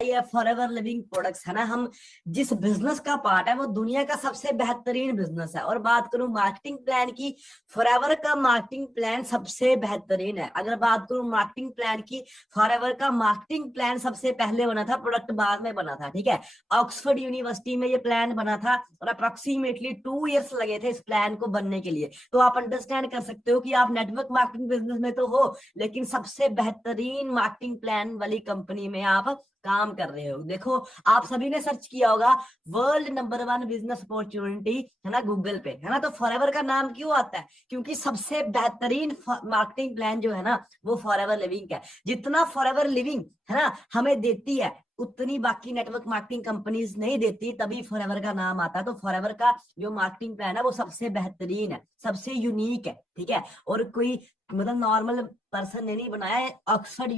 ये forever living products है ना, हम जिस बिजनेस का पार्ट है वो दुनिया का सबसे बेहतरीन बिजनेस है। और बात करूं मार्केटिंग प्लान की, फॉरएवर का मार्केटिंग प्लान सबसे बेहतरीन है। अगर बात करूं मार्केटिंग प्लान की, फॉरएवर का मार्केटिंग प्लान सबसे पहले बना था, प्रोडक्ट बाद में बना था। ठीक है, ऑक्सफोर्ड यूनिवर्सिटी में ये प्लान बना था और अप्रोक्सीमेटली 2 इयर्स लगे थे इस प्लान को बनने के लिए। तो आप अंडरस्टैंड कर सकते हो कि आप नेटवर्क मार्केटिंग बिजनेस में तो हो, लेकिन सबसे बेहतरीन मार्केटिंग प्लान वाली कंपनी में आप काम कर रहे हो। देखो, आप सभी ने सर्च किया होगा वर्ल्ड नंबर 1 बिजनेस अपॉर्चुनिटी, है ना, गूगल पे, है ना। तो फॉरएवर का नाम क्यों आता है? क्योंकि सबसे बेहतरीन मार्केटिंग प्लान जो है ना वो फॉरएवर लिविंग है। जितना फॉरएवर लिविंग है ना हमें देती है, उतनी बाकी नेटवर्क मार्केटिंग कंपनीज नहीं देती, तभी फॉरएवर का नाम आता है। तो फॉरएवर का जो मार्केटिंग प्लान है वो सबसे बेहतरीन है, सबसे यूनिक है। ठीक है, और कोई मतलब नॉर्मल पर्सन ने नहीं बनाया है, ऑक्सफोर्ड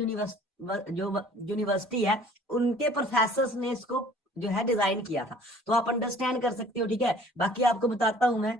जो यूनिवर्सिटी है उनके प्रोफेसर्स ने इसको जो है डिजाइन किया था। तो आप अंडरस्टैंड कर सकते हो। ठीक है, बाकी आपको बताता हूं मैं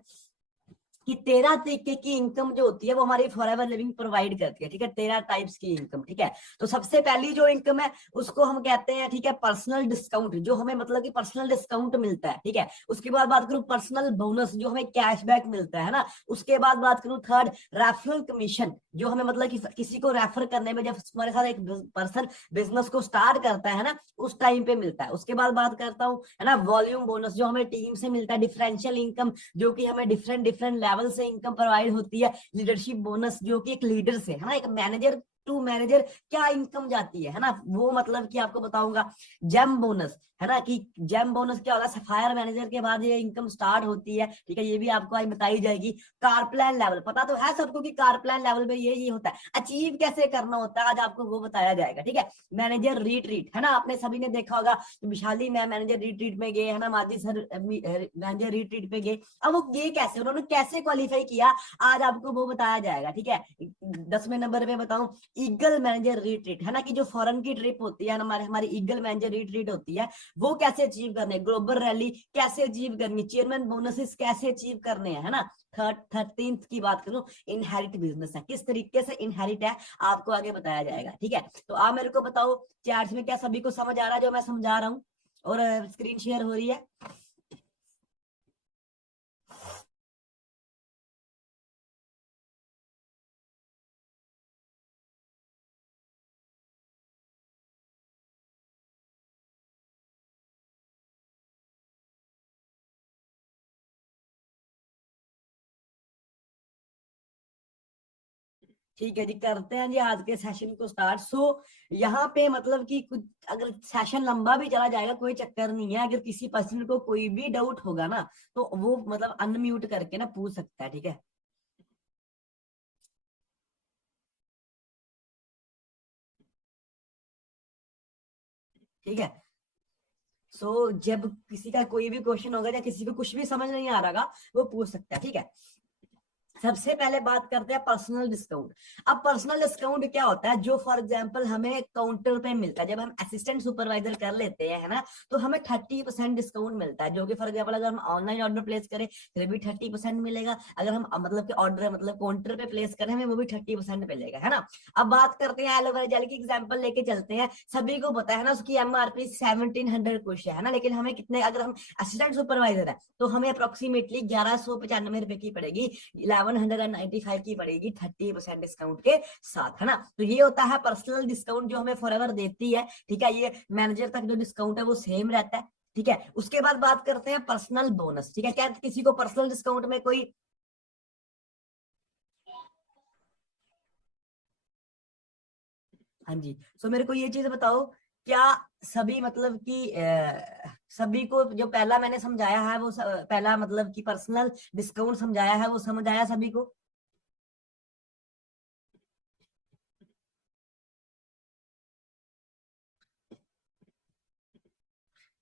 कि 13 तरीके की इनकम जो होती है वो हमारी फॉरएवर लिविंग प्रोवाइड करती है। ठीक है, 13 टाइप्स की इनकम। ठीक है, तो सबसे पहली जो इनकम है उसको हम कहते हैं, ठीक है, पर्सनल डिस्काउंट, जो हमें मतलब कि पर्सनल डिस्काउंट मिलता है। ठीक है, उसके बाद बात करूं पर्सनल बोनस, जो हमें कैशबैक मिलता है ना। उसके बाद बात करूं थर्ड, रेफरल कमीशन, जो हमें मतलब कि किसी को रेफर करने में, जब हमारे साथ एक पर्सन बिजनेस को स्टार्ट करता है ना उस टाइम पे मिलता है। उसके बाद बात करता हूँ, है ना, वॉल्यूम बोनस, जो हमें टीम से मिलता है। डिफरेंशियल इनकम, जो कि हमें डिफरेंट डिफरेंट लेवल से इनकम प्रोवाइड होती है। लीडरशिप बोनस, जो कि एक लीडर से, है ना, एक मैनेजर टू मैनेजर क्या इनकम जाती है ना, वो मतलब कि आपको बताऊंगा। जेम बोनस, है ना, कि जेम बोनस क्या होगा, सफायर मैनेजर के बाद ये इनकम स्टार्ट होती है। ठीक है, ये भी आपको आज बताई जाएगी। कार प्लान लेवल, पता तो है सबको कि कार प्लान लेवल में ये होता है, अचीव कैसे करना होता है, आज आपको वो बताया जाएगा। ठीक है, मैनेजर रिट्रीट, है ना, आपने सभी ने देखा होगा, विशाली मैम मैनेजर रिट्रीट में गए, है ना, माजी सर मैनेजर रिट्रीट पे गए। अब वो गए कैसे, उन्होंने कैसे क्वालिफाई किया, आज आपको वो बताया जाएगा। ठीक है, 10वें नंबर पे बताऊं, ईगल मैनेजर रिट्रीट, है ना, कि जो फॉरेन की ट्रिप होती है, हमारे हमारी ईगल मैनेजर रिट्रीट होती है, वो कैसे अचीव करने, ग्लोबल रैली कैसे अचीव करनी, चेयरमैन बोनसेस कैसे अचीव करने हैं, है ना। 13th की बात करूं, इनहेरिट बिजनेस है, किस तरीके से इनहेरिट है आपको आगे बताया जाएगा। ठीक है, तो आप मेरे को बताओ चैट्स में क्या सभी को समझ आ रहा है जो मैं समझा रहा हूँ, और स्क्रीन शेयर हो रही है? ठीक है जी, करते हैं जी आज के सेशन को स्टार्ट। यहाँ पे मतलब कि कुछ अगर सेशन लंबा भी चला जाएगा कोई चक्कर नहीं है, अगर किसी पर्सन को कोई भी डाउट होगा ना तो वो मतलब अनम्यूट करके ना पूछ सकता है। ठीक है, ठीक है। जब किसी का कोई भी क्वेश्चन होगा या किसी को कुछ भी समझ नहीं आ रहा वो पूछ सकता है। ठीक है, सबसे पहले बात करते हैं पर्सनल डिस्काउंट। अब पर्सनल डिस्काउंट क्या होता है, जो फॉर एग्जांपल हमें काउंटर पे मिलता है, जब हम असिस्टेंट सुपरवाइजर कर लेते हैं, है ना, तो हमें 30% डिस्काउंट मिलता है। जो कि फॉर एग्जांपल अगर हम ऑनलाइन ऑर्डर प्लेस करें फिर भी 30% मिलेगा, अगर हम मतलब कि ऑर्डर मतलब काउंटर पे प्लेस करें हमें वो भी 30% मिलेगा, है ना। अब बात करते हैं एलोवेरा जेल की, एग्जाम्पल लेके चलते हैं। सभी को पता है ना उसकी एमआरपी 1700 कुछ है ना, लेकिन हमें कितने, अगर हम असिस्टेंट सुपरवाइजर है तो हमें अप्रोक्सीमेटली 1195 की पड़ेगी, 1195 की पड़ेगी 30% डिस्काउंट के साथ, है ना। तो ये होता है पर्सनल डिस्काउंट जो हमें फॉरएवर देती है। ठीक है, ये मैनेजर तक जो डिस्काउंट है वो सेम रहता है। ठीक है, उसके बाद बात करते हैं पर्सनल बोनस। ठीक है, क्या किसी को पर्सनल डिस्काउंट में कोई, हाँ जी, मेरे को ये चीज बताओ, क्या सभी मतलब कि सभी को जो पहला मैंने समझाया है वो पहला मतलब कि पर्सनल डिस्काउंट समझाया है वो समझ आया सभी को?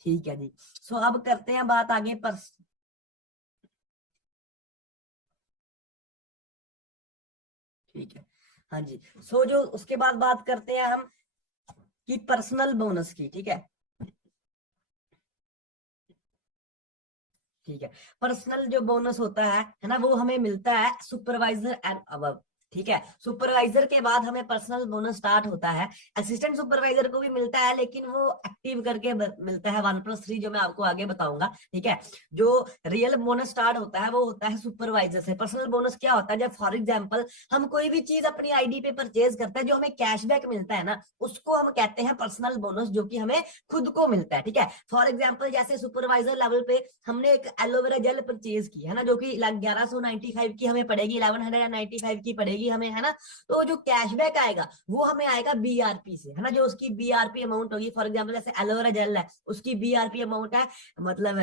ठीक है जी, अब करते हैं बात आगे ठीक है, हाँ जी। जो उसके बाद बात करते हैं हम कि पर्सनल बोनस की। ठीक है, ठीक है, पर्सनल जो बोनस होता है ना, वो हमें मिलता है सुपरवाइजर एंड अबव। ठीक है। सुपरवाइजर के बाद हमें पर्सनल बोनस स्टार्ट होता है। असिस्टेंट सुपरवाइजर को भी मिलता है, लेकिन वो एक्टिव करके मिलता है 1+3, जो मैं आपको आगे बताऊंगा। ठीक है। जो रियल बोनस स्टार्ट होता है वो होता है सुपरवाइजर से। पर्सनल बोनस क्या होता है, जब फॉर एग्जाम्पल हम कोई भी चीज अपनी आईडी पे परचेज करते हैं, जो हमें कैशबैक मिलता है ना, उसको हम कहते हैं पर्सनल बोनस, जो कि हमें खुद को मिलता है। ठीक है। फॉर एग्जाम्पल जैसे सुपरवाइजर लेवल पे हमने एक एलोवेरा जेल परचेज की है ना, जो कि 1195 की हमें पड़ेगी, 1195 की पड़ेगी हमें, है ना। तो जो कैशबैक आएगा वो हमें आएगा बीआरपी से, है ना। जो उसकी बीआरपी अमाउंट होगी, फॉर एग्जाम्पल जैसे एलोवेरा जेल है, उसकी बीआरपी अमाउंट है मतलब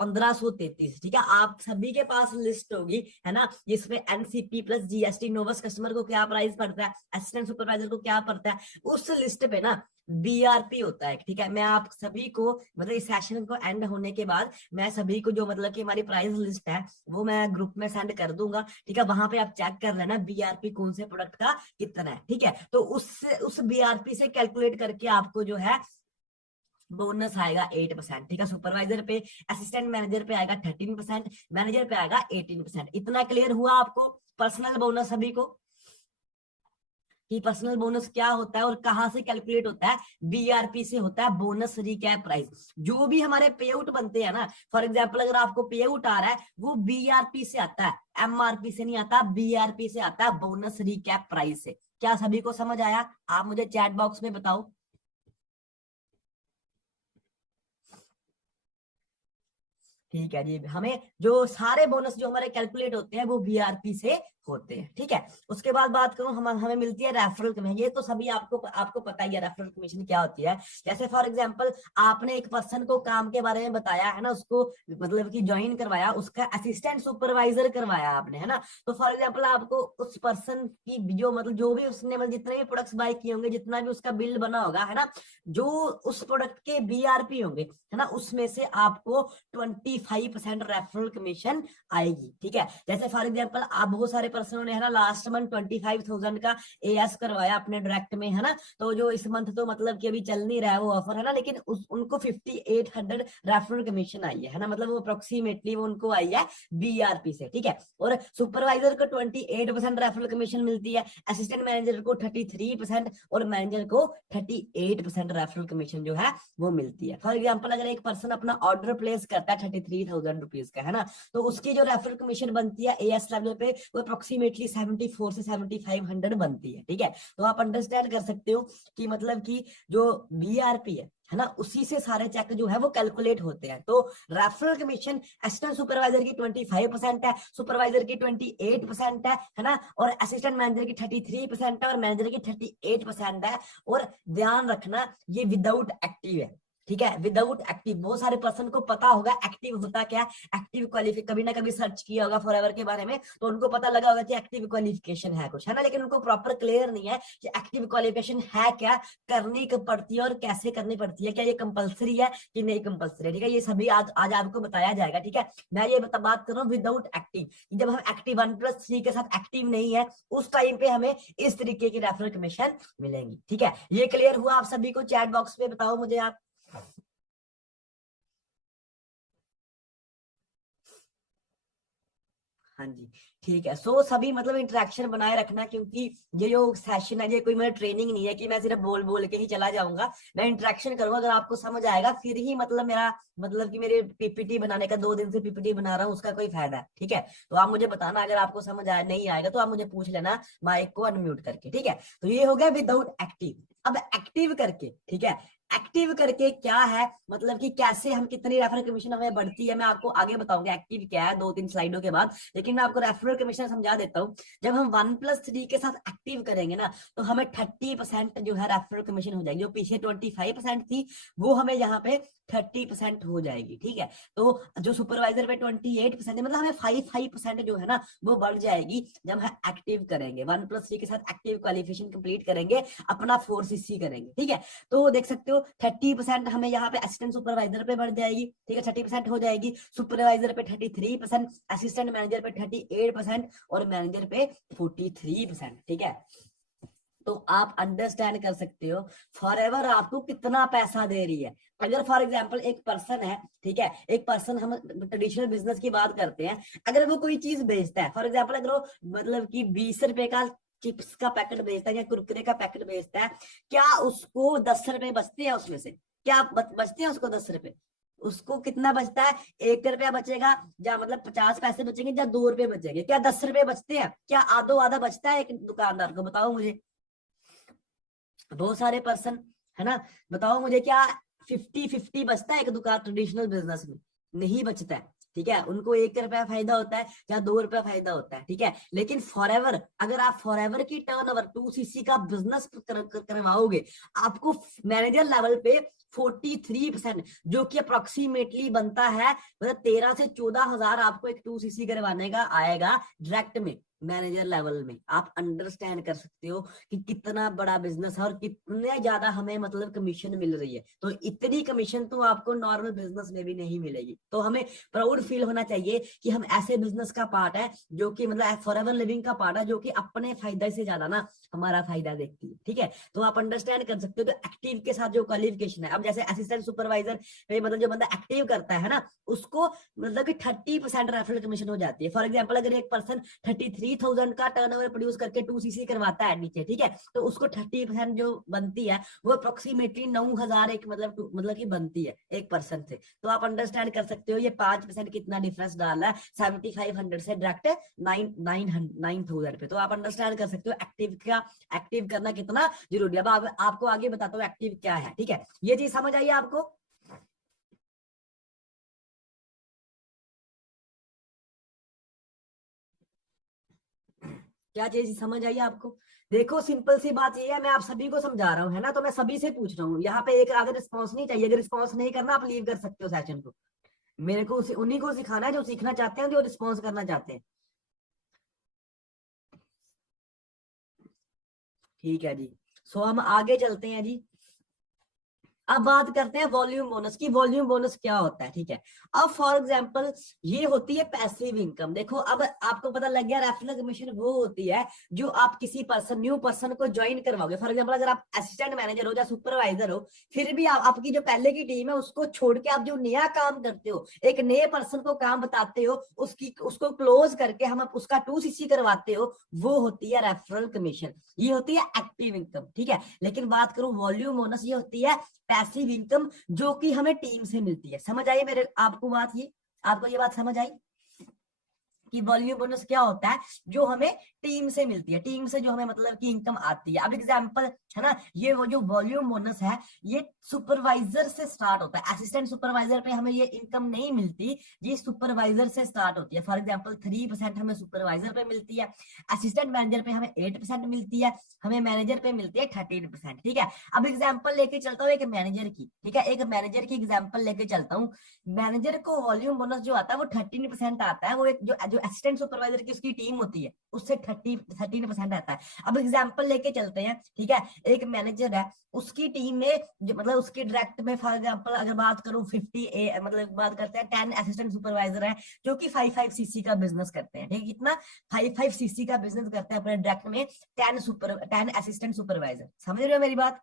1533। ठीक है। आप सभी के पास लिस्ट होगी, है ना, जिसमें एनसीपी प्लस जीएसटी, नोवस कस्टमर को क्या प्राइस पड़ता है, असिस्टेंट सुपरवाइजर को क्या पड़ता है, उस लिस्ट पे ना बीआरपी होता है। ठीक है। मैं आप सभी को मतलब इस सेशन को एंड होने के बाद मैं सभी को जो मतलब कि हमारी प्राइस लिस्ट है वो मैं ग्रुप में सेंड कर दूंगा। ठीक है। वहां पे आप चेक कर लेना बीआरपी कौन से प्रोडक्ट का कितना है। ठीक है। तो उस बीआरपी से कैलकुलेट करके आपको जो है बोनस आएगा 8%। ठीक है। सुपरवाइजर पे, असिस्टेंट मैनेजर पे आएगा 13%, मैनेजर पे आएगा 18%। इतना क्लियर हुआ आपको पर्सनल बोनस सभी को, कि पर्सनल बोनस क्या होता है और कहां से कैलकुलेट होता है? बीआरपी से होता है, बोनस रिकैप प्राइस। जो भी हमारे पे आउट बनते हैं ना, फॉर एग्जांपल अगर आपको पे आउट आ रहा है वो बीआरपी से आता है, एमआरपी से नहीं आता, बीआरपी से आता है, बोनस रिकैप प्राइस से। क्या सभी को समझ आया? आप मुझे चैट बॉक्स में बताओ। ठीक है जी। हमें जो सारे बोनस जो हमारे कैलकुलेट होते हैं वो बीआरपी से होते हैं। ठीक है। उसके बाद बात करूं, हमें मिलती है रेफरल कमीशन। ये तो सभी आपको आपको पता ही है रेफरल कमीशन क्या होती है। जैसे फॉर एग्जांपल आपने एक पर्सन को काम के बारे में बताया, है ना, उसको मतलब कि ज्वाइन करवाया, उसका असिस्टेंट सुपरवाइजर करवाया आपने, है ना। तो फॉर एग्जाम्पल आपको उस पर्सन की जो मतलब जो भी उसने मतलब जितने भी प्रोडक्ट्स बाय किए होंगे, जितना भी उसका बिल बना होगा, है ना, जो उस प्रोडक्ट के बीआरपी होंगे, है ना, उसमें से आपको 25% रेफरल कमीशन आएगी। ठीक है। जैसे फॉर एग्जांपल आप बहुत सारे पर्सनों ने, है ना, लास्ट मंथ 25,000 का एएस करवाया अपने डायरेक्ट में, है ना। तो जो इस मंथ तो मतलब कि अभी चल नहीं रहा है वो ऑफर, है ना, लेकिन उनको 5800 रेफरल कमीशन आई है ना, मतलब वो अप्रोक्सीमेटली वो उनको आई है बीआरपी से। ठीक है। और सुपरवाइजर को 28% रेफरल कमीशन मिलती है, असिस्टेंट मैनेजर को 33% और मैनेजर को 38% रेफरल कमीशन जो है वो मिलती है। फॉर एग्जाम्पल अगर एक पर्सन अपना ऑर्डर प्लेस करता है 33,000 रुपीज का, है ना, तो उसकी जो रेफरल कमीशन बनती है एएस लेवल पे वो अप्रोक्सीमेटली 74 से 7500 बनती है। ठीक है। तो आप अंडरस्टैंड कर सकते हो कि मतलब कि जो बीआरपी है ना, उसी से सारे चेक जो है वो कैलकुलेट होते हैं। तो रेफरल कमीशन असिस्टेंट सुपरवाइजर की 25% है, सुपरवाइजर की 28% है ना, और असिस्टेंट मैनेजर की 33% है, और मैनेजर की 38% है। और ध्यान रखना ये विदाउट एक्टिव है। ठीक है। विदाउट एक्टिव, बहुत सारे पर्सन को पता होगा एक्टिव होता क्या। एक्टिव क्वालिफिक कभी ना कभी सर्च किया होगा फॉरएवर के बारे में, तो उनको पता लगा होगा कि एक्टिव क्वालिफिकेशन है कुछ, है ना, लेकिन उनको प्रॉपर क्लियर नहीं है कि एक्टिव क्वालिफिकेशन है क्या, करनी कब पड़ती है और कैसे करनी पड़ती है, क्या ये कंपलसरी है कि नहीं कंपलसरी है। ठीक है। ये सभी आज आज आपको बताया जाएगा। ठीक है। मैं ये बात कर रहा हूँ विदाउट एक्टिव। जब हम एक्टिव 1+3 के साथ एक्टिव नहीं है, उस टाइम पे हमें इस तरीके की रेफरल कमीशन मिलेंगी। ठीक है। ये क्लियर हुआ आप सभी को? चैट बॉक्स में बताओ मुझे आप। हाँ जी। ठीक है। सो सभी मतलब इंटरेक्शन बनाए रखना, क्योंकि ये जो सेशन है ये कोई मतलब ट्रेनिंग नहीं है कि मैं सिर्फ बोल बोल के ही चला जाऊंगा। मैं इंटरेक्शन करूंगा, अगर आपको समझ आएगा फिर ही मतलब मेरा मतलब कि मेरे पीपीटी बनाने का, 2 दिन से पीपीटी बना रहा हूँ, उसका कोई फायदा है। ठीक है। तो आप मुझे बताना अगर आपको समझ आया, नहीं आएगा तो आप मुझे पूछ लेना माइक को अनम्यूट करके। ठीक है। तो ये हो गया विदाउट एक्टिव। अब एक्टिव करके, ठीक है, एक्टिव करके क्या है मतलब कि कैसे हम कितनी रेफरल कमीशन हमें बढ़ती है, मैं आपको आगे बताऊंगा एक्टिव क्या है 2-3 स्लाइडों के बाद। लेकिन मैं आपको रेफरल कमीशन समझा देता हूँ। जब हम 1+3 के साथ एक्टिव करेंगे ना, तो हमें 30% जो है रेफरल कमीशन हो जाएगी। जो पीछे 25% थी वो हमें यहाँ पे 30% हो जाएगी। ठीक है। तो जो सुपरवाइजर पे 28% है, मतलब हमें 5% जो है ना वो बढ़ जाएगी जब हम एक्टिव करेंगे, 1+3 के साथ एक्टिव क्वालिफिकेशन कंप्लीट करेंगे, अपना 4CC करेंगे। ठीक है। तो देख सकते हो 30% हमें यहाँ पे असिस्टेंट सुपरवाइजर पे बढ़ जाएगी। ठीक है। 30% हो जाएगी, सुपरवाइजर पे 33%, असिस्टेंट मैनेजर पे 38% और मैनेजर पे 43%। ठीक है। तो आप अंडरस्टैंड कर सकते हो फॉरएवर आपको कितना पैसा दे रही है। अगर फॉर एग्जांपल एक पर्सन है, ठीक है, एक पर्सन, हम ट्रेडिशनल बिजनेस की बात करते हैं, अगर वो कोई चीज बेचता है, फॉर एग्जांपल अगर वो मतलब कि 20 रुपए का चिप्स का पैकेट बेचता है या कुरकुरे का पैकेट बेचता है, क्या उसको 10 रुपए बचते हैं उसमें से? क्या बचते हैं उसको 10 रुपए? उसको कितना बचता है? 1 रुपया बचेगा, या मतलब 50 पैसे बचेंगे, या 2 रुपए बचेंगे? क्या 10 रुपए बचते हैं? क्या आधो आधा बचता है एक दुकानदार को? बताओ मुझे, बहुत सारे पर्सन, है ना, बताओ मुझे, क्या 50-50 बचता है एक दुकान ट्रेडिशनल बिजनेस में? नहीं बचता है। ठीक है, उनको 1 रुपया फायदा होता है या 2 रुपया फायदा होता है। ठीक है, लेकिन फॉरएवर, अगर आप फॉरएवर की टर्नओवर 2cc का बिजनेस करवाओगे, आपको मैनेजर लेवल पे 43%, जो कि अप्रोक्सीमेटली बनता है मतलब 13 से 14 हजार आपको एक 2cc करवाने का आएगा डायरेक्ट में मैनेजर लेवल में। आप अंडरस्टैंड कर सकते हो कि कितना बड़ा बिजनेस है और कितने ज्यादा हमें मतलब कमीशन मिल रही है। तो इतनी कमीशन तो आपको नॉर्मल बिजनेस में भी नहीं मिलेगी। तो हमें प्राउड फील होना चाहिए कि हम ऐसे बिजनेस का पार्ट है जो कि मतलब फॉरएवर लिविंग का पार्ट है, जो कि अपने फायदे से ज्यादा ना हमारा फायदा देखती है। ठीक है, तो आप अंडरस्टैंड कर सकते हो। तो एक्टिव के साथ जो क्वालिफिकेशन है, अब जैसे असिस्टेंट सुपरवाइजर मतलब जो बंदा एक्टिव करता है ना, उसको मतलब कि 30% रेफरल कमीशन हो जाती है। फॉर एग्जाम्पल, अगर एक पर्सन 33,000 का टर्नओवर प्रोड्यूस करके 2cc करवाता है नीचे, ठीक है, तो उसको 30% जो बनती है वो अप्रोक्सीमेटली 9,000 एक मतलब की बनती है एक पर्सन से। तो आप अंडरस्टैंड कर सकते हो ये 5% कितना डिफरेंस डाल रहा है 7500 से डायरेक्ट 9,000 पे। तो आप अंडरस्टैंड कर सकते हो एक्टिव करना कितना जरूरी है। अब आपको आगे बताता हूँ एक्टिव क्या है। ठीक है, ये चीज समझ आई आपको? क्या चीज समझ आई आपको? देखो, सिंपल सी बात ये है, मैं आप सभी को समझा रहा हूँ, है ना, तो मैं सभी से पूछ रहा हूँ यहाँ पे। एक अगर रिस्पॉन्स नहीं चाहिए, अगर रिस्पॉन्स नहीं करना, आप लीव कर सकते हो सेशन को। मेरे को उन्हीं को सिखाना है जो सीखना चाहते हैं, जो रिस्पॉन्स करना चाहते हैं। ठीक है जी, सो हम आगे चलते हैं जी। अब बात करते हैं वॉल्यूम बोनस की। वॉल्यूम बोनस क्या होता है? ठीक है, अब फॉर एग्जांपल ये होती है पैसिव इनकम। देखो, अब आपको पता लग गया रेफरल कमीशन वो होती है जो आप किसी पर्सन, न्यू पर्सन को ज्वाइन करवाओगे। फॉर एग्जांपल, अगर आप असिस्टेंट मैनेजर हो या सुपरवाइजर हो, फिर भी आपकी जो पहले की टीम है उसको छोड़ के आप जो नया काम करते हो, एक नए पर्सन को काम बताते हो, उसको क्लोज करके हम उसका 2cc करवाते हो, वो होती है रेफरल कमीशन। ये होती है एक्टिव इनकम। ठीक है, लेकिन बात करूं वॉल्यूम बोनस, ये होती है पैसिव इनकम, जो कि हमें टीम से मिलती है। समझ आई मेरे आपको बात? ये आपको ये बात समझ आई कि वॉल्यूम बोनस क्या होता है? जो हमें टीम से मिलती है, टीम से जो हमें मतलब की इनकम आती है। अब एग्जांपल, है ना, ये वो जो वॉल्यूम बोनस है ये सुपरवाइजर से स्टार्ट होता है। असिस्टेंट सुपरवाइजर पे हमें ये इनकम नहीं मिलती, ये सुपरवाइजर से स्टार्ट होती है। फॉर एग्जाम्पल 3% हमें सुपरवाइजर पे मिलती है, असिस्टेंट मैनेजर पे हमें 8% मिलती है, हमें मैनेजर पे मिलती है 13%। ठीक है, अब एग्जाम्पल लेके चलता हूँ एक मैनेजर की। ठीक है, एक मैनेजर की एग्जाम्पल लेके चलता हूँ। मैनेजर को वॉल्यूम बोनस जो आता है वो 13% आता है। वो एक जो असिस्टेंट सुपरवाइजर की उसकी टीम होती है उससे 13% आता है। अब एग्जाम्पल लेके चलते हैं। ठीक है, एक मैनेजर है, उसकी टीम में मतलब उसकी डायरेक्ट में फॉर एग्जाम्पल अगर बात करूं 50 मतलब बात करते हैं 10 असिस्टेंट सुपरवाइजर है जो कि 5-5cc का बिजनेस करते हैं। ठीक है, कितना? 5-5cc का बिजनेस करते हैं अपने डायरेक्ट में 10 असिस्टेंट सुपरवाइजर। समझ रहे हो मेरी बात?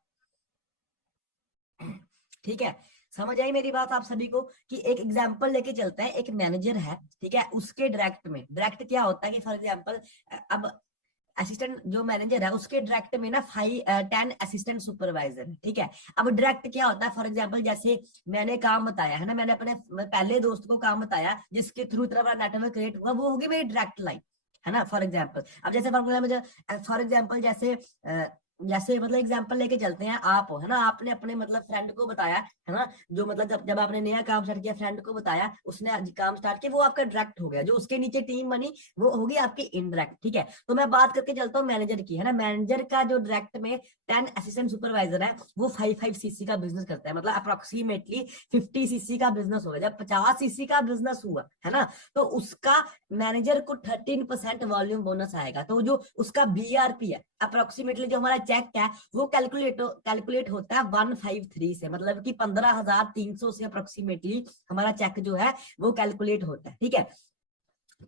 ठीक है, समझ आई मेरी बात आप सभी को? कि एक एग्जांपल लेके चलते हैं, एक मैनेजर है, ठीक है, उसके डायरेक्ट क्या होता है कि फॉर एग्जांपल अब असिस्टेंट जो मैनेजर है उसके डायरेक्ट में ना 10 असिस्टेंट सुपरवाइजर है। ठीक है, अब डायरेक्ट क्या होता है? फॉर एग्जांपल जैसे मैंने काम बताया है ना, मैंने अपने पहले दोस्त को काम बताया जिसके थ्रू तरह नेटवर्क क्रिएट हुआ, वो होगी मेरी डायरेक्ट लाइन, है ना। फॉर एग्जाम्पल, अब जैसे फॉर एग्जाम्पल जैसे मतलब एग्जांपल लेके चलते हैं, आप हो, है ना, आपने अपने मतलब फ्रेंड को बताया, है ना, जो मतलब जब आपने नया काम स्टार्ट किया, फ्रेंड को बताया, उसने आज काम स्टार्ट किया, वो आपका डायरेक्ट हो गया। जो उसके नीचे टीम बनी वो होगी आपकी इनडायरेक्ट। ठीक है, तो मैं बात करके चलता हूँ मैनेजर की, है ना। मैनेजर का जो डायरेक्ट में 10 असिस्टेंट सुपरवाइजर है वो 5-5cc का बिजनेस करता है, मतलब अप्रोक्सीमेटली 50cc का बिजनेस होगा। जब 50cc का बिजनेस हुआ, है ना, तो उसका मैनेजर को 13% वॉल्यूम बोनस आएगा। तो जो उसका बीआरपी है अप्रोक्सीमेटली, जो हमारा चेक है वो कैलकुलेट होता है 153 से, मतलब कि 15,300 से अप्रोक्सीमेटली हमारा चेक जो है वो कैलकुलेट होता है। ठीक है,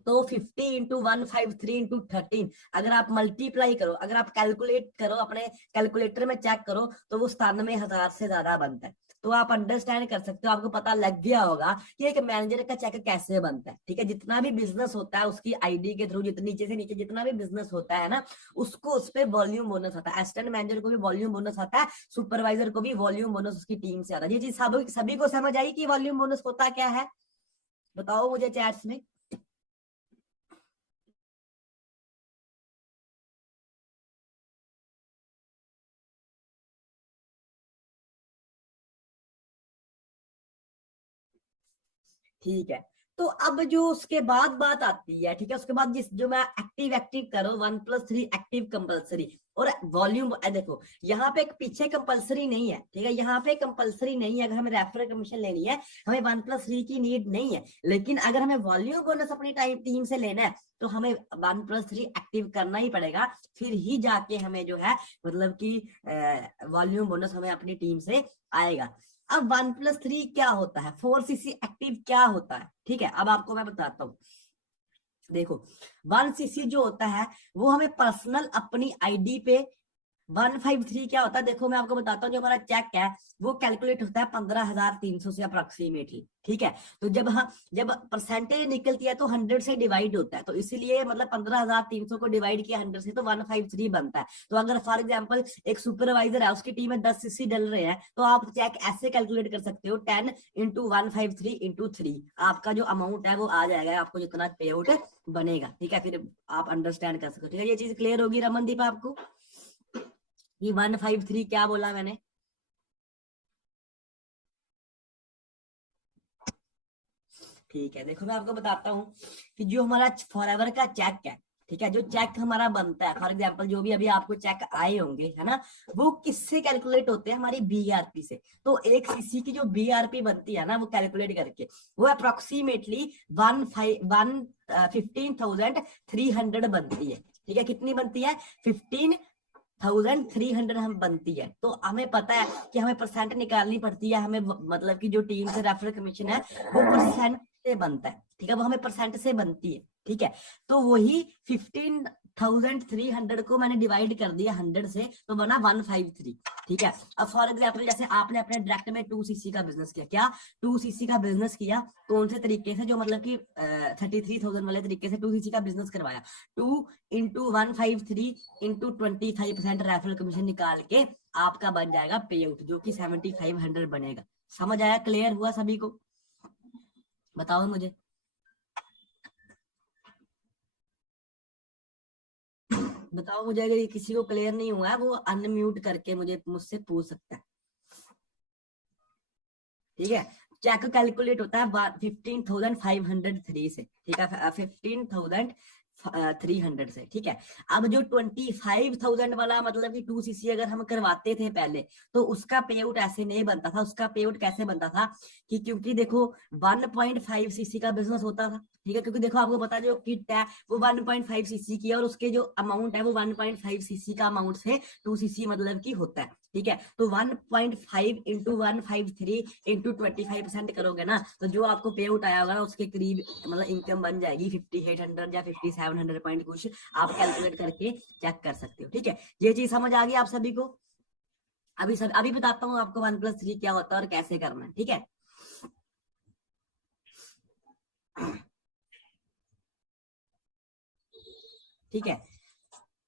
तो 50 इंटू 153 इंटू 13, अगर आप मल्टीप्लाई करो, अगर आप कैलकुलेट करो अपने कैलकुलेटर में चेक करो, तो वो 97,000 से ज्यादा बनता है। तो आप अंडरस्टैंड कर सकते हो, आपको पता लग गया होगा कि एक मैनेजर का चेक कैसे बनता है। ठीक है, जितना भी बिजनेस होता है उसकी आईडी के थ्रू, जितने नीचे से नीचे जितना भी बिजनेस होता है ना, उसको उस पर वॉल्यूम बोनस आता है। असिस्टेंट मैनेजर को भी वॉल्यूम बोनस आता है, सुपरवाइजर को भी वॉल्यूम बोनस उसकी टीम से आता है। ये चीज सभी को समझ आई कि वॉल्यूम बोनस होता क्या है? बताओ मुझे चैट्स में। ठीक है, तो अब जो उसके बाद बात आती है, ठीक है, उसके बाद जिस जो मैं एक्टिव एक्टिव करो 1+3 एक्टिव कंपलसरी और वॉल्यूम, देखो यहाँ पे एक पीछे कंपलसरी नहीं है। ठीक है, यहाँ पे कंपलसरी नहीं है। अगर हमें रेफरल कमीशन लेनी है, हमें 1+3 की नीड नहीं है, लेकिन अगर हमें वॉल्यूम बोनस अपनी टीम से लेना है तो हमें 1+3 एक्टिव करना ही पड़ेगा, फिर ही जाके हमें जो है मतलब कि वॉल्यूम बोनस हमें अपनी टीम से आएगा। अब 1+3 क्या होता है, 4cc एक्टिव क्या होता है? ठीक है, अब आपको मैं बताता हूँ। देखो 1cc जो होता है वो हमें पर्सनल अपनी आईडी पे 153 क्या होता है, देखो मैं आपको बताता हूँ। जो हमारा चेक है वो कैलकुलेट होता है 15,300 से अप्रोक्सीमेटली। ठीक है, तो जब परसेंटेज निकलती है तो 100 से डिवाइड होता है, तो इसीलिए मतलब 15,300 को डिवाइड किया 100 से तो 153 बनता है। तो अगर फॉर एग्जांपल एक सुपरवाइजर है, उसकी टीम में 10cc डल रहे हैं, तो आप चेक ऐसे कैलकुलेट कर सकते हो 10 × 153 × 3, आपका जो अमाउंट है वो आ जाएगा, आपको जितना पे आउट बनेगा। ठीक है, फिर आप अंडरस्टैंड कर सकते हो। ठीक है, ये चीज क्लियर होगी रमनदीप आपको? ये 153 क्या बोला मैंने? ठीक है, देखो मैं आपको बताता हूँ कि जो हमारा फॉरएवर का चेक है, ठीक है, जो चेक हमारा बनता है, फॉर एग्जांपल जो भी अभी आपको चेक आए होंगे, है ना, वो किससे कैलकुलेट होते हैं? हमारी बीआरपी से। तो एक सीसी की जो बीआरपी बनती है ना, वो कैलकुलेट करके वो अप्रोक्सीमेटली 15,300 बनती है। ठीक है, कितनी बनती है? 15,300 हम बनती है। तो हमें पता है कि हमें परसेंट निकालनी पड़ती है, हमें मतलब कि जो टीम से रेफरल कमीशन है वो परसेंट से बनता है। ठीक है, वो हमें परसेंट से बनती है। ठीक है, तो वही 15,300 को मैंने डिवाइड कर दिया 100 से, तो बना 153। ठीक है, अब फॉर एग्जाम्पल जैसे आपने अपने डायरेक्ट में 2cc का बिजनेस किया, क्या 2cc का बिजनेस किया, कौन से तरीके से? जो मतलब कि 33,000 वाले तरीके से 2cc का बिजनेस करवाया, 2 × 153 × 25% रेफरल कमीशन निकाल के आपका बन जाएगा पे आउट, जो कि 7,500 बनेगा। समझ आया? क्लियर हुआ सभी को? बताओ मुझे। बताओ मुझे, अगर ये किसी को क्लियर नहीं हुआ है वो अनम्यूट करके मुझसे पूछ सकता है। ठीक है, चेक कैलकुलेट होता है 15,503 से। ठीक है, 15,300 से। ठीक है, अब जो 25,000 वाला मतलब कि 2cc अगर हम करवाते थे पहले, तो उसका पे आउट ऐसे नहीं बनता था। उसका पे आउट कैसे बनता था कि क्योंकि देखो 1.5cc का बिजनेस होता था। ठीक है, क्योंकि देखो आपको पता है जो किट है वो 1.5cc की है, और उसके जो अमाउंट है वो 1.5cc का अमाउंट से 2cc मतलब की होता है। ठीक है, तो 1.5 × 153 × 25% करोगे ना, तो जो आपको पे आउट आया होगा ना उसके करीब मतलब इनकम बन जाएगी 5,800 या 5,700 पॉइंट कुछ। आप कैलकुलेट करके चेक कर सकते हो। ठीक है, ये चीज समझ आ गई आप सभी को? अभी बताता हूँ आपको 1+3 क्या होता है और कैसे करना है। ठीक है, ठीक है,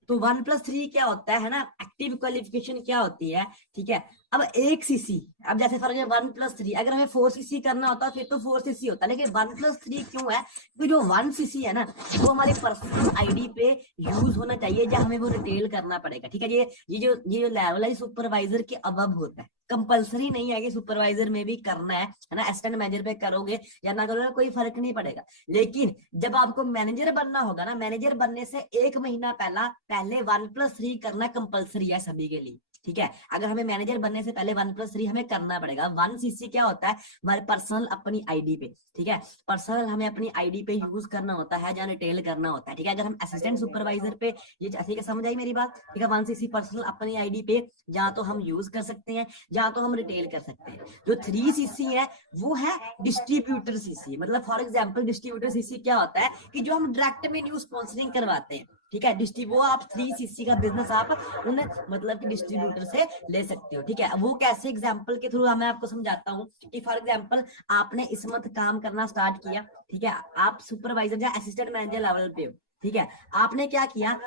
तो 1+3 क्या होता है ना, एक्टिव क्वालिफिकेशन क्या होती है? ठीक है, अब 1cc, अब जैसे फॉर एग्जाम्पल 1+3, अगर हमें 4cc करना होता फिर तो 4cc होता, लेकिन 1+3 क्यों है? क्योंकि जो 1cc है ना वो हमारे पर्सनल आईडी पे यूज होना चाहिए, या हमें वो रिटेल करना पड़ेगा। ठीक है, ये जो लेवल है सुपरवाइजर के अबव होता है, कंपलसरी नहीं है कि सुपरवाइजर में भी करना है ना, असिस्टेंट मैनेजर पे करोगे या ना करोगे कोई फर्क नहीं पड़ेगा। लेकिन जब आपको मैनेजर बनना होगा ना, मैनेजर बनने से 1 महीना पहले 1+3 करना कंपलसरी है सभी के लिए। ठीक है, अगर हमें मैनेजर बनने से पहले 1+3 हमें करना पड़ेगा। 1cc क्या होता है? हमारे पर्सनल अपनी आईडी पे। ठीक है, पर्सनल हमें अपनी आईडी पे यूज करना होता है या रिटेल करना होता है। ठीक है, अगर हम असिस्टेंट सुपरवाइजर पे, ये ठीक है, समझ आई मेरी बात? ठीक है, 1cc पर्सनल अपनी आईडी पे जहाँ तो हम यूज कर सकते हैं, जहाँ तो हम रिटेल कर सकते हैं। जो 3cc है वो है डिस्ट्रीब्यूटर सीसी। मतलब फॉर एग्जाम्पल डिस्ट्रीब्यूटर सीसी क्या होता है कि जो हम डायरेक्ट में न्यूज स्पॉन्सरिंग करवाते हैं, ठीक है। वो आप 3cc का बिजनेस आप उन मतलब कि डिस्ट्रीब्यूटर से ले सकते हो, ठीक है। वो कैसे, एग्जांपल के थ्रू मैं आपको समझाता हूँ कि फॉर एग्जांपल आपने इस मंथ काम करना स्टार्ट किया, ठीक है। आप सुपरवाइजर या असिस्टेंट मैनेजर लेवल पे हो, ठीक है। आपने क्या किया,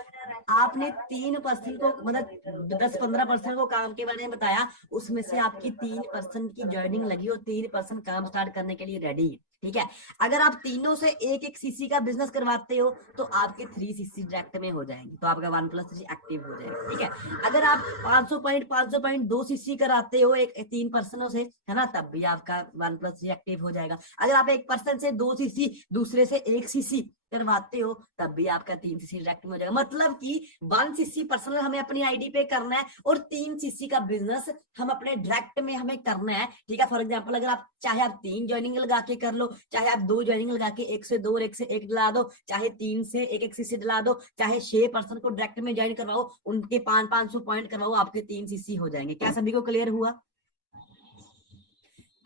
आपने 3% को मतलब 10-15% को काम के बारे में बताया, उसमें से आपकी 3% की ज्वाइनिंग लगी और 3% काम स्टार्ट करने के लिए रेडी है, ठीक है। अगर आप तीनों से एक एक सीसी का बिजनेस करवाते हो तो आपके 3cc डायरेक्ट में हो जाएंगे, तो आपका 1+3 एक्टिव हो जाएगा, ठीक है। अगर आप 500 पॉइंट 2cc कराते हो एक 3 पर्सनों से, है ना, तब भी आपका 1+3 एक्टिव हो जाएगा। अगर आप 1% से 2cc, दूसरे से 1cc करवाते हो, तब भी आपका 3cc डायरेक्ट में हो जाएगा। मतलब कि 1cc पर्सनल हमें अपनी आईडी पे करना है और 3cc का बिजनेस हम अपने डायरेक्ट में हमें करना है, ठीक है। फॉर एग्जांपल अगर आप चाहे आप 3 ज्वाइनिंग लगा के कर लो, चाहे आप 2 ज्वाइनिंग लगा के 1 से 2 और 1 से 1 डला दो, चाहे 3 से 1 डला दो, चाहे 6% को डायरेक्ट में ज्वाइन करवाओ, उनके 500 पॉइंट करवाओ, आपके 3cc हो जाएंगे। क्या सभी को क्लियर हुआ?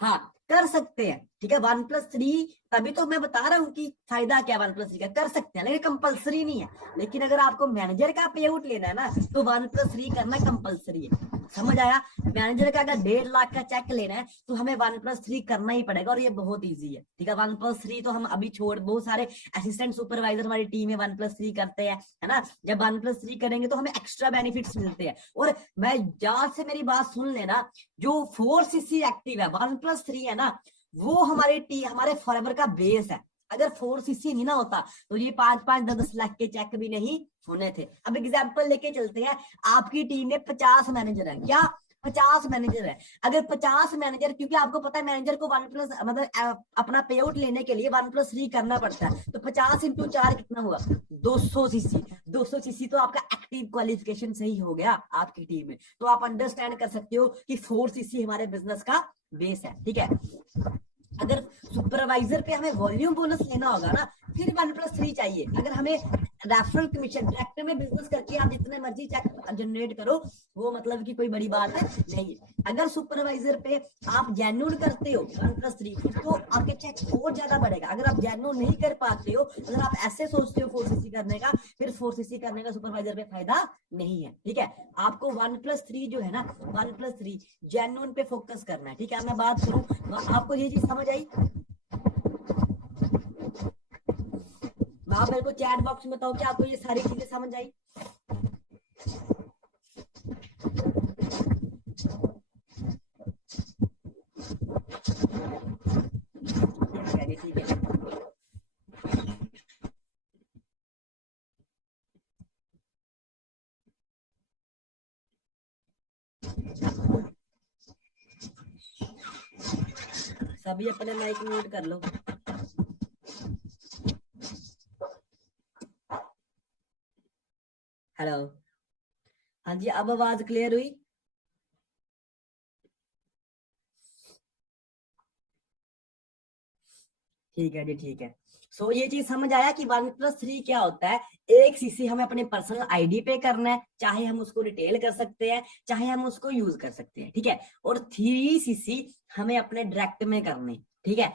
हाँ, कर सकते हैं, ठीक है। 1+3, तभी तो मैं बता रहा हूँ कि फायदा क्या 1+3 का, कर सकते हैं लेकिन कंपलसरी नहीं है। लेकिन अगर आपको मैनेजर का पे आउट लेना है ना तो 1+3 करना कंपलसरी है, समझ आया। मैनेजर का अगर 1.5 लाख का चेक लेना है तो हमें 1+3 करना ही पड़ेगा और ये बहुत ईजी है, ठीक है। 1+3 तो हम अभी छोड़, बहुत सारे असिस्टेंट सुपरवाइजर हमारी टीम में 1+3 करते हैं, है ना। जब 1+3 करेंगे तो हमें एक्स्ट्रा बेनिफिट्स मिलते हैं। और मैं जहां से मेरी बात सुन लेना, जो 4cc एक्टिव है, 1+3 है ना, वो हमारे फॉरएवर का बेस है। अगर 4cc नहीं ना होता तो ये 5-5, 10-10 लाख के चेक भी नहीं होने थे। अब एग्जाम्पल लेके चलते हैं, आपकी टीम में 50 मैनेजर है, क्या 50 मैनेजर है। अगर 50 मैनेजर, क्योंकि आपको पता है मैनेजर को 1+ मतलब अपना पे आउट लेने के लिए 1+3 करना पड़ता है, तो 50 × 4 कितना हुआ, 200cc। 200cc तो आपका एक्टिव क्वालिफिकेशन सही हो गया आपकी टीम में। तो आप अंडरस्टैंड कर सकते हो कि 4cc हमारे बिजनेस का बेस है, ठीक है। अगर सुपरवाइजर पे हमें वॉल्यूम बोनस लेना होगा ना, फिर 1+3 चाहिए। अगर हमें रेफरल कमीशन डायरेक्ट में बिजनेस करके आप जितने मर्जी चेक जनरेट करो, वो मतलब की कोई बड़ी बात नहीं है। अगर सुपरवाइजर पे आप जेन्युइन करते हो 1+3, फिर तो आपके चेक और ज्यादा बढ़ेगा। अगर आप जेन्युइन नहीं कर पाते हो, अगर आप ऐसे सोचते हो 4cc करने का, फिर 4cc करने का सुपरवाइजर पे फायदा नहीं है, ठीक है। आपको 1+3 जो है ना, 1+3 जेन्युइन पे फोकस करना है, ठीक है। मैं बात करूं, आपको ये चीज समझ आई? आप मेरे को चैट बॉक्स में बताओ कि आपको ये सारी चीजें समझ आई? ठीक है। सभी अपने माइक म्यूट कर लो। हेलो, हाँ जी, अब आवाज क्लियर हुई? ठीक है जी, ठीक है। सो ये चीज समझ आया कि 1+3 क्या होता है। 1cc हमें अपने पर्सनल आईडी पे करना है, चाहे हम उसको रिटेल कर सकते हैं, चाहे हम उसको यूज कर सकते हैं, ठीक है। और 3cc हमें अपने डायरेक्ट में करनी, ठीक है।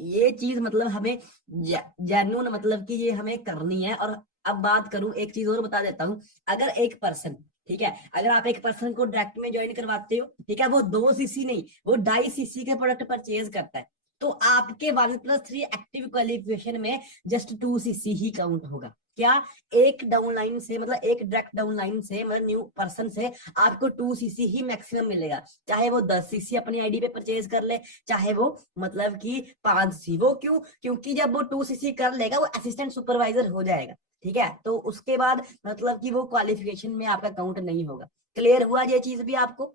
ये चीज मतलब हमें जेन्युइन मतलब कि ये हमें करनी है। और अब बात करूं, एक चीज और बता देता हूं। अगर एक पर्सन, ठीक है, अगर आप एक पर्सन को डायरेक्ट में ज्वाइन करवाते हो, ठीक है, वो 2cc नहीं, वो 2.5cc के प्रोडक्ट परचेज करता है, तो आपके 1+3 एक्टिव क्वालिफिकेशन में जस्ट 2cc ही काउंट होगा। क्या? एक डाउनलाइन से मतलब एक डायरेक्ट डाउनलाइन से मतलब न्यू पर्सन से आपको 2cc ही मैक्सिमम मिलेगा, चाहे वो 10cc अपनी आईडी पे परचेज कर ले, चाहे वो मतलब कि 5cc। वो क्यों? क्योंकि जब वो 2cc कर लेगा वो असिस्टेंट सुपरवाइजर हो जाएगा, ठीक है। तो उसके बाद मतलब कि वो क्वालिफिकेशन में आपका काउंट नहीं होगा। क्लियर हुआ ये चीज भी आपको?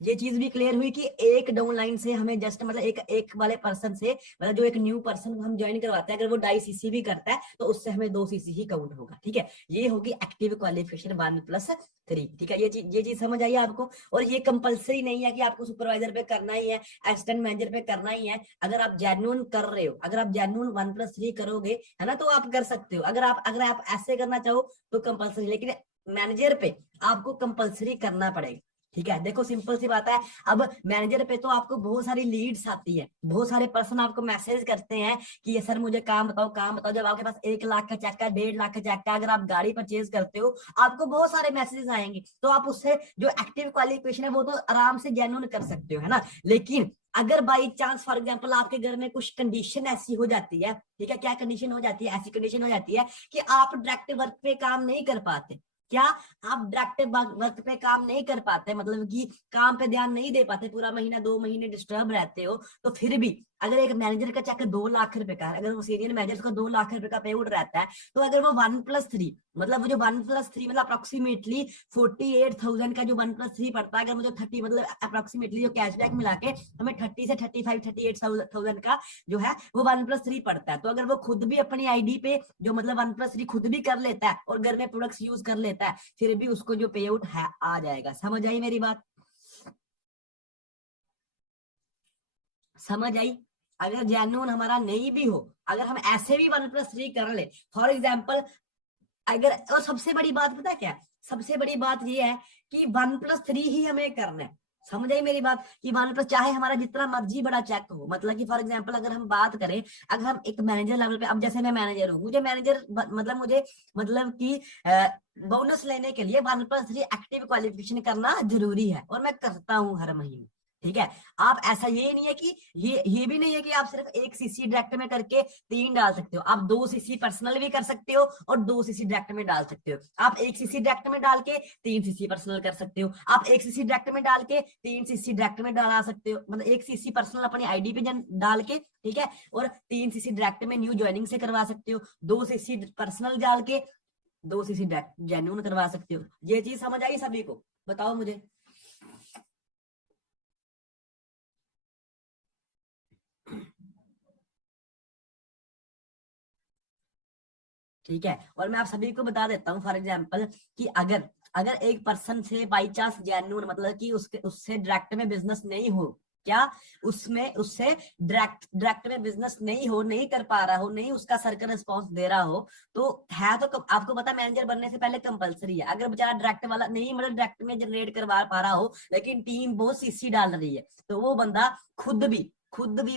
ये चीज भी क्लियर हुई कि एक डाउनलाइन से हमें जस्ट मतलब एक वाले पर्सन से मतलब जो एक न्यू पर्सन हम ज्वाइन करवाते हैं, अगर वो 2.5cc भी करता है तो उससे हमें 2cc ही काउंट होगा, ठीक है। ये होगी एक्टिव क्वालिफिकेशन 1+3, ठीक है। ये चीज समझ आई आपको? और ये कंपलसरी नहीं है कि आपको सुपरवाइजर पे करना ही है, असिस्टेंट मैनेजर पे करना ही है। अगर आप जेन्युइन कर रहे हो, अगर आप जेन्युइन 1+3 करोगे, है ना, तो आप कर सकते हो। अगर आप ऐसे करना चाहो तो कंपलसरी, लेकिन मैनेजर पे आपको कंपलसरी करना पड़ेगा, ठीक है, देखो सिंपल सी बात है। अब मैनेजर पे तो आपको बहुत सारी लीड्स आती है, बहुत सारे पर्सन आपको मैसेज करते हैं कि ये सर मुझे काम बताओ काम बताओ। जब आपके पास 1 लाख का चेक है, 1.5 लाख का चेक है, अगर आप गाड़ी परचेज करते हो आपको बहुत सारे मैसेजेस आएंगे, तो आप उससे जो एक्टिव क्वालिफिकेशन है वो तो आराम से जेन्युइन कर सकते हो, है ना। लेकिन अगर बाई चांस फॉर एग्जाम्पल आपके घर में कुछ कंडीशन ऐसी हो जाती है, ठीक है, क्या कंडीशन हो जाती है, ऐसी कंडीशन हो जाती है कि आप डायरेक्ट वर्क पे काम नहीं कर पाते, क्या आप डायरेक्ट वर्क पे काम नहीं कर पाते, मतलब कि काम पे ध्यान नहीं दे पाते, पूरा महीना 2 महीने डिस्टर्ब रहते हो, तो फिर भी अगर एक मैनेजर का चेक 2 लाख रुपए का है, अगर वो सीनियर मैनेजर का 2 लाख रुपए का पे आउट रहता है, तो अगर वो 1+3 मतलब वो जो 1+3 मतलब अप्रोक्सीमेटली 48,000 का जो 1+3 पड़ता है, अगर मुझे 30 मतलब अप्रोक्सीमेटली जो कैशबैक मिला के हमें 30 से 35 38,000 का जो है वो 1+3 पड़ता है। तो अगर वो खुद भी अपनी आईडी पे जो मतलब 1+3 खुद भी कर लेता है और घर में प्रोडक्ट्स यूज कर लेता है, फिर भी उसको जो पे आउट है आ जाएगा। समझ आई मेरी बात, समझ आई। अगर जेन्युइन हमारा नहीं भी हो, अगर हम ऐसे भी 1+3 कर ले फॉर एग्जाम्पल, अगर, और सबसे बड़ी बात पता क्या है, सबसे बड़ी बात ये है कि 1+3 ही हमें करना है। समझ आई मेरी बात, कि 1+ चाहे हमारा जितना मर्जी बड़ा चेक हो, मतलब कि फॉर एग्जांपल अगर हम बात करें, अगर हम एक मैनेजर लेवल पे, अब जैसे मैं मैनेजर हूँ, मुझे मैनेजर मतलब मुझे मतलब कि बोनस लेने के लिए 1+3 एक्टिव क्वालिफिकेशन करना जरूरी है, और मैं करता हूँ हर महीने। ठीक है, आप ऐसा ये नहीं है कि ये भी नहीं है कि आप सिर्फ एक सीसी डायरेक्ट में करके 3 डाल सकते हो, आप 2 सीसी पर्सनल भी कर सकते हो और 2 सीसी डायरेक्ट में डाल सकते हो। आप 1 सीसी डायरेक्ट में डाल के 3 सीसी पर्सनल कर सकते हो, आप 1 सीसी डायरेक्ट में डाल के 3 सीसी डायरेक्ट में डाला सकते हो, मतलब 1 सीसी पर्सनल अपनी आईडी पे डाल के, ठीक है, और 3 सीसी डायरेक्ट में न्यू ज्वाइनिंग से करवा सकते हो, 2 सीसी पर्सनल डाल के 2 सीसी जेन्यून करवा सकते हो। ये चीज समझ आई सभी को, बताओ मुझे। ठीक है, और मैं आप सभी को बता देता हूँ फॉर एग्जाम्पल कि अगर अगर एक पर्सन से बाई चांस जेन्युइन मतलब कि उसके उससे डायरेक्ट में बिजनेस नहीं हो, क्या उसमें उससे डायरेक्ट डायरेक्ट में बिजनेस नहीं हो, नहीं कर पा रहा हो, नहीं उसका सर्कल रिस्पॉन्स दे रहा हो, तो है तो आपको पता मैनेजर बनने से पहले कंपलसरी है। अगर बेचारा डायरेक्ट वाला नहीं मतलब डायरेक्ट में जनरेट करवा पा रहा हो, लेकिन टीम बहुत सीसी डाल रही है, तो वो बंदा खुद भी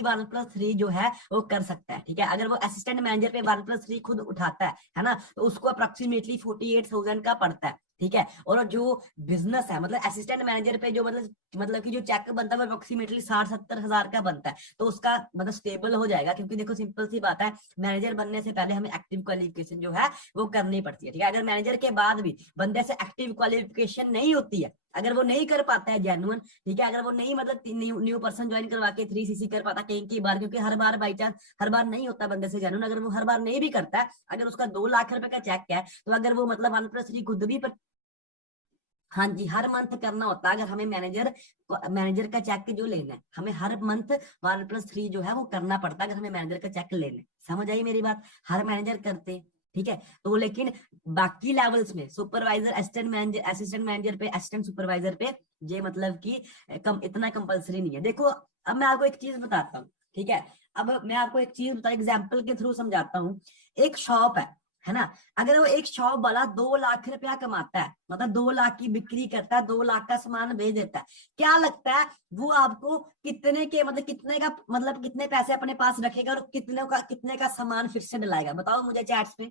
1+3 जो है वो कर सकता है। ठीक है, अगर वो असिस्टेंट मैनेजर पे 1+3 खुद उठाता है ना, तो उसको अप्रोक्सीमेटली 48,000 का पड़ता है। ठीक है, और जो बिजनेस है मतलब असिस्टेंट मैनेजर पे जो मतलब कि जो चेक बनता है वो अप्रोक्सीमेटली 60-70 हजार का बनता है, तो उसका मतलब स्टेबल हो जाएगा। क्योंकि देखो सिंपल सी बात है, मैनेजर बनने से पहले हमें एक्टिव क्वालिफिकेशन जो है वो करनी पड़ती है। ठीक है, अगर मैनेजर के बाद भी बंदे से एक्टिव क्वालिफिकेशन नहीं होती है, अगर वो नहीं कर पाता है जेन्युइन, ठीक है, अगर वो नहीं मतलब न्यू पर्सन ज्वाइन करवा के 3 सीसी कर पाता कहीं की बार, क्योंकि हर बार बाई चांस हर बार नहीं होता बंदे से जेन्युइन, अगर वो हर बार नहीं भी करता है, अगर उसका 2 लाख रुपए का चेक है, तो अगर वो मतलब 1+3 खुद भी हाँ जी हर मंथ करना होता है। अगर हमें मैनेजर का चेक जो लेना है, हमें हर मंथ 1+3 जो है वो करना पड़ता है, अगर हमें मैनेजर का चेक लेना है। समझ आई मेरी बात, हर मैनेजर करते हैं। ठीक है, तो लेकिन बाकी लेवल्स में सुपरवाइजर असिस्टेंट मैनेजर पे, असिस्टेंट सुपरवाइजर पे ये मतलब कि इतना कंपलसरी नहीं है। देखो अब मैं आपको एक चीज बताता हूँ, ठीक है, अब मैं आपको एक चीज बता एग्जाम्पल के थ्रू समझाता हूँ। एक शॉप है ना, अगर वो एक शॉप वाला 2 लाख रुपया कमाता है, मतलब 2 लाख की बिक्री करता है, 2 लाख का सामान बेच देता है, क्या लगता है वो आपको कितने के मतलब कितने का मतलब कितने पैसे अपने पास रखेगा और कितने का सामान फिर से डलाएगा, बताओ मुझे चैट्स पे।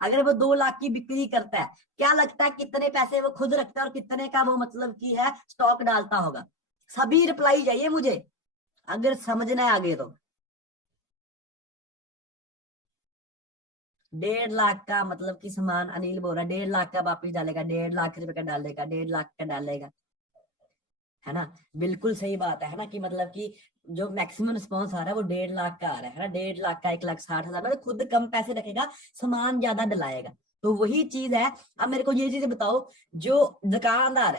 अगर वो 2 लाख की बिक्री करता है, क्या लगता है कितने पैसे वो खुद रखता है और कितने का वो मतलब की है स्टॉक डालता होगा। सभी रिप्लाई चाहिए मुझे, अगर समझना है आगे तो। 1.5 लाख का मतलब कि सामान अनिल बोल रहा है, 1.5 लाख का वापिस डालेगा, 1.5 लाख रुपए का डालेगा, 1.5 लाख का डालेगा, है ना। बिल्कुल सही बात है ना, कि मतलब कि जो मैक्सिमम रिस्पॉन्स आ रहा है वो 1.5 लाख का आ रहा है ना, 1.5 लाख का 1,60,000, मतलब खुद कम पैसे रखेगा, सामान ज्यादा डलाएगा। तो वही चीज है। अब मेरे को ये चीज बताओ, जो दुकानदार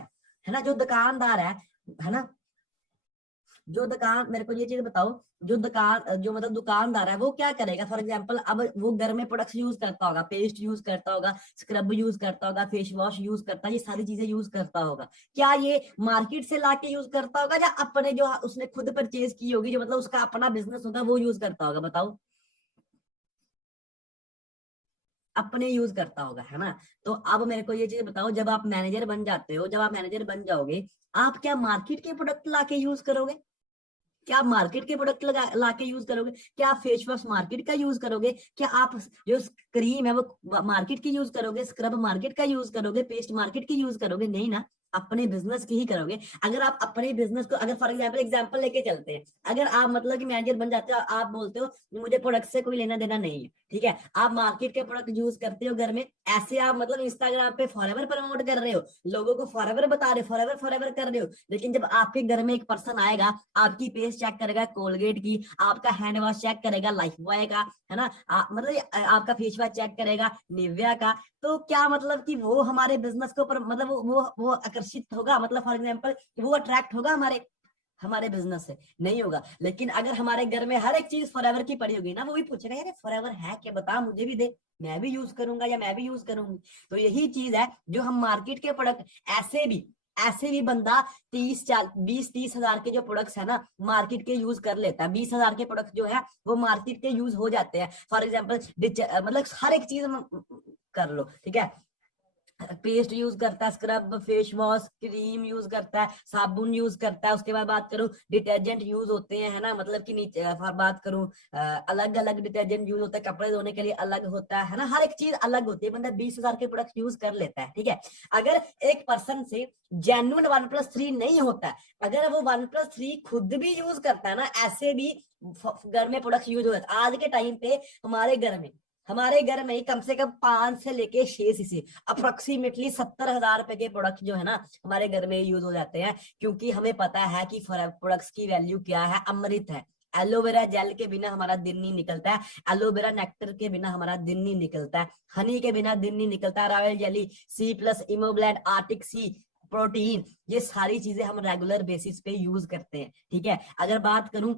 है ना, जो दुकानदार है ना, जो दुकान, मेरे को ये चीज बताओ, जो मतलब दुकानदार है वो क्या करेगा, फॉर एग्जांपल अब वो घर में प्रोडक्ट्स यूज करता होगा, पेस्ट यूज करता होगा, स्क्रब यूज करता होगा, फेस वॉश यूज करता है, ये सारी चीजें यूज करता होगा। क्या ये मार्केट से लाके यूज करता होगा या अपने जो उसने खुद परचेज की होगी, जो मतलब उसका अपना बिजनेस होगा वो यूज करता होगा, बताओ। अपने यूज करता होगा, है ना। तो अब मेरे को ये चीज बताओ, जब आप मैनेजर बन जाते हो, जब आप मैनेजर बन जाओगे, आप क्या मार्केट के प्रोडक्ट लाके यूज करोगे? क्या आप मार्केट के प्रोडक्ट लगा लाके यूज करोगे? क्या आप फेस वॉश मार्केट का यूज करोगे? क्या आप जो क्रीम है वो मार्केट की यूज करोगे? स्क्रब मार्केट का यूज करोगे? पेस्ट मार्केट की यूज करोगे? नहीं ना, अपने बिजनेस की ही करोगे। अगर आप अपने बिजनेस को, अगर फॉर एग्जाम्पल लेके चलते हैं, अगर आप मतलब कि मैनेजर बन जाते हो, आप बोलते हो मुझे प्रोडक्ट से कोई लेना देना नहीं है, ठीक है, आप मार्केट के प्रोडक्ट यूज करते हो घर में, ऐसे आप मतलब इंस्टाग्राम पे फॉरएवर प्रमोट कर रहे हो, लोगों को फॉरएवर बता रहे हो, फॉरएवर फॉरएवर कर रहे हो, लेकिन जब आपके घर में एक पर्सन आएगा, आपकी पेस्ट चेक करेगा कोलगेट की, आपका हैंड वॉश चेक करेगा लाइफ बॉय का, है ना, मतलब आपका फेस वॉश चेक करेगा निव्या का, तो क्या मतलब कि वो हमारे बिजनेस के ऊपर मतलब वो आकर्षित होगा, मतलब फॉर एग्जांपल वो अट्रैक्ट होगा हमारे हमारे बिजनेस से? नहीं होगा। लेकिन अगर हमारे घर में हर एक चीज फॉरएवर की पड़ी होगी ना, वो भी पूछेगा यार फॉरएवर है क्या, बता मुझे भी दे, मैं भी यूज करूंगा या मैं भी यूज करूंगी। तो यही चीज है जो हम मार्केट के प्रोडक्ट, ऐसे भी बंदा 20-30 हजार के जो प्रोडक्ट्स है ना मार्केट के यूज कर लेता है, 20 हजार के प्रोडक्ट जो है वो मार्केट के यूज हो जाते हैं। फॉर एग्जाम्पल मतलब हर एक चीज कर लो, ठीक है, पेस्ट यूज करता है, scrub, face wash, cream use करता है, साबुन यूज करता है, उसके बाद बात करूं डिटर्जेंट यूज होते हैं, है ना, मतलब कि नीचे बात करूं अलग अलग डिटर्जेंट यूज होता है, कपड़े धोने के लिए अलग होता है ना, हर एक चीज अलग होती है, बंदा 20 हजार के प्रोडक्ट यूज कर लेता है, ठीक है। अगर एक पर्सन से जेन्युइन 1+3 नहीं होता है, अगर वो 1+3 खुद भी यूज करता है ना, ऐसे भी घर में प्रोडक्ट यूज हो जाता है। आज के टाइम पे हमारे घर में ही कम से कम 5 से लेके 6 सीसी, अप्रोक्सीमेटली 70 हजार रुपए के प्रोडक्ट जो है ना हमारे घर में यूज हो जाते हैं, क्योंकि हमें पता है कि प्रोडक्ट्स की वैल्यू क्या है, अमृत है। एलोवेरा जेल के बिना हमारा दिन नहीं निकलता है, एलोवेरा नेक्टर के बिना हमारा दिन नहीं निकलता है, हनी के बिना दिन नहीं निकलता है, रॉयल जेली, C+ इमोब्लेंट, आर्टिक सी, प्रोटीन, ये सारी चीजें हम रेगुलर बेसिस पे यूज करते हैं, ठीक है। अगर बात करूं,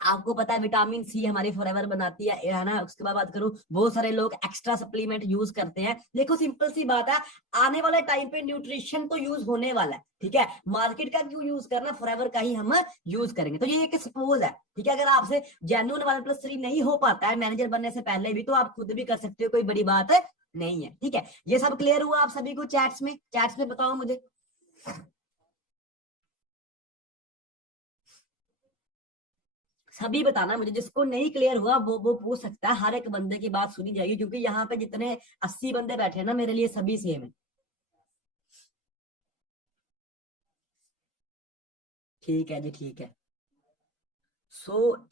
आपको पता है विटामिन सी हमारी फॉरएवर बनाती है ना। उसके बाद बात करूं, बहुत सारे लोग एक्स्ट्रा सप्लीमेंट यूज करते हैं। देखो सिंपल सी बात है, आने वाले टाइम पे न्यूट्रिशन तो यूज होने वाला है, ठीक है, मार्केट का क्यों यूज करना, फॉरएवर का ही हम यूज करेंगे। तो ये एक सपोज है, ठीक है, अगर आपसे जेन्युइन 1+3 नहीं हो पाता है मैनेजर बनने से पहले भी, तो आप खुद भी कर सकते हो, कोई बड़ी बात नहीं है, ठीक है। ये सब क्लियर हुआ आप सभी को? चैट्स में बताओ मुझे। सभी बताना मुझे, जिसको नहीं क्लियर हुआ वो पूछ सकता है, हर एक बंदे की बात सुनी जाएगी, क्योंकि यहाँ पे जितने 80 बंदे बैठे हैं ना, मेरे लिए सभी सेम है। ठीक है जी, ठीक है।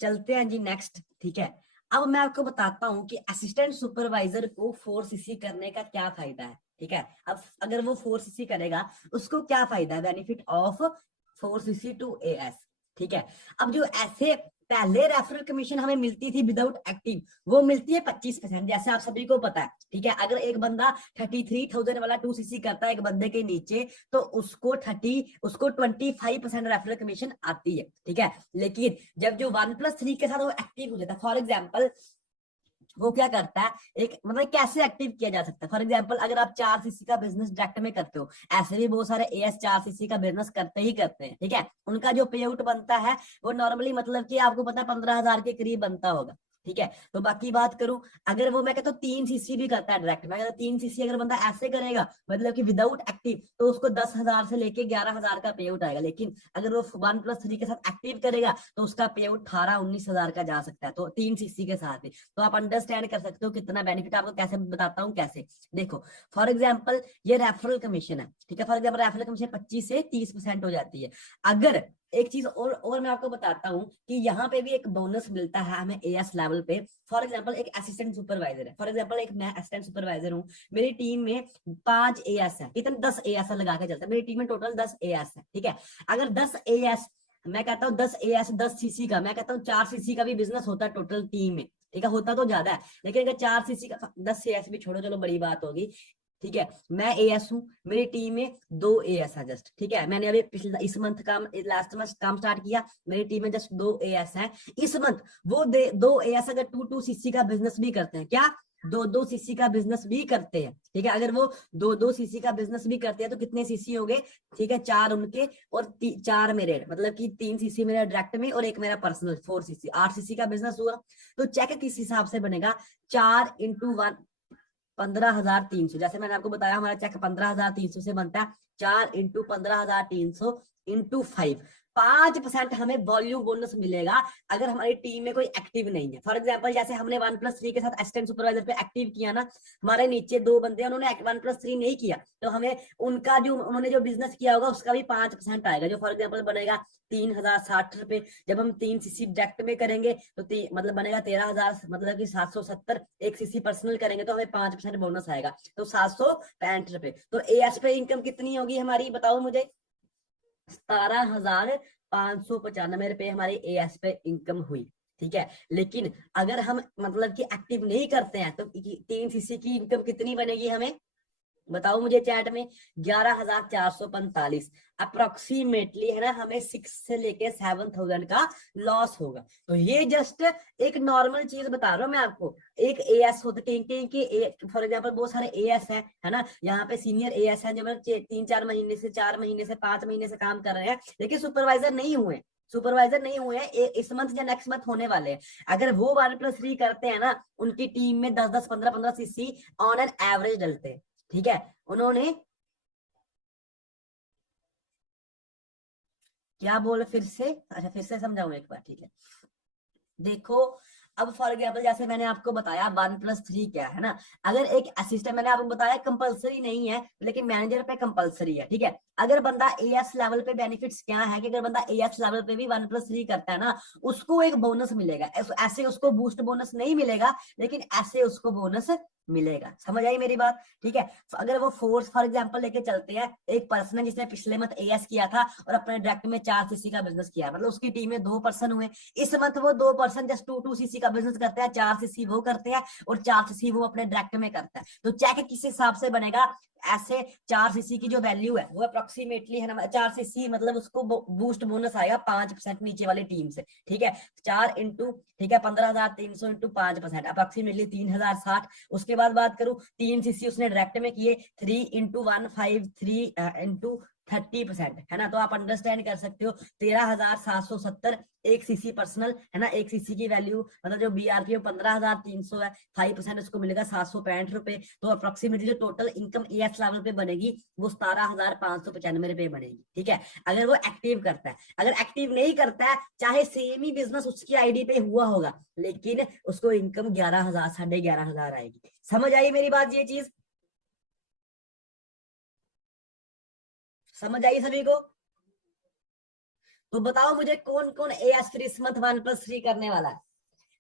चलते हैं जी नेक्स्ट, ठीक है। अब मैं आपको बताता हूँ कि असिस्टेंट सुपरवाइजर को 4 CC करने का क्या फायदा है, ठीक है। अब अगर वो 4 CC करेगा, उसको क्या फायदा है, benefit of 4 CC to AS, ठीक है। अब जो ऐसे पहले रेफरल कमीशन हमें मिलती थी विदाउट एक्टिव, वो मिलती है 25%, जैसे आप सभी को पता है, ठीक है। अगर एक बंदा 33,000 वाला 2 CC करता है एक बंदे के नीचे, तो उसको 25% रेफरल कमीशन आती है, ठीक है। लेकिन जब जो 1+3 के साथ वो एक्टिव हो जाता है, फॉर एग्जाम्पल वो क्या करता है, एक मतलब कैसे एक्टिव किया जा सकता है, फॉर एग्जांपल अगर आप 4 CC का बिजनेस डायरेक्ट में करते हो, ऐसे भी बहुत सारे AS 4 CC का बिजनेस करते ही करते हैं, ठीक है। उनका जो पे आउट बनता है वो नॉर्मली मतलब कि आपको पता है 15 हजार के करीब बनता होगा, ठीक है। तो बाकी बात करूं, अगर वो मैं कहता हूँ 3 CC भी करता है डायरेक्ट, मैं कहता 3 CC अगर बंदा ऐसे करेगा मतलब कि विदाउट एक्टिव, तो उसको 10 हजार से लेके 11 हजार का पे आउट आएगा। लेकिन अगर वो 1+3 के साथ एक्टिव करेगा, तो उसका पे आउट 18-19 हजार का जा सकता है, तो 3 CC के साथ ही। तो आप अंडरस्टैंड कर सकते हो कितना बेनिफिट, आपको कैसे बताता हूँ कैसे। देखो फॉर एग्जाम्पल ये रेफरल कमीशन है, ठीक है, फॉर एग्जाम्पल रेफरल कमीशन 25 से 30% हो जाती है। अगर एक चीज और मैं आपको बताता हूँ कि यहाँ पे भी एक बोनस मिलता है हमें AS लेवल पे। फॉर एग्जाम्पल एक असिस्टेंट सुपरवाइजर है, फॉर एग्जाम्पल एक मैं असिस्टेंट सुपरवाइजर हूँ, मेरी टीम में 5 AS है, कितने 10 AS लगा के चलता है, मेरी टीम में टोटल 10 AS है, ठीक है। अगर 10 AS, मैं कहता हूँ 10 AS 10 CC का, मैं कहता हूँ 4 CC का भी बिजनेस होता है टोटल टीम में, ठीक है, होता तो ज्यादा है, लेकिन अगर 4 CC का, 10 AS भी छोड़ो चलो बड़ी बात होगी, ठीक है। मैं AS हूँ, मेरी टीम में 2 AS है जस्ट, ठीक है। मैंने अभी पिछले इस मंथ काम लास्ट मंथ काम स्टार्ट किया, मेरी टीम में जस्ट 2 AS है इस मंथ। वो 2 AS अगर 2-2 CC का बिजनेस भी करते हैं, क्या 2-2 CC का बिजनेस भी करते हैं, ठीक है। अगर वो 2-2 CC का बिजनेस भी करते हैं तो कितने CC हो गए, ठीक है, 4 उनके और 4 मेरे, मतलब कि 3 CC मेरा डायरेक्ट में और एक मेरा पर्सनल 4 CC, 8 CC का बिजनेस हुआ। तो चेक किस हिसाब से बनेगा, 4 × 1 15,300, जैसे मैंने आपको बताया हमारा चेक 15,300 से बनता है। 4 इंटू 15,300 इंटू 5% हमें वॉल्यूम बोनस मिलेगा अगर हमारी टीम में कोई एक्टिव नहीं है। फॉर एग्जांपल जैसे हमने 1+3 के साथ असिस्टेंट सुपरवाइजर पे एक्टिव किया ना, हमारे नीचे 2 बंदे उन्होंने 1+3 नहीं किया, तो हमें उनका जो उन्होंने जो बिजनेस किया होगा उसका भी 5% आएगा, जो फॉर एग्जाम्पल बनेगा 3,060 रुपए। जब हम 3 सीसी डायरेक्ट में करेंगे तो मतलब बनेगा 13,000, मतलब कि 770। 1 सीसी पर्सनल करेंगे तो हमें 5% बोनस आएगा, तो 765 रुपए। तो एएस पे इनकम कितनी होगी हमारी, बताओ मुझे। 17,595 रुपए हमारी एएस पे इनकम हुई। ठीक है, लेकिन अगर हम मतलब कि एक्टिव नहीं करते हैं तो 3 सीसी की इनकम कितनी बनेगी हमें, बताओ मुझे चैट में। 11,445 अप्रोक्सीमेटली है ना, हमें 6 से लेके 7,000 का लॉस होगा। तो ये जस्ट एक नॉर्मल चीज बता रहा हूँ मैं आपको। एक एएस होते फॉर एग्जांपल बहुत सारे एएस है ना, यहाँ पे सीनियर एएस है जो 3-4 महीने से 4 महीने से 5 महीने से काम कर रहे हैं, लेकिन सुपरवाइजर नहीं हुए, इस मंथ या नेक्स्ट मंथ होने वाले हैं। अगर वो 1+3 करते हैं ना, उनकी टीम में 10-10 15-15 सीसी ऑन एन एवरेज डलते हैं। ठीक है, उन्होंने क्या बोला फिर से, अच्छा फिर से समझाऊं एक बार। ठीक है, देखो अब फॉर एग्जाम्पल जैसे मैंने आपको बताया 1+3 क्या है ना, अगर एक असिस्टेंट मैंने आपको बताया कंपलसरी नहीं है, लेकिन मैनेजर पे कंपलसरी है। ठीक है, अगर बंदा एएस लेवल पे बेनिफिट्स क्या है कि अगर बंदा एएस लेवल पे भी 1+3 करता है ना, उसको एक बोनस मिलेगा। ऐसे उसको बूस्ट बोनस नहीं मिलेगा, लेकिन ऐसे उसको बोनस मिलेगा। समझ आई मेरी बात। ठीक है, अगर वो फोर्स फॉर एग्जांपल लेके चलते हैं, एक पर्सन है जिसने पिछले मंथ एएस किया था और अपने डायरेक्ट में 4 सीसी का बिजनेस किया, मतलब उसकी टीम में 2 पर्सन हुए। इस मंथ वो 2 पर्सन जस्ट 2 सीसी का बिजनेस करते हैं, 4 सीसी वो करते हैं और 4 सीसी वो अपने डायरेक्ट में करता है। तो चेक किस हिसाब से बनेगा, ऐसे 4 सीसी की जो वैल्यू है वो अप्रोक्सीमेटली है ना 4 सीसी, मतलब उसको बूस्ट बोनस आएगा 5% नीचे वाली टीम से। ठीक है, 4 इंटू ठीक है 15,300 इंटू 5% अप्रोक्सीमेटली 3,060। उसके बाद बात करूं 3 सीसी उसने डायरेक्ट में किए, 3 इंटू 153 इंटू 30% है ना, तो आप अंडरस्टैंड कर सकते हो 13,770 एक सीसी पर्सनल है ना। एक सीसी की वैल्यू मतलब जो बीआरपी 15,300 है, 5% उसको मिलेगा 765 रुपए। तो अप्रोक्सीमेटली जो टोटल इनकम एएस लेवल पे बनेगी वो 17,595 रुपए बनेगी। ठीक है, अगर वो एक्टिव करता है। अगर एक्टिव नहीं करता है, चाहे सेम ही बिजनेस उसकी आईडी पे हुआ होगा, लेकिन उसको इनकम 11,000 11,500 आएगी। समझ आई मेरी बात, ये चीज समझ आई सभी को। तो बताओ मुझे कौन कौन एएस फिर इस मंथ 1+3 करने वाला है,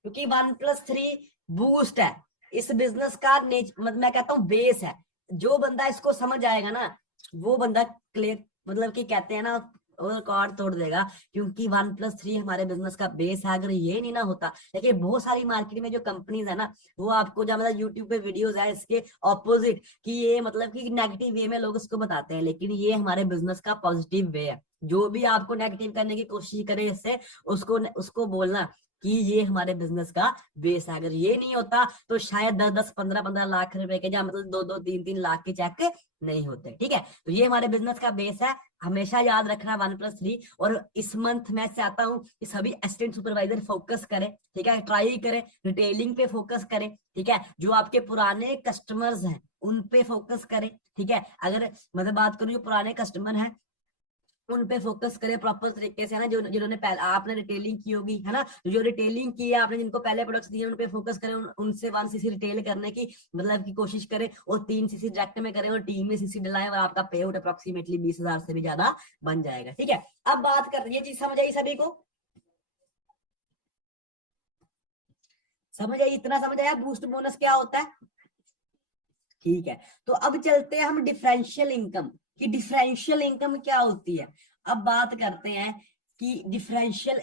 क्योंकि 1+3 बूस्ट है इस बिजनेस का मतलब मैं कहता हूँ बेस है। जो बंदा इसको समझ आएगा ना, वो बंदा क्लियर मतलब कि कहते हैं ना वो रिकॉर्ड तोड़ देगा, क्योंकि 1+3 हमारे बिजनेस का बेस है। अगर ये नहीं ना होता, देखिए बहुत सारी मार्केट में जो कंपनीज है ना, वो आपको जब मतलब यूट्यूब पे वीडियोस है इसके ऑपोजिट कि ये मतलब कि नेगेटिव वे में लोग इसको बताते हैं, लेकिन ये हमारे बिजनेस का पॉजिटिव वे है। जो भी आपको नेगेटिव करने की कोशिश करे इससे, उसको उसको बोलना कि ये हमारे बिजनेस का बेस है। अगर ये नहीं होता तो शायद 10-10 15-15 लाख रुपए के, जहाँ मतलब 2-2 3-3 लाख के चेक नहीं होते। ठीक है, तो ये हमारे बिजनेस का बेस है, हमेशा याद रखना 1+3। और इस मंथ मैं चाहता हूँ कि सभी असिस्टेंट सुपरवाइजर फोकस करें। ठीक है, ट्राई करें, रिटेलिंग पे फोकस करें। ठीक है, जो आपके पुराने कस्टमर्स हैं उन पे फोकस करें। ठीक है, अगर मतलब बात करूं जो पुराने कस्टमर हैं उन पे फोकस करें प्रॉपर तरीके से, है ना। जो जिन्होंने पहले आपने रिटेलिंग की होगी है ना, जो रिटेलिंग की है आपने, जिनको पहले प्रोडक्ट्स दिए उन पे फोकस करें, उनसे 1 सीसी रिटेल करने की मतलब की कोशिश करें, और 3 सीसी डायरेक्ट में करें और टीम में सीसी डलाएं, और आपका पे आउट अप्रोक्सीमेटली 20,000 से भी ज्यादा बन जाएगा। ठीक है, अब बात करते हैं, ये चीज समझ आई सभी को, समझ आई, इतना समझ आया बूस्ट बोनस क्या होता है। ठीक है, तो अब चलते हैं हम डिफरेंशियल इनकम कि डिफरेंशियल इनकम क्या होती है। अब बात करते हैं कि डिफरेंशियल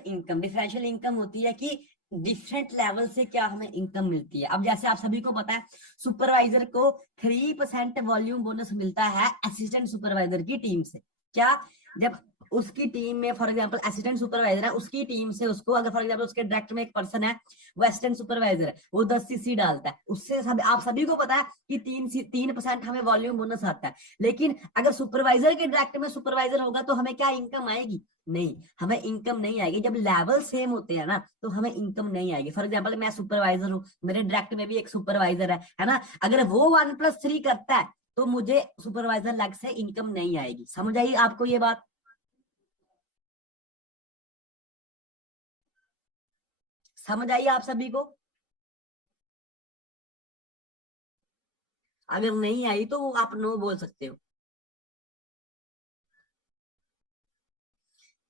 इनकम होती है कि डिफरेंट लेवल से क्या हमें इनकम मिलती है। अब जैसे आप सभी को पता है सुपरवाइजर को 3% वॉल्यूम बोनस मिलता है असिस्टेंट सुपरवाइजर की टीम से। क्या, जब उसकी टीम में फॉर एग्जांपल असिस्टेंट सुपरवाइजर है, उसकी टीम से उसको अगर फॉर एग्जांपल उसके डायरेक्टर में एक पर्सन है वो असिस्टेंट सुपरवाइजर है, वो 10 सीसी डालता है, उससे सब आप सभी को पता है कि 3% हमें वॉल्यूम बोनस आता है। लेकिन अगर सुपरवाइजर के डायरेक्टर में सुपरवाइजर होगा तो हमें क्या इनकम आएगी? नहीं, हमें इनकम नहीं आएगी। जब लेवल सेम होते हैं ना तो हमें इनकम नहीं आएगी। फॉर एग्जाम्पल मैं सुपरवाइजर हूँ, मेरे डायरेक्टर में भी एक सुपरवाइजर है ना, अगर वो 1+3 करता है तो मुझे सुपरवाइजर लग से इनकम नहीं आएगी। समझ आई आपको ये बात? समझ आई आप सभी को? अगर नहीं आई तो आप नो बोल सकते हो।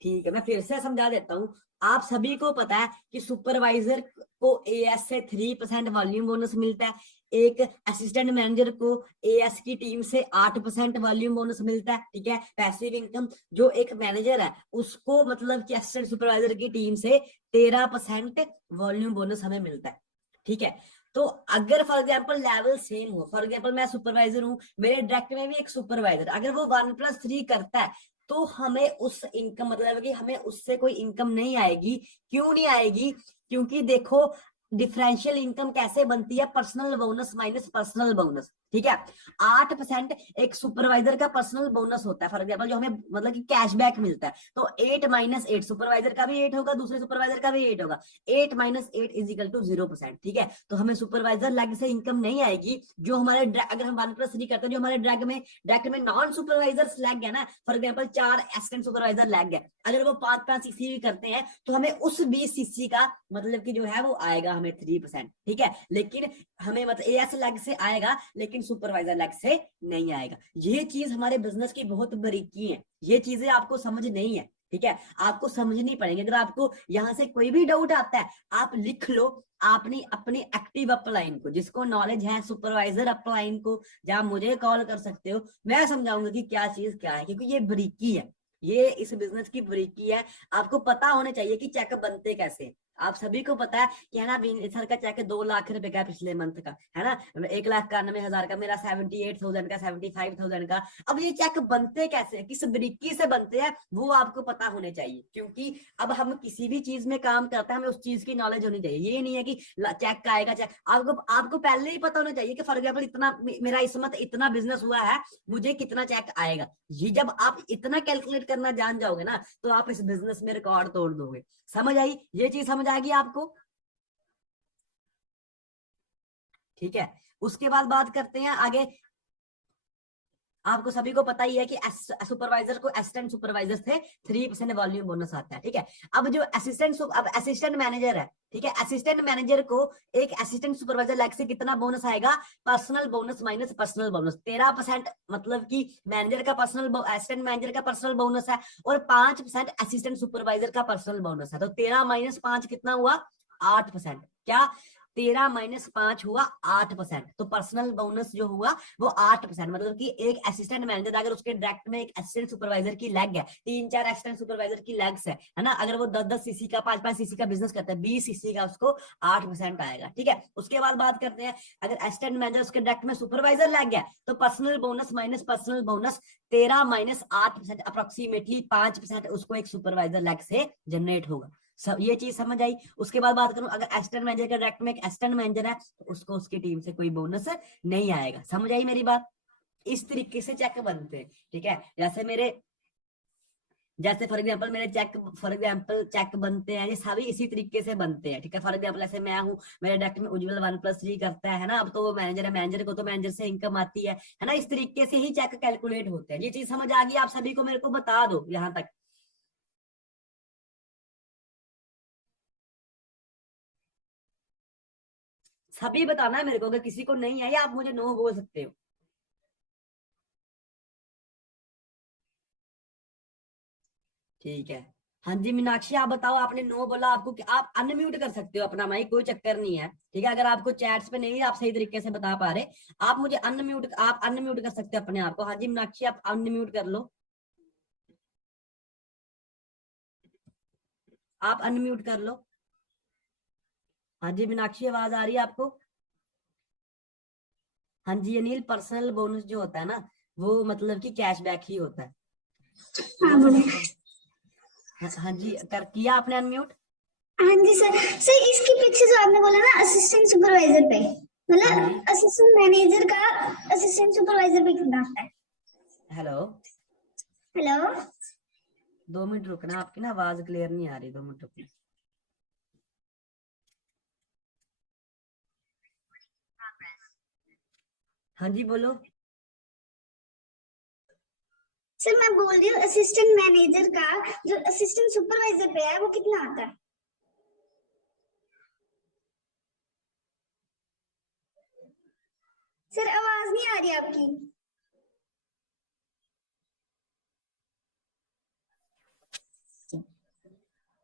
ठीक है, मैं फिर से समझा देता हूँ। आप सभी को पता है कि सुपरवाइजर को एएस से 3% वॉल्यूम बोनस मिलता है, एक असिस्टेंट मैनेजर को एएस की टीम से 8% वॉल्यूम बोनस मिलता है। ठीक है, पैसिव इनकम जो एक मैनेजर है उसको मतलब कि असिस्टेंट सुपरवाइजर की टीम से 13% वॉल्यूम बोनस हमें मिलता है। ठीक है, तो अगर फॉर एग्जाम्पल लेवल सेम हो, फॉर एग्जाम्पल मैं सुपरवाइजर हूँ, मेरे डायरेक्ट में भी एक सुपरवाइजर, अगर वो 1+3 करता है तो हमें उस इनकम मतलब कि हमें उससे कोई इनकम नहीं आएगी। क्यों नहीं आएगी? क्योंकि देखो डिफरेंशियल इनकम कैसे बनती है, personal bonus minus personal bonus. ठीक है, 8% एक सुपरवाइजर का पर्सनल बोनस होता है फॉर एग्जाम्पल, जो हमें मतलब कि कैशबैक मिलता है। तो 8 - 8 सुपरवाइजर का भी 8 होगा, दूसरे सुपरवाइजर का भी 8 होगा, 8 - 8 = 0%। ठीक है, तो हमें सुपरवाइजर लैग से इनकम नहीं आएगी। जो हमारे अगर हम 1+3 करते हैं, जो हमारे डायरेक्ट में नॉन सुपरवाइजर लैग है ना, for example 4 assistant supervisor lag है, अगर वो 5 सीसी भी करते हैं तो हमें उस 20 सीसी का मतलब कि जो है वो आएगा हमें 3%। ठीक है, लेकिन हमें मतलब एएस लैग से आएगा लेकिन सुपरवाइजर लैग से नहीं आएगा। ये चीज हमारे बिजनेस की बहुत बारीकी है, ये चीजें आपको समझ नहीं है। ठीक है, आपको समझनी पड़ेगी। अगर आपको यहाँ से कोई भी डाउट आता है आप लिख लो, आपने अपनी एक्टिव अपलाइन को, जिसको नॉलेज है सुपरवाइजर अपलाइन को, जहां मुझे कॉल कर सकते हो, मैं समझाऊंगा कि क्या चीज क्या है, क्योंकि ये बारीकी है, ये इस बिजनेस की बारीकी है। आपको पता होना चाहिए कि चेक बनते कैसे हैं। आप सभी को पता है कि है ना, सर का चेक 2 लाख रुपए का पिछले मंथ का है ना, 1,91,000 का, मेरा 78,000 का, 75,000 का। अब ये चेक बनते कैसे, किस बारीकी से बनते हैं, वो आपको पता होने चाहिए। क्योंकि अब हम किसी भी चीज में काम करते हैं, हमें उस चीज की नॉलेज होनी चाहिए। ये नहीं है कि चेक का आएगा चेक, आपको आपको पहले ही पता होना चाहिए कि फॉर एग्जाम्पल इतना मेरा इस मंथ इतना बिजनेस हुआ है, मुझे कितना चेक आएगा। ये जब आप इतना कैलकुलेट करना जान जाओगे ना तो आप इस बिजनेस में रिकॉर्ड तोड़ दोगे। समझ आई? ये चीज समझ आएगी आपको? ठीक है, उसके बाद बात करते हैं आगे। आपको सभी को पता ही है कि सुपरवाइजर को असिस्टेंट सुपरवाइजर से 3% वॉल्यूम बोनस आता है। ठीक है, अब जो अब असिस्टेंट मैनेजर है, ठीक है, असिस्टेंट मैनेजर को एक असिस्टेंट सुपरवाइजर लाइक से कितना बोनस आएगा? Personal bonus minus personal bonus 13%, मतलब कि मैनेजर का पर्सनल असिस्टेंट मैनेजर का पर्सनल बोनस है, और 5% असिस्टेंट सुपरवाइजर का पर्सनल बोनस है। तो 13 - 5 कितना हुआ? 8%। क्या? 13 - 5 हुआ 8%। तो पर्सनल बोनस जो हुआ वो 8%, मतलब कि एक असिस्टेंट मैनेजर अगर उसके डायरेक्ट में एक असिस्टेंट सुपरवाइजर की लैग है, 3-4 असिस्टेंट सुपरवाइजर की लैग्स है ना, अगर वो 10-10 सीसी का 5-5 सीसी का बिजनेस करता है, 20 सीसी का, उसको 8% आएगा। ठीक है, उसके बाद बात करते हैं, अगर असिस्टेंट मैनेजर उसके डायरेक्ट में सुपरवाइजर लैग है तो personal bonus minus personal bonus 13 - 8%, approximately 5% उसको एक सुपरवाइजर लैग से जनरेट होगा। सब ये चीज समझ आई? उसके बाद बात करूं, अगर असिस्टेंट मैनेजर का डायरेक्ट में एक असिस्टेंट मैनेजर है तो उसको उसकी टीम से कोई बोनस नहीं आएगा। समझ आई मेरी बात? इस तरीके से चेक बनते हैं। ठीक है, जैसे फॉर एग्जांपल मेरे चेक बनते हैं, ये सभी इसी तरीके से बनते हैं। ठीक है, फॉर एग्जांपल ऐसे मैं हूँ, मेरे डायरेक्ट में उज्जवल 1+3 करता है ना, अब तो वो मैनेजर है, मैनेजर को तो मैनेजर से इनकम आती है ना, इस तरीके से ही चेक कैलकुलेट होते हैं। ये चीज समझ आ गई आप सभी को? मेरे को बता दो यहाँ तक। सभी बताना है मेरे को, अगर किसी को नहीं है आप मुझे नो बोल सकते हो। ठीक है, हाँ जी मीनाक्षी आप बताओ, आपने नो बोला, आपको आप अनम्यूट कर सकते हो अपना माइक, कोई चक्कर नहीं है। ठीक है, अगर आपको चैट्स पे नहीं आप सही तरीके से बता पा रहे, आप अनम्यूट कर सकते हो अपने आप को। हाँ जी मीनाक्षी आप अनम्यूट कर लो, आप अनम्यूट कर लो। हाँ जी मीनाक्षी आवाज आ रही है आपको? हाँ जी अनिल, पर्सनल बोनस जो होता है ना वो मतलब कि कैशबैक ही होता है। हाँ बोलो। हाँ जी, कर किया आपने अनम्यूट? हाँ जी सर। सर इसके पीछे जो आपने बोला ना असिस्टेंट सुपरवाइजर पे, हाँ मतलब जी। असिस्टेंट मैनेजर का असिस्टेंट सुपरवाइजर पे कितना आता है? Hello, hello. 2 मिनट रुकना, आपकी ना आवाज क्लियर नहीं आ रही, 2 मिनट रुकना। हाँ जी बोलो। सर मैं बोल रही हूँ असिस्टेंट मैनेजर का जो असिस्टेंट सुपरवाइजर पे है वो कितना आता है? सर आवाज नहीं आ रही आपकी।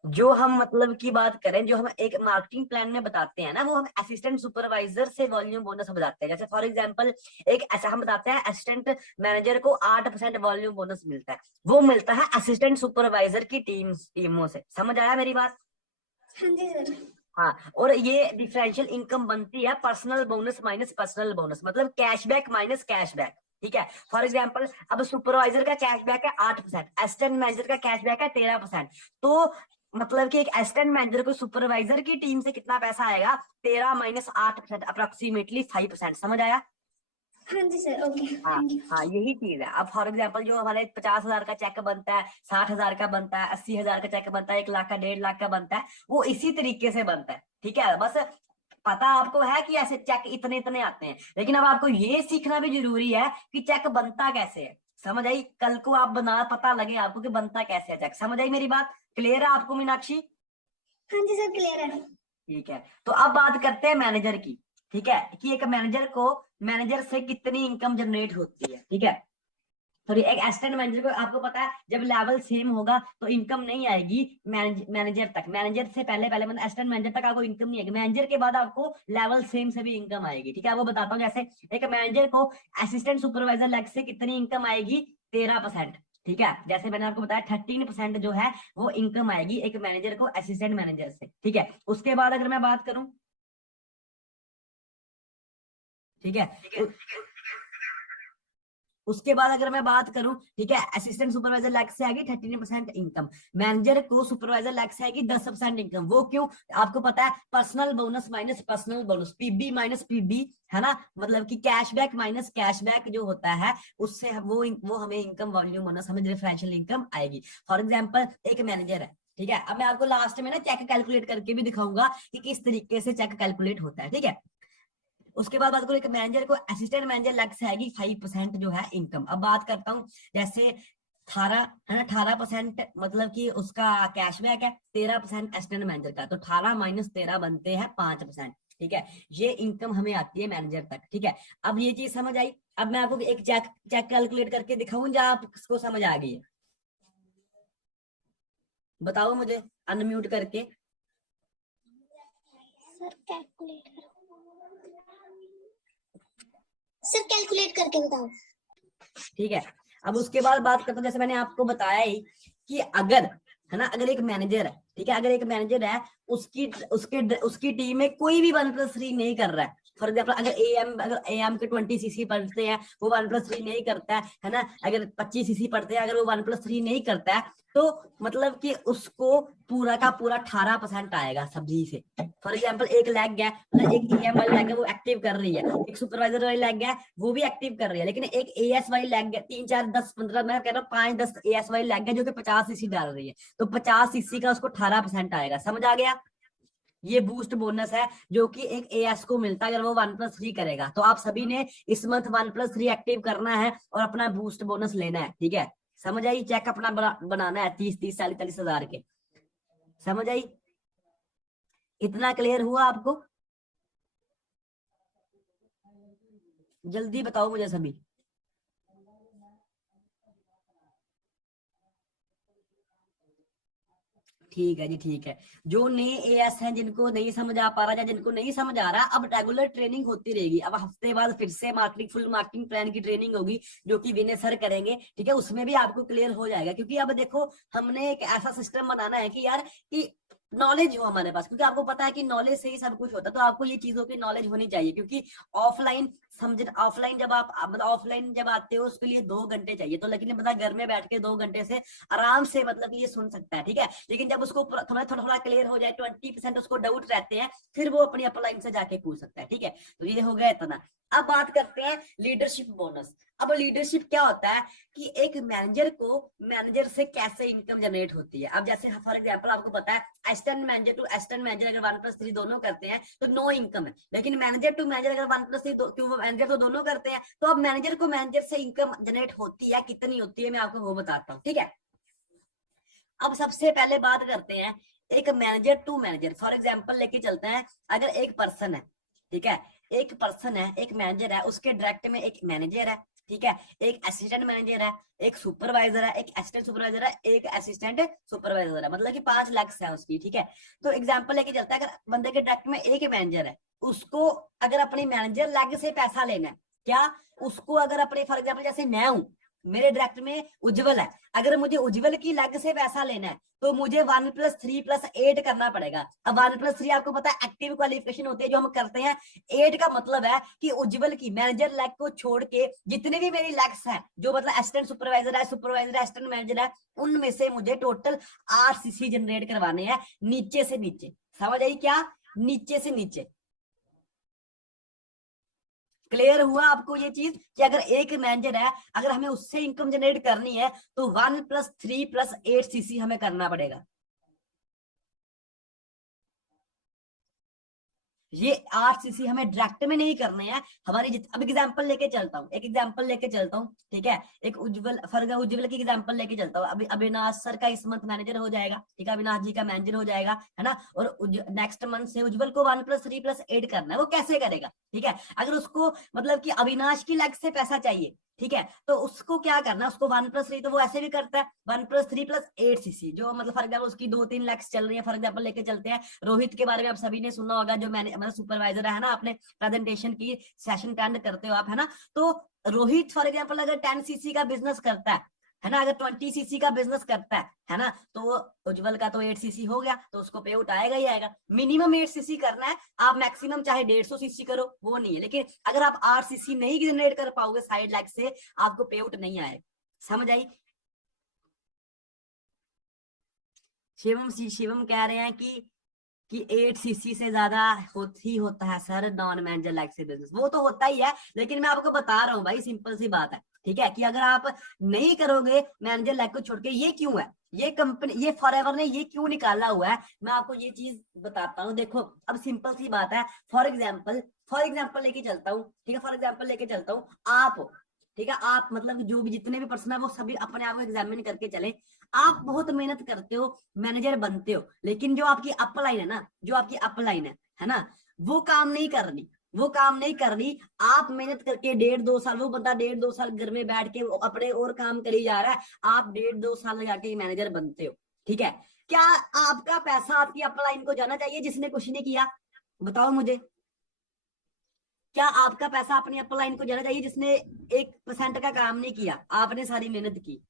जो हम मतलब की बात करें, जो हम एक मार्केटिंग प्लान में बताते हैं ना, वो हम असिस्टेंट सुपरवाइजर से वॉल्यूम बोनस बताते हैं। जैसे फॉर एग्जांपल एक ऐसा हम बताते हैं, असिस्टेंट मैनेजर को 8% वॉल्यूम बोनस मिलता है, वो मिलता है असिस्टेंट सुपरवाइजर की टीमों से। समझ आया मेरी बात? हाँ जी सर। हाँ, और ये डिफरेंशियल इनकम बनती है personal bonus minus personal bonus, मतलब कैशबैक माइनस कैशबैक। ठीक है, फॉर एग्जांपल अब सुपरवाइजर का कैशबैक है 8%, असिस्टेंट मैनेजर का कैशबैक है 13%। तो मतलब कि एक असिस्टेंट मैनेजर को सुपरवाइजर की टीम से कितना पैसा आएगा? 13 माइनस 8%, अप्रोक्सीमेटली 5%। समझ आया? हाँ जी सर, ओके हाँ थैंक यू। हाँ, यही चीज है। अब फॉर एग्जाम्पल जो हमारे 50,000 का चेक बनता है, 60,000 का बनता है, 80,000 का चेक बनता है, 1 लाख का, 1.5 लाख का बनता है, वो इसी तरीके से बनता है। ठीक है, बस पता आपको है कि ऐसे चेक इतने इतने आते हैं, लेकिन अब आपको ये सीखना भी जरूरी है कि चेक बनता कैसे है। समझ आई? कल को आप बना, पता लगे आपको कि बनता कैसे है चेक। समझ आई मेरी बात? क्लियर है आपको मीनाक्षी? हाँ जी सर क्लियर है। ठीक है, तो अब बात करते हैं मैनेजर की। ठीक है, कि एक मैनेजर से कितनी इनकम जनरेट होती है। ठीक है, सॉरी, एक असिस्टेंट मैनेजर को आपको पता है जब लेवल सेम होगा तो इनकम नहीं आएगी मैनेजर तक। मैनेजर से पहले पहले मतलब असिस्टेंट मैनेजर तक आपको इनकम नहीं आएगी, मैनेजर के बाद आपको लेवल सेम से भी इनकम आएगी। ठीक है, वो बताता हूँ। जैसे एक मैनेजर को असिस्टेंट सुपरवाइजर लेग से कितनी इनकम आएगी? 13%। ठीक है, जैसे मैंने आपको बताया 13% जो है वो इनकम आएगी एक मैनेजर को असिस्टेंट मैनेजर से। ठीक है, उसके बाद अगर मैं बात करूं, ठीक है, उसके बाद अगर मैं बात करूं, ठीक है, असिस्टेंट सुपरवाइजर लैक से आएगी 13% इनकम, मैनेजर को सुपरवाइजर लैक से आएगी 10% इनकम। वो क्यों? आपको पता है personal bonus minus personal bonus, PB minus PB, है ना, मतलब कि कैशबैक माइनस कैशबैक जो होता है, उससे वो हमें इनकम वॉल्यूम बोनस, हमें डिफरेंशियल इनकम आएगी। फॉर एग्जाम्पल एक मैनेजर है, ठीक है, अब मैं आपको लास्ट में ना चेक कैलकुलेट करके भी दिखाऊंगा कि किस तरीके से चेक कैलकुलेट होता है। ठीक है, उसके बाद बात करो एक मैनेजर को असिस्टेंट मैनेजर लग से आएगी 5% जो है इनकम। अब बात करता हूँ, जैसे 18 है ना, 18% मतलब कि उसका कैशबैक है, 13% असिस्टेंट मैनेजर का, तो 18 माइनस 13 बनते हैं 5%। ठीक है, ये इनकम हमें आती है मैनेजर तक। ठीक है, अब ये चीज समझ आई। अब मैं आपको एक चेक चेक कैलकुलेट करके दिखाऊं, जहां आपको समझ आ गई है? बताओ मुझे अनम्यूट करके। सर कैलकुलेट सर कैलकुलेट करके बताओ। ठीक है, अब उसके बाद बात करते हैं, जैसे मैंने आपको बताया ही कि अगर, है ना, अगर एक मैनेजर है, ठीक है, अगर एक मैनेजर है, उसकी टीम में कोई भी 1+3 नहीं कर रहा है। फॉर एग्जाम्पल अगर एएम के 20 सीसी पढ़ते हैं, वो 1+3 नहीं करता है ना, अगर 25 सीसी पढ़ते हैं, अगर वो 1+3 नहीं करता है, तो मतलब कि उसको पूरा का पूरा 18% आएगा सब्जी से। फॉर एग्जाम्पल एक लैग है, मतलब एक एएम वाली लैग है वो एक्टिव कर रही है, एक सुपरवाइजर वाली लैग है वो भी एक्टिव कर रही है, लेकिन एक एएस वाली लैग है, 3 4 10 15, मैं कह रहा हूँ 5 10 एएस वाली लैग है जो कि 50 सीसी डाल रही है, तो 50 सीसी का उसको 18% आएगा। समझ आ गया? ये बूस्ट बोनस है जो कि एक एएस को मिलता है अगर वो 1+3 करेगा। तो आप सभी ने इस मंथ 1+3 एक्टिव करना है और अपना बूस्ट बोनस लेना है। ठीक है, समझ आई? चेक अपना बनाना है 30 30 40 हजार के। समझ आई? इतना क्लियर हुआ आपको? जल्दी बताओ मुझे सभी। ठीक है जी, ठीक है। जो नए एएस हैं, जिनको नहीं समझ आ पा रहा या जिनको नहीं समझ आ रहा, अब रेगुलर ट्रेनिंग होती रहेगी। अब हफ्ते बाद फिर से मार्केटिंग फुल मार्केटिंग प्लान की ट्रेनिंग होगी जो कि विनय सर करेंगे। ठीक है, उसमें भी आपको क्लियर हो जाएगा, क्योंकि अब देखो हमने एक ऐसा सिस्टम बनाना है कि यार कि नॉलेज हो हमारे पास, क्योंकि आपको पता है कि नॉलेज से ही सब कुछ होता है, तो आपको ये चीजों की नॉलेज होनी चाहिए। क्योंकि ऑफलाइन समझ, ऑफलाइन जब आप मतलब ऑफलाइन जब आते हो उसके लिए 2 घंटे चाहिए, तो लेकिन बंदा घर में बैठ के 2 घंटे से आराम से मतलब ये सुन सकता है, ठीक है। लेकिन जब उसको थोड़ा थोड़ा क्लियर हो जाए, 20% उसको डाउट रहते हैं, फिर वो अपनी अपलाइन से जाके पूछ सकता है, ठीक है। तो ये हो गया इतना। अब बात करते हैं लीडरशिप बोनस। अब लीडरशिप क्या होता है कि एक मैनेजर को मैनेजर से कैसे इनकम जनरेट होती है। अब जैसे फॉर एग्जांपल आपको पता है assistant manager to assistant manager अगर 1+3 दोनों करते हैं तो नो इनकम है, लेकिन मैनेजर टू मैनेजर अगर 1+3 क्यों मैनेजर तो दोनों करते हैं, तो अब मैनेजर को मैनेजर से इनकम जनरेट होती है, कितनी होती है मैं आपको वो बताता हूँ, ठीक है। अब सबसे पहले बात करते हैं एक manager to manager. For example लेके चलते हैं, अगर एक पर्सन है, ठीक है, एक पर्सन है, एक मैनेजर है, उसके डायरेक्ट में एक मैनेजर है, ठीक है, एक असिस्टेंट मैनेजर है, एक सुपरवाइजर है, एक असिस्टेंट सुपरवाइजर है, एक असिस्टेंट सुपरवाइजर है, मतलब कि 5 लाख है उसकी, ठीक है। तो एग्जांपल लेके चलता है, अगर बंदे के डायरेक्ट में एक मैनेजर है, उसको अगर अपनी मैनेजर लेग से पैसा लेना है, क्या उसको अगर अपने फॉर एग्जाम्पल जैसे मैं हूं, मेरे डायरेक्ट में उज्जवल है, अगर मुझे उज्जवल की लेग से पैसा लेना है तो मुझे 1+3+8 करना पड़ेगा। अब 1+3 आपको पता है एक्टिव क्वालिफिकेशन होती है जो हम करते हैं। 8 का मतलब है कि उज्जवल की मैनेजर लेग को छोड़ के जितने भी मेरी लेग्स हैं, जो मतलब असिस्टेंट सुपरवाइजर है, सुपरवाइजर है, असिस्टेंट मैनेजर है, उनमें से मुझे टोटल 8 सीसी जनरेट करवाने हैं नीचे से नीचे। समझ आई क्या? नीचे से नीचे। क्लियर हुआ आपको ये चीज कि अगर एक मैनेजर है, अगर हमें उससे इनकम जनरेट करनी है तो 1+3+8 सीसी हमें करना पड़ेगा। ये 8 सीसी हमें डायरेक्ट में नहीं करने हैं, हमारी अब एग्जांपल लेके चलता हूँ, एक एग्जांपल लेके चलता हूँ, ठीक है। एक उज्जवल फर्ग उज्जवल की एग्जांपल लेके चलता हूँ। अभी अविनाश सर का इस मंथ मैनेजर हो जाएगा, ठीक है, अविनाश जी का मैनेजर हो जाएगा, है ना। और नेक्स्ट मंथ से उज्जवल को 1+3+8 करना है। वो कैसे करेगा, ठीक है। अगर उसको मतलब कि अविनाश की लेग से पैसा चाहिए, ठीक है, तो उसको क्या करना है, उसको 1+3 तो वो ऐसे भी करता है 1+3+8 सीसी, जो मतलब फॉर एग्जाम्पल उसकी 2-3 लैक्स चल रही है। फॉर एग्जाम्पल लेके चलते हैं रोहित के बारे में, आप सभी ने सुना होगा, जो मैंने मतलब सुपरवाइजर है ना, आपने प्रेजेंटेशन की सेशन अटेंड करते हो आप, है ना। तो रोहित फॉर एग्जाम्पल अगर 10 सीसी का बिजनेस करता है ना, अगर 20 सीसी का बिजनेस करता है ना, तो उज्जवल का तो 8 सीसी हो गया, तो उसको पे आउट आएगा ही आएगा। मिनिमम 8 सीसी करना है, आप मैक्सिमम चाहे 150 सीसी करो, वो नहीं है। लेकिन अगर आप 8 सीसी नहीं जनरेट कर पाओगे साइड लैग से, आपको पे आउट नहीं आएगा। समझ आई? शिवम कह रहे हैं कि 8 सीसी से ज्यादा होता है सर नॉन मैनेजर लाइक से बिजनेस। वो तो होता ही है, लेकिन मैं आपको बता रहा हूँ भाई, सिंपल सी बात है, ठीक है, कि अगर आप नहीं करोगे मैनेजर लाइक को छोड़ के, ये क्यों है, ये कंपनी, ये फॉरएवर ने ये क्यों निकाला हुआ है, मैं आपको ये चीज बताता हूँ। देखो अब सिंपल सी बात है, फॉर एग्जाम्पल लेके चलता हूँ, ठीक है, फॉर एग्जाम्पल लेके चलता हूँ, आप, ठीक है, आप मतलब जो भी जितने भी पर्सन है वो सभी अपने आप को एग्जामिन करके चले। आप बहुत मेहनत करते हो, मैनेजर बनते हो, लेकिन जो आपकी अपलाइन है ना, जो आपकी अपलाइन है ना, वो काम नहीं कर रही, वो काम नहीं कर रही। आप मेहनत करके 1.5-2 साल, वो बंदा 1.5-2 साल घर में बैठ के अपने और काम करी जा रहा है, आप 1.5-2 साल लगा के मैनेजर बनते हो, ठीक है। क्या आपका पैसा आपकी अपलाइन को जाना चाहिए जिसने कुछ नहीं किया? बताओ मुझे, क्या आपका पैसा अपनी अपलाइन को जाना चाहिए जिसने 1% का काम नहीं किया? आपने सारी मेहनत की,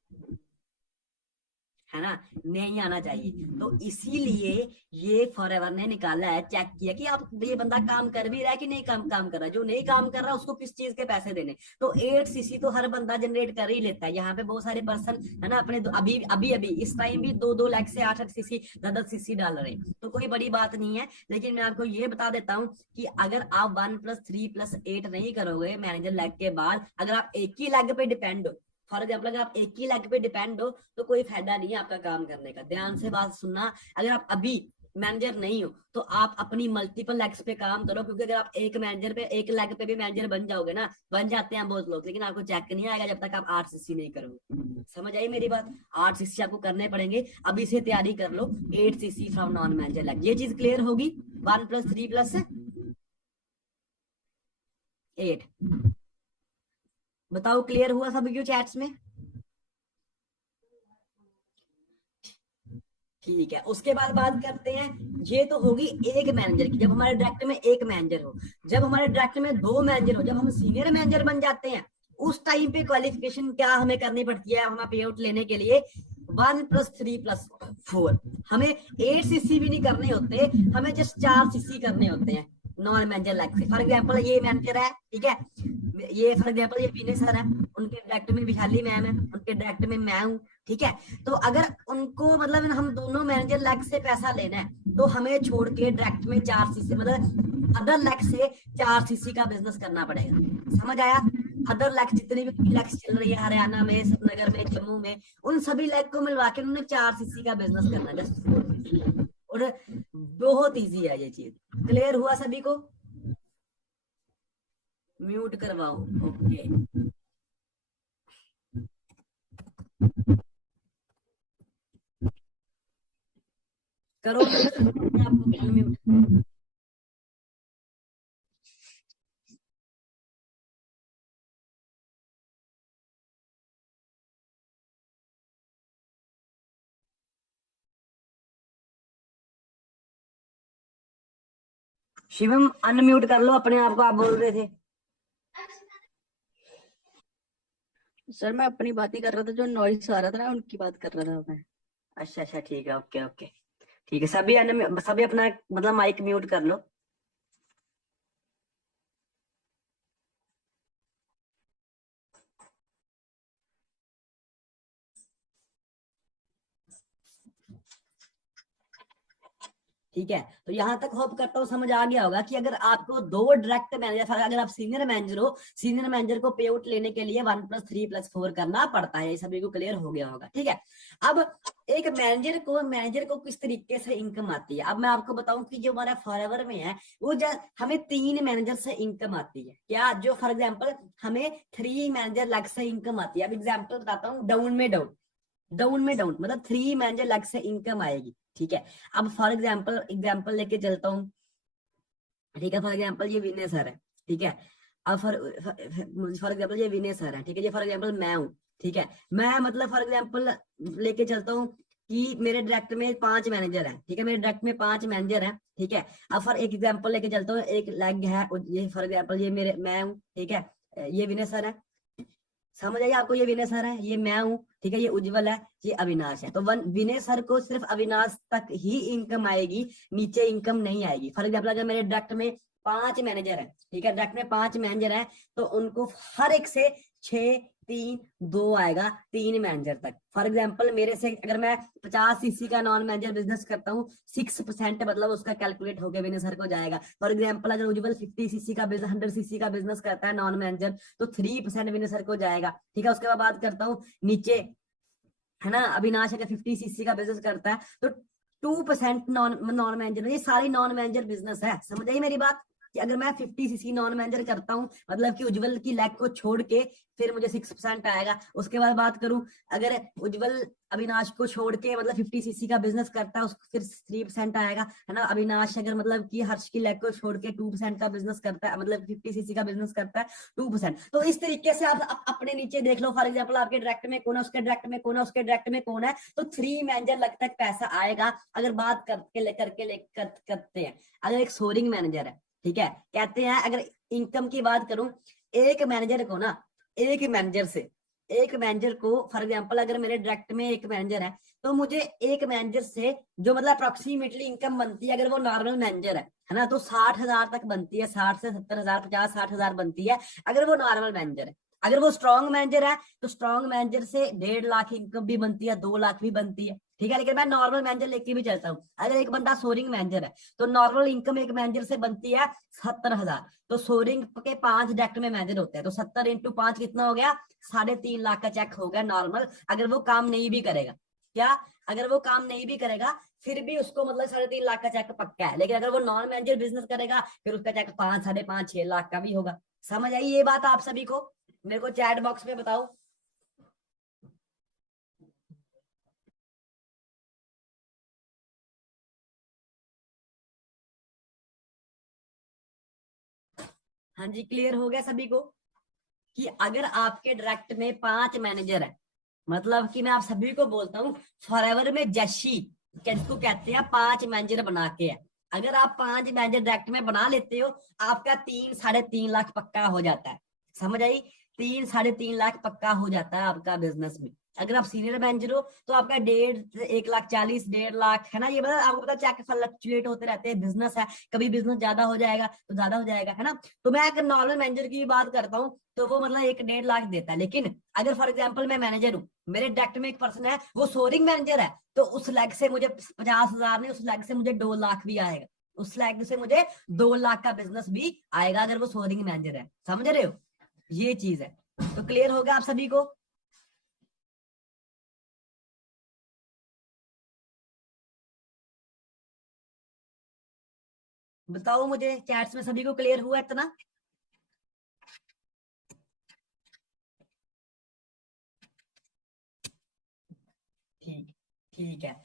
है ना, नहीं आना चाहिए। तो इसीलिए ये फॉरएवर ने निकाला है, चेक किया कि आप ये बंदा काम कर भी रहा है कि नहीं काम कर रहा है। जो नहीं काम कर रहा उसको किस चीज के पैसे देने। तो 8 सीसी तो हर बंदा जनरेट कर ही लेता है। यहाँ पे बहुत सारे पर्सन है ना, अपने अभी अभी अभी इस टाइम भी 2-2 लाख से 8-8 सीसी 10-10 सीसी डाल रहे हैं, तो कोई बड़ी बात नहीं है। लेकिन मैं आपको ये बता देता हूँ कि अगर आप 1+3+8 नहीं करोगे मैनेजर लेग के बाद, अगर आप एक ही लेग पे डिपेंड हो, फॉर एग्जाम्पल अगर आप एक ही लेग पे डिपेंड हो, तो कोई फायदा नहीं है आपका काम करने का। ध्यान से बात सुनना, अगर आप अभी मैनेजर नहीं हो तो आप अपनी मल्टीपल लेग्स पे काम करो, क्योंकि अगर आप एक मैनेजर पे एक लेग पे भी मैनेजर बन जाओगे ना, बन जाते हैं बहुत लोग, लेकिन आपको चेक नहीं आएगा जब तक आप 8 सीसी नहीं करोगे। समझ आई मेरी बात? 8 सीसी आपको करने पड़ेंगे, अभी से तैयारी कर लो 8 CC from non manager leg. ये चीज क्लियर होगी? 1+3+8 बताओ, क्लियर हुआ सभी क्यों चैट्स में? ठीक है, उसके बाद बात करते हैं, ये तो होगी एक मैनेजर की, जब हमारे डायरेक्ट में एक मैनेजर हो। जब हमारे डायरेक्ट में 2 मैनेजर हो, जब हम सीनियर मैनेजर बन जाते हैं, उस टाइम पे क्वालिफिकेशन क्या हमें करनी पड़ती है हमें पे आउट लेने के लिए? 1+3+4, हमें 8 सीसी भी नहीं करने होते, हमें जस्ट 4 सीसी करने होते हैं नॉन मैनेजर लैग से। फॉर एग्जाम्पल ये मैनेजर है, ठीक है, ये फॉर एग्जाम्पल ये विनय सर है, उनके डायरेक्ट में विशाली मैम है, उनके डायरेक्ट में मैं हूँ, ठीक है। तो अगर उनको मतलब हम दोनों मैनेजर लैग से पैसा लेना है तो हमें छोड़ के डायरेक्ट में 4 सीसी मतलब अदर लैग से 4 सीसी का बिजनेस करना पड़ेगा। समझ आया? अदर लैग जितनी भी लैग्स चल रही है हरियाणा में, श्रीनगर में, जम्मू में, उन सभी लैग को मिलवा के उन्होंने 4 सीसी का बिजनेस करना है, जस्ट 4 सीसी। और बहुत इजी है ये चीज। क्लियर हुआ सभी को? म्यूट करवाओ। ओके, करो आपको अनम्यूट। शिवम अनम्यूट कर लो अपने आप को, आप बोल रहे थे। सर मैं अपनी बात ही कर रहा था, जो नॉइस आ रहा था ना उनकी बात कर रहा था मैं। अच्छा अच्छा, ठीक है, ओके ओके, ठीक है। सभी अपना मतलब माइक म्यूट कर लो। ठीक है, तो यहाँ तक होप करता हूँ समझ आ गया होगा कि अगर आपको 2 डायरेक्ट मैनेजर, अगर आप सीनियर मैनेजर हो, सीनियर मैनेजर को पे आउट लेने के लिए 1+3+4 करना पड़ता है। ये सभी को क्लियर हो गया होगा, ठीक है। अब एक मैनेजर को किस तरीके से इनकम आती है, अब मैं आपको बताऊं कि जो हमारा फॉरएवर में है वो हमें 3 मैनेजर से इनकम आती है। क्या? जो फॉर एग्जाम्पल हमें 3 मैनेजर लग से इनकम आती है। अब एग्जाम्पल बताता हूँ, डाउन में डाउन मतलब 3 मैनेजर लग से इनकम आएगी, ठीक है। अब फॉर एग्जाम्पल लेके चलता हूँ, ठीक है। फॉर एग्जाम्पल ये विनय सर है, ठीक है। अब फॉर एग्जाम्पल ये विनय सर है, ठीक है। ये फॉर एग्जाम्पल मैं हूँ, ठीक है। मैं मतलब फॉर एग्जाम्पल लेके चलता हूँ कि मेरे डायरेक्ट में 5 मैनेजर हैं, ठीक है। मेरे डायरेक्ट में 5 मैनेजर हैं, ठीक है। अब फॉर एक एग्जाम्पल लेके चलता हूँ, एक लेग है, ये फॉर एग्जाम्पल ये मैं हूँ, ठीक है। ये विनय सर है, समझ आइए आपको, ये विनय सर है, ये मैं हूँ, ठीक है। ये उज्जवल है, ये अविनाश है। तो विनय सर को सिर्फ अविनाश तक ही इनकम आएगी, नीचे इनकम नहीं आएगी। फॉर एग्जाम्पल अगर मेरे डायरेक्ट में 5 मैनेजर है, ठीक है, डायरेक्ट में 5 मैनेजर है, तो उनको हर एक से 6, 3, 2 आएगा 3 मैनेजर तक। फॉर एग्जाम्पल मेरे से अगर मैं 50 सीसी का नॉन मैनेजर बिजनेस करता हूँ, 6% मतलब उसका कैलकुलेट होकर विनय सर को जाएगा। फॉर एग्जाम्पल अगर उज्जवल 50 सीसी का बिजनेस, 100 सीसी का बिजनेस करता है नॉन मैनेजर, तो 3% विनय सर को जाएगा, ठीक है। उसके बाद बात करता हूँ नीचे, है ना, अविनाश अगर 50 सीसी का बिजनेस करता है तो 2% नॉन मैनेजर। ये सारी नॉन मैनेजर बिजनेस है, समझ आई मेरी बात? कि अगर मैं 50 सीसी नॉन मैनेजर करता हूँ, मतलब कि उज्जवल की लैग को छोड़ के फिर मुझे 6% आएगा। उसके बाद बात करूं, अगर उज्जवल अविनाश को छोड़ के मतलब 50 सीसी का बिजनेस करता है, उसको फिर 3% आएगा, है ना। अविनाश अगर मतलब कि हर्ष की लैग को छोड़ के 2% का बिजनेस करता है, मतलब 50 सीसी का बिजनेस करता है 2%। तो इस तरीके से आप अपने नीचे देख लो। फॉर एग्जाम्पल आपके डायरेक्ट में कौन है, उसके डायरेक्ट में कौन है, उसके डायरेक्ट में कौन है, तो 3 मैनेजर लग तक पैसा आएगा। अगर बात करते हैं, अगर एक सोरिंग मैनेजर है, ठीक है, कहते हैं अगर इनकम की बात करूं, एक मैनेजर को फॉर एग्जांपल अगर मेरे डायरेक्ट में एक मैनेजर है, तो मुझे एक मैनेजर से जो मतलब अप्रोक्सीमेटली इनकम बनती है, अगर वो नॉर्मल मैनेजर है ना, तो 60,000 तक बनती है, 60 से 70,000, 50-60,000 बनती है अगर वो नॉर्मल मैनेजर है। अगर वो स्ट्रॉन्ग मैनेजर है तो स्ट्रॉन्ग मैनेजर से 1.5 लाख इनकम भी बनती है, 2 लाख भी बनती है, ठीक है। लेकिन मैं नॉर्मल मैनेजर लेके भी चलता हूँ। अगर एक बंदा सोरिंग मैनेजर है तो नॉर्मल इनकम एक मैनेजर से बनती है 70,000। तो सोरिंग के 5 डायरेक्ट में मैनेजर होते हैं, तो 70 × 5 कितना हो गया? 3.5 लाख का चेक हो गया नॉर्मल। अगर वो काम नहीं भी करेगा, क्या? अगर वो काम नहीं भी करेगा फिर भी उसको मतलब 3.5 लाख का चेक पक्का है। लेकिन अगर वो नॉन मैनेजर बिजनेस करेगा फिर उसका चेक 5, 5.5, 6 लाख का भी होगा। समझ आई ये बात आप सभी को? मेरे को चैट बॉक्स में बताओ। हाँ जी, क्लियर हो गया सभी को कि अगर आपके डायरेक्ट में 5 मैनेजर है, मतलब कि मैं आप सभी को बोलता हूँ फॉरएवर में जशी किसको कहते हैं, 5 मैनेजर बना के है। अगर आप 5 मैनेजर डायरेक्ट में बना लेते हो, आपका 3-3.5 लाख पक्का हो जाता है। समझ आई? 3-3.5 लाख पक्का हो जाता है आपका बिजनेस में, अगर आप सीनियर मैनेजर हो तो आपका 1,40,40, 1,50,000 है ना। ये मतलब आपको पता चेक फ्लक्चुएट होते रहते हैं, बिजनेस है, कभी बिजनेस ज्यादा हो जाएगा तो ज्यादा हो जाएगा, है ना। तो मैं अगर नॉर्मल मैनेजर की बात करता हूँ तो वो मतलब 1-1.5 लाख देता है। लेकिन अगर फॉर एग्जाम्पल मैं मैनेजर हूँ, मेरे डायरेक्ट में एक पर्सन है वो सोरिंग मैनेजर है, तो उस लैग से मुझे 50,000 नहीं, उस लैग से मुझे 2 लाख भी आएगा, उस लैग से मुझे 2 लाख का बिजनेस भी आएगा अगर वो सोरिंग मैनेजर है। समझ रहे हो, ये चीज है। तो क्लियर हो गया आप सभी को? बताओ मुझे चैट्स में सभी को क्लियर हुआ इतना? ठीक, ठीक है।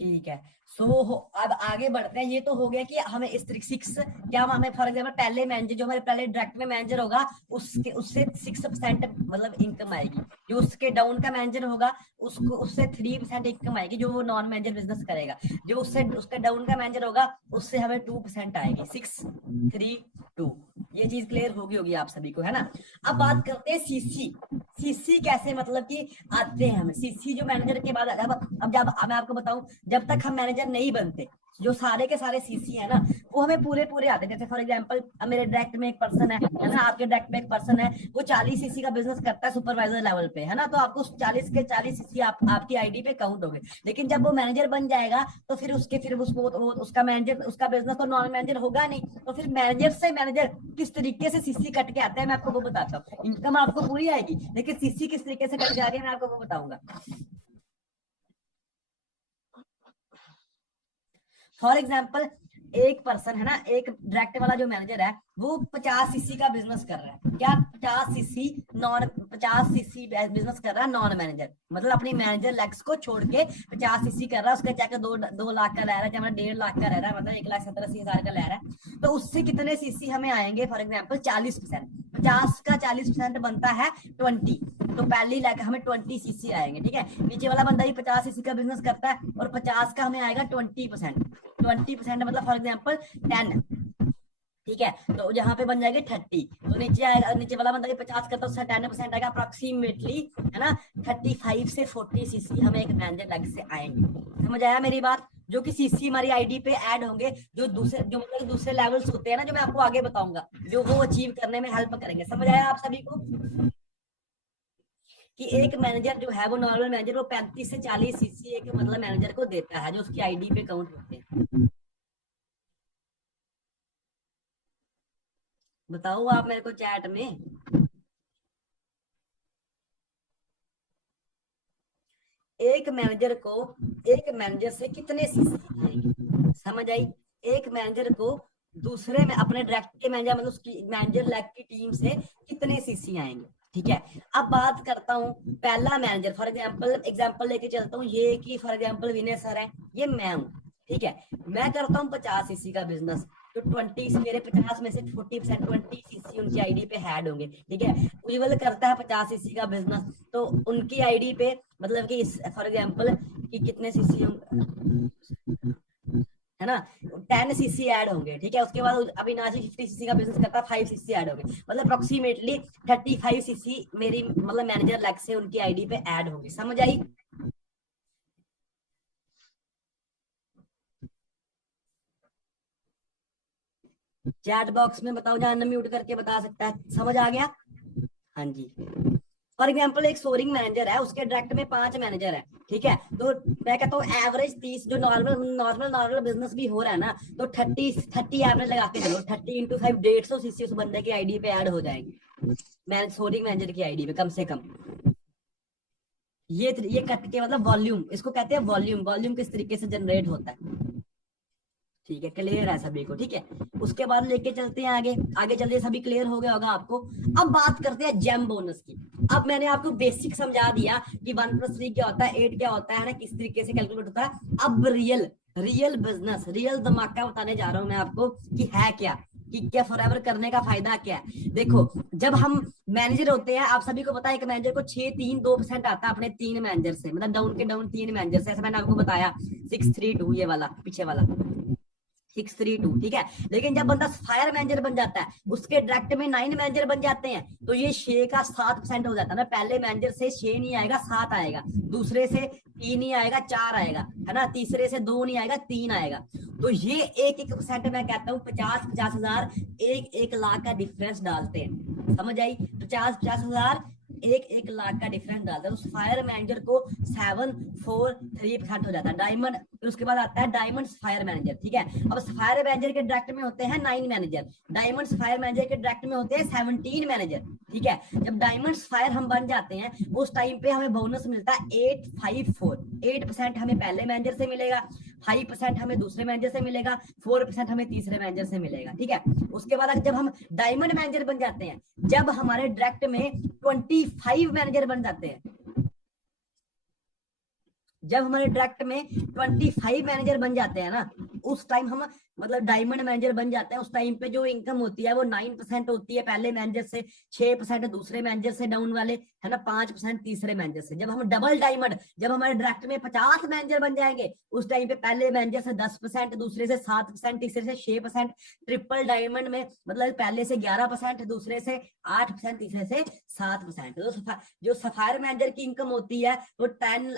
ठीक है। अब आगे बढ़ते हैं। ये तो हो गया कि हमें इस तरीके 6, क्या हमें फॉर एग्जाम्पल पहले मैनेजर जो हमारे पहले डायरेक्ट में मैनेजर होगा उसके उससे 6% मतलब इनकम आएगी। जो उसके डाउन का मैनेजर होगा उसको उससे 3% इनकम आएगी, जो वो नॉन मैनेजर बिजनेस करेगा। जो उससे उसका डाउन का मैनेजर होगा उससे हमें 2% आएगी। 6, 3, 2। ये चीज क्लियर होगी आप सभी को, है ना। अब बात करते हैं सीसी। सीसी कैसे मतलब कि आते हैं हमें सीसी जो मैनेजर के बाद। अब जब मैं आपको बताऊं, जब तक हम मैनेजर नहीं बनते, जो सारे के सारे सीसी है ना वो हमें पूरे पूरे आते हैं। जैसे फॉर एग्जांपल मेरे डायरेक्ट में एक पर्सन है ना, आपके डायरेक्ट में एक पर्सन है, वो 40 सीसी का बिजनेस करता है सुपरवाइजर लेवल पे, है ना। तो आपको 40 के 40 सीसी आपकी आईडी पे काउंट होंगे। लेकिन जब वो मैनेजर बन जाएगा तो फिर उसको उसका मैनेजर उसका बिजनेस तो नॉन मैनेजर होगा नहीं। तो फिर मैनेजर से मैनेजर किस तरीके से सीसी कट के आता है मैं आपको वो बताता हूँ। इनकम आपको पूरी आएगी लेकिन सीसी किस तरीके से कट के आ रही है मैं आपको वो बताऊंगा। फॉर एग्जाम्पल एक पर्सन है ना, एक डायरेक्ट वाला जो मैनेजर है वो 50 सीसी का बिजनेस कर रहा है। क्या 50 सीसी बिजनेस कर रहा है नॉन मैनेजर, मतलब अपनी मैनेजर लेग्स को छोड़ के 50 सीसी कर रहा है। उसका चाहे 2 लाख का ले रहा है, चाहे 1.5 लाख का रह रहा है, मतलब 1,70,80,000 का ले रहा है। तो उससे कितने सीसी हमें आएंगे? फॉर एग्जाम्पल 40%, 50 का 40% बनता है 20। तो पहली लाख हमें 20 सीसी आएंगे, ठीक है। नीचे वाला बंदा भी 50 सीसी का बिजनेस करता है और 50 का हमें आएगा 20%। 20% मतलब फॉर एग्जाम्पल 10, ठीक है। तो यहाँ पे बन जाएगी 30। तो नीचे आएगा, नीचे वाला बंदा 50 करता है उससे 10% आएगा अप्रोक्सीमेटली, है ना। 35 से 40 सीसी हमें एक मैनेजर लग से आएंगे। समझ आया मेरी बात? जो कि सीसी हमारी आईडी पे ऐड होंगे, जो मतलब दूसरे लेवल्स होते हैं ना, जो मैं आपको आगे बताऊंगा, जो वो अचीव करने में हेल्प करेंगे। समझ आया आप सभी को कि एक मैनेजर जो है वो नॉर्मल मैनेजर वो 35 से 40 सीसी एक मतलब मैनेजर को देता है जो उसकी आईडी पे काउंट होते हैं। बताओ आप मेरे को चैट में। एक मैनेजर से कितने सीसी आएंगे? समझ आई? एक मैनेजर को दूसरे में अपने डायरेक्ट के मैनेजर मतलब उसकी मैनेजर लैग की टीम से कितने सीसी आएंगे, ठीक है। अब बात करता हूँ पहला मैनेजर। फॉर एग्जाम्पल लेके चलता हूँ ये कि फॉर एग्जाम्पल विनय सर है, ये मैं हूँ, ठीक है। मैं करता हूँ 50 सीसी का बिजनेस, तो 20 मेरे 50 में से 40% 20 सीसी उनकी आईडी पे ऐड होंगे, ठीक है। उज्जवल करता है 50 सीसी का बिजनेस, तो उनकी आईडी पे मतलब कि फॉर एग्जाम्पल कि कितने सीसी है ना, 10 सीसी ऐड होंगे, ठीक है। उसके बाद अविनाशी 50 सीसी का बिजनेस करता है, 5 सीसी ऐड होंगे, मतलब अप्रोक्सीमेटली 35 सीसी मेरी मतलब मैनेजर लेग से उनकी आईडी पे ऐड होंगे। समझ आई? चैट बॉक्स में बताओ, जहां म्यूट करके बता सकता है। समझ आ गया? हाँ जी। फॉर एग्जाम्पल एक सोरिंग मैनेजर है, उसके डायरेक्ट में 5 मैनेजर है, ठीक है। तो मैं कहता हूँ एवरेज 30, जो नॉर्मल बिजनेस भी हो रहा है ना, तो 30 एवरेज लगा के चलो। 30 × 5 150 सीसी उस बंदे की आईडी पे ऐड हो जाएंगे, सोरिंग मैनेजर की आईडी पे कम से कम। ये कट के मतलब वॉल्यूम, इसको कहते हैं वॉल्यूम। वॉल्यूम किस तरीके से जनरेट होता है, ठीक है। क्लियर है सभी को? ठीक है। उसके बाद लेके चलते हैं आगे। आगे चलते सभी क्लियर हो गया होगा आपको। अब बात करते हैं जेम बोनस की। अब मैंने आपको बेसिक समझा दिया कि 1+3 क्या होता है, 8 क्या होता है ना, किस तरीके से कैलकुलेट होता है। अब रियल बिजनेस, रियल धमाका बताने जा रहा हूं मैं आपको कि है क्या। कि क्या फॉरएवर करने का फायदा क्या है। देखो जब हम मैनेजर होते हैं, आप सभी को पता है एक मैनेजर को 6-3-2% आता है अपने 3 मैनेजर से, मतलब डाउन के डाउन 3 मैनेजर से, ऐसा मैंने आपको बताया 632 ये वाला पीछे वाला 632, ठीक है। लेकिन जब बंदा फायर मैनेजर बन जाता है, उसके डायरेक्ट में 9 मैनेजर बन जाते हैं, तो ये 6 का 7% हो जाता है ना। पहले मैनेजर से 6 नहीं आएगा 7 आएगा, दूसरे से 3 नहीं आएगा 4 आएगा, है ना, तीसरे से 2 नहीं आएगा 3 आएगा। तो ये 1-1% मैं कहता हूँ 50-50 हजार 1-1 लाख का डिफरेंस डालते हैं, समझ आई। 50-50 हजार 1-1 लाख का डिफरेंस डालता है। उस फायर मैनेजर को 743% हो जाता है डायमंड। फिर उसके बाद आता है डायमंड फायर मैनेजर, ठीक है। अब फायर मैनेजर के डायरेक्ट में होते हैं 9 मैनेजर, डायमंड फायर मैनेजर के डायरेक्ट में होते हैं 17 मैनेजर, ठीक है। जब डायमंड फायर हम बन जाते हैं उस टाइम पे हमें बोनस मिलता है 854, 8% हमें पहले मैनेजर से मिलेगा, 5% हमें दूसरे मैनेजर से मिलेगा, 4% हमें तीसरे मैनेजर से मिलेगा, ठीक है। उसके बाद जब हम डायमंड मैनेजर बन जाते हैं, जब हमारे डायरेक्ट में 25 मैनेजर बन जाते हैं, जब हमारे डायरेक्ट में 25 मैनेजर बन जाते हैं ना, उस टाइम हम मतलब डायमंड मैनेजर बन जाते हैं। उस टाइम पे जो इनकम होती है वो 9% होती है पहले मैनेजर से, 6% दूसरे मैनेजर से डाउन वाले, है ना, 5% तीसरे मैनेजर से। जब हम डबल डायमंड, जब हमारे डायरेक्ट में 50 मैनेजर बन जाएंगे, उस टाइम पे पहले मैनेजर से 10%, दूसरे से 7%, तीसरे से 6%। ट्रिपल डायमंड में मतलब पहले से 11%, दूसरे से 8%, तीसरे से 7%। जो सफायर मैनेजर की इनकम होती है वो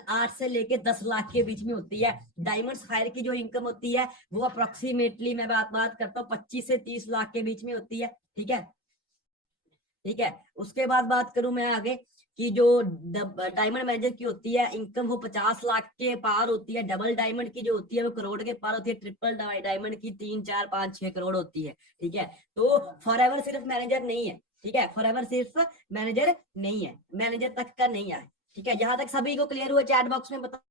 8 से लेके 10 लाख के बीच में होती है। डायमंड फायर की जो इनकम होती है वो अप्रोक्सीमेटली मैं बात करता हूँ 25 से 30 लाख के बीच में होती है, ठीक है, ठीक है। उसके बाद बात करूं मैं आगे कि जो डायमंड मैनेजर की होती है इनकम वो 50 लाख के पार होती है। डबल डायमंड की जो होती है वो करोड़ के पार होती है। ट्रिपल डायमंड की 3-4-5-6 करोड़ होती है, ठीक है। तो फॉरएवर सिर्फ मैनेजर नहीं है, ठीक है, फॉरएवर सिर्फ मैनेजर नहीं है, मैनेजर तक का नहीं है, ठीक है। जहां तक सभी को क्लियर हुआ चैट बॉक्स में बता।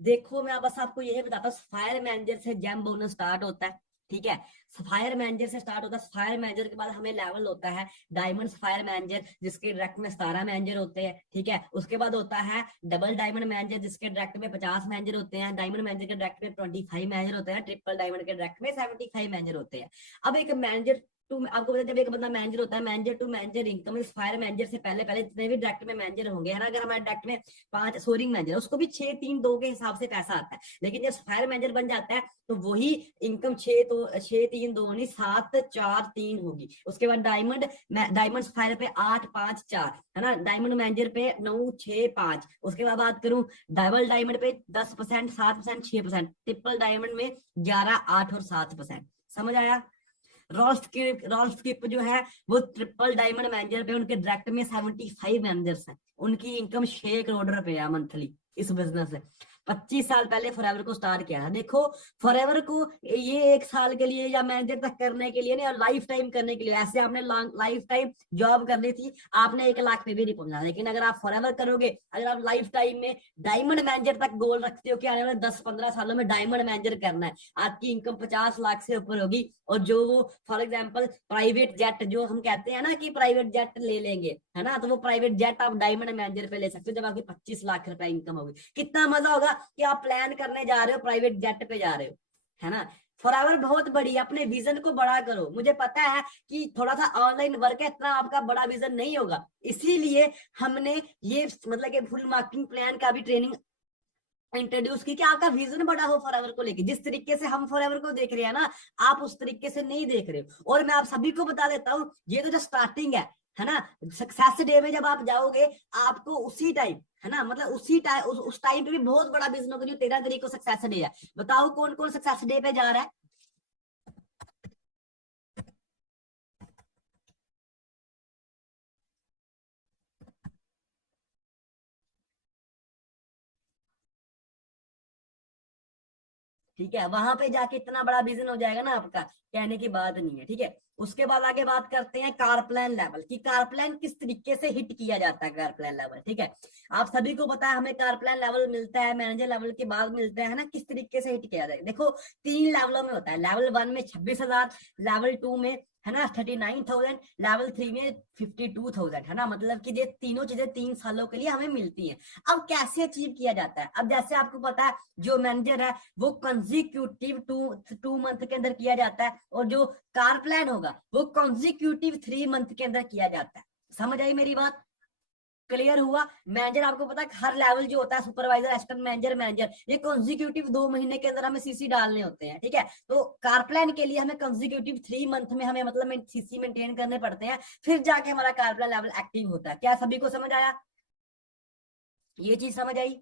देखो मैं बस आपको यही बताता हूँ, फायर मैनेजर से जेम बोनस स्टार्ट होता है, ठीक है। फायर मैनेजर से स्टार्ट होता है। फायर मैनेजर के बाद हमें लेवल होता है डायमंड फायर मैनेजर, जिसके डायरेक्ट में 17 मैनेजर होते हैं, ठीक है। उसके बाद होता है डबल डायमंड मैनेजर, जिसके डायरेक्ट में 50 मैनेजर होते हैं। डायमंड मैनेजर के डायरेक्ट में 25 मैनेजर होते हैं। ट्रिपल डायमंड के डायरेक्ट में 75 मैनेजर होते हैं। अब एक मैनेजर टू, आपको पता है जब एक बंदा मैनेजर होता है, मैनेजर टू मैनेजर इनकम इस फायर मैनेजर से पहले पहले जितने भी डायरेक्ट में मैनेजर होंगे, है ना, अगर हमारे डायरेक्ट में 5 सोरिंग मैनेजर, उसको भी 6-3-2 के हिसाब से पैसा आता है। लेकिन जब फायर मैनेजर बन जाता है तो वही इनकम 6-3-2 नहीं 7-4-3 होगी। उसके बाद डायमंड फायर पे 8-5-4, है ना, डायमंड मैनेजर पे 9-6-5। उसके बाद बात करूं डबल डायमंड पे 10%, 7%, 6%। ट्रिपल डायमंड में 11-8 और 7%। समझ आया। रॉल्फ किप जो है वो ट्रिपल डायमंड मैनेजर पे, उनके डायरेक्ट में 75 मैनेजर्स हैं, उनकी इनकम 6 करोड़ रुपया मंथली इस बिजनेस से। 25 साल पहले फॉरएवर को स्टार्ट किया है। देखो फॉरएवर को ये 1 साल के लिए या मैनेजर तक करने के लिए नहीं, और लाइफ टाइम करने के लिए। ऐसे आपने लाइफ टाइम जॉब करनी थी, आपने 1 लाख पे भी नहीं पहुंचना। लेकिन अगर आप फॉरएवर करोगे, अगर आप लाइफ टाइम में डायमंड मैनेजर तक गोल रखते हो कि आने वाले 10-15 सालों में डायमंड मैनेजर करना है, आपकी इनकम 50 लाख से ऊपर होगी। और जो वो फॉर एग्जाम्पल प्राइवेट जेट, जो हम कहते हैं ना कि प्राइवेट जेट ले लेंगे, है ना, तो वो प्राइवेट जेट आप डायमंड मैनेजर पे ले सकते हो जब आपकी 25 लाख रुपए इनकम होगी। कितना मजा होगा कि आप प्लान करने जा रहे हो, प्राइवेट जेट पे जा रहे हो, है ना। फॉरएवर बहुत बड़ी है, अपने विजन को बड़ा करो। मुझे पता है कि थोड़ा सा ऑनलाइन वर्क है, इतना आपका बड़ा विजन नहीं होगा, इसीलिए हमने ये मतलब कि फुल मार्केटिंग प्लान का भी ट्रेनिंग इंट्रोड्यूस की कि आपका विजन बड़ा हो फॉरएवर को लेके। जिस तरीके से हम फॉरएवर को देख रहे हैं ना, आप उस तरीके से नहीं देख रहे हो। और मैं आप सभी को बता देता हूँ, ये तो जो स्टार्टिंग है ना, सक्सेस डे में जब आप जाओगे, आपको उसी टाइम, है ना, मतलब उसी टाइम उस टाइम पे भी बहुत बड़ा बिजनेस होगा। जो 13 तारीख को सक्सेस डे है, बताओ कौन कौन सक्सेस डे पे जा रहा है। ठीक है, वहां पे जाके इतना बड़ा विजन हो जाएगा ना आपका, कहने की बात नहीं है। ठीक है, उसके बाद आगे बात करते हैं कार प्लान लेवल की, कार प्लान किस तरीके से हिट किया जाता है कार प्लान लेवल। ठीक है, आप सभी को पता है हमें कार प्लान लेवल मिलता है मैनेजर लेवल के बाद मिलता है ना, किस तरीके से हिट किया जाए। देखो 3 लेवलों में होता है, लेवल 1 में 26,000, लेवल 2 में है ना 39,000, लेवल 3 में 52,000, है ना। मतलब कि ये तीनों चीजें 3 सालों के लिए हमें मिलती हैं। अब कैसे अचीव किया जाता है, अब जैसे आपको पता है जो मैनेजर है वो कंजिक्यूटिव टू मंथ के अंदर किया जाता है, और जो कार प्लान होगा वो कंजिक्यूटिव 3 मंथ के अंदर किया जाता है। समझ आई मेरी बात, क्लियर हुआ। मैनेजर आपको पता है हर लेवल जो होता है सुपरवाइजर, असिस्टेंट मैनेजर, मैनेजर, ये कंजिक्यूटिव 2 महीने के अंदर हमें सीसी डालने होते हैं। ठीक है, तो कार प्लान के लिए हमें कंजिक्यूटिव 3 मंथ में हमें मतलब सीसी मेंटेन करने पड़ते हैं, फिर जाके हमारा कार प्लान लेवल एक्टिव होता है। क्या सभी को समझ आया, ये चीज समझ आई?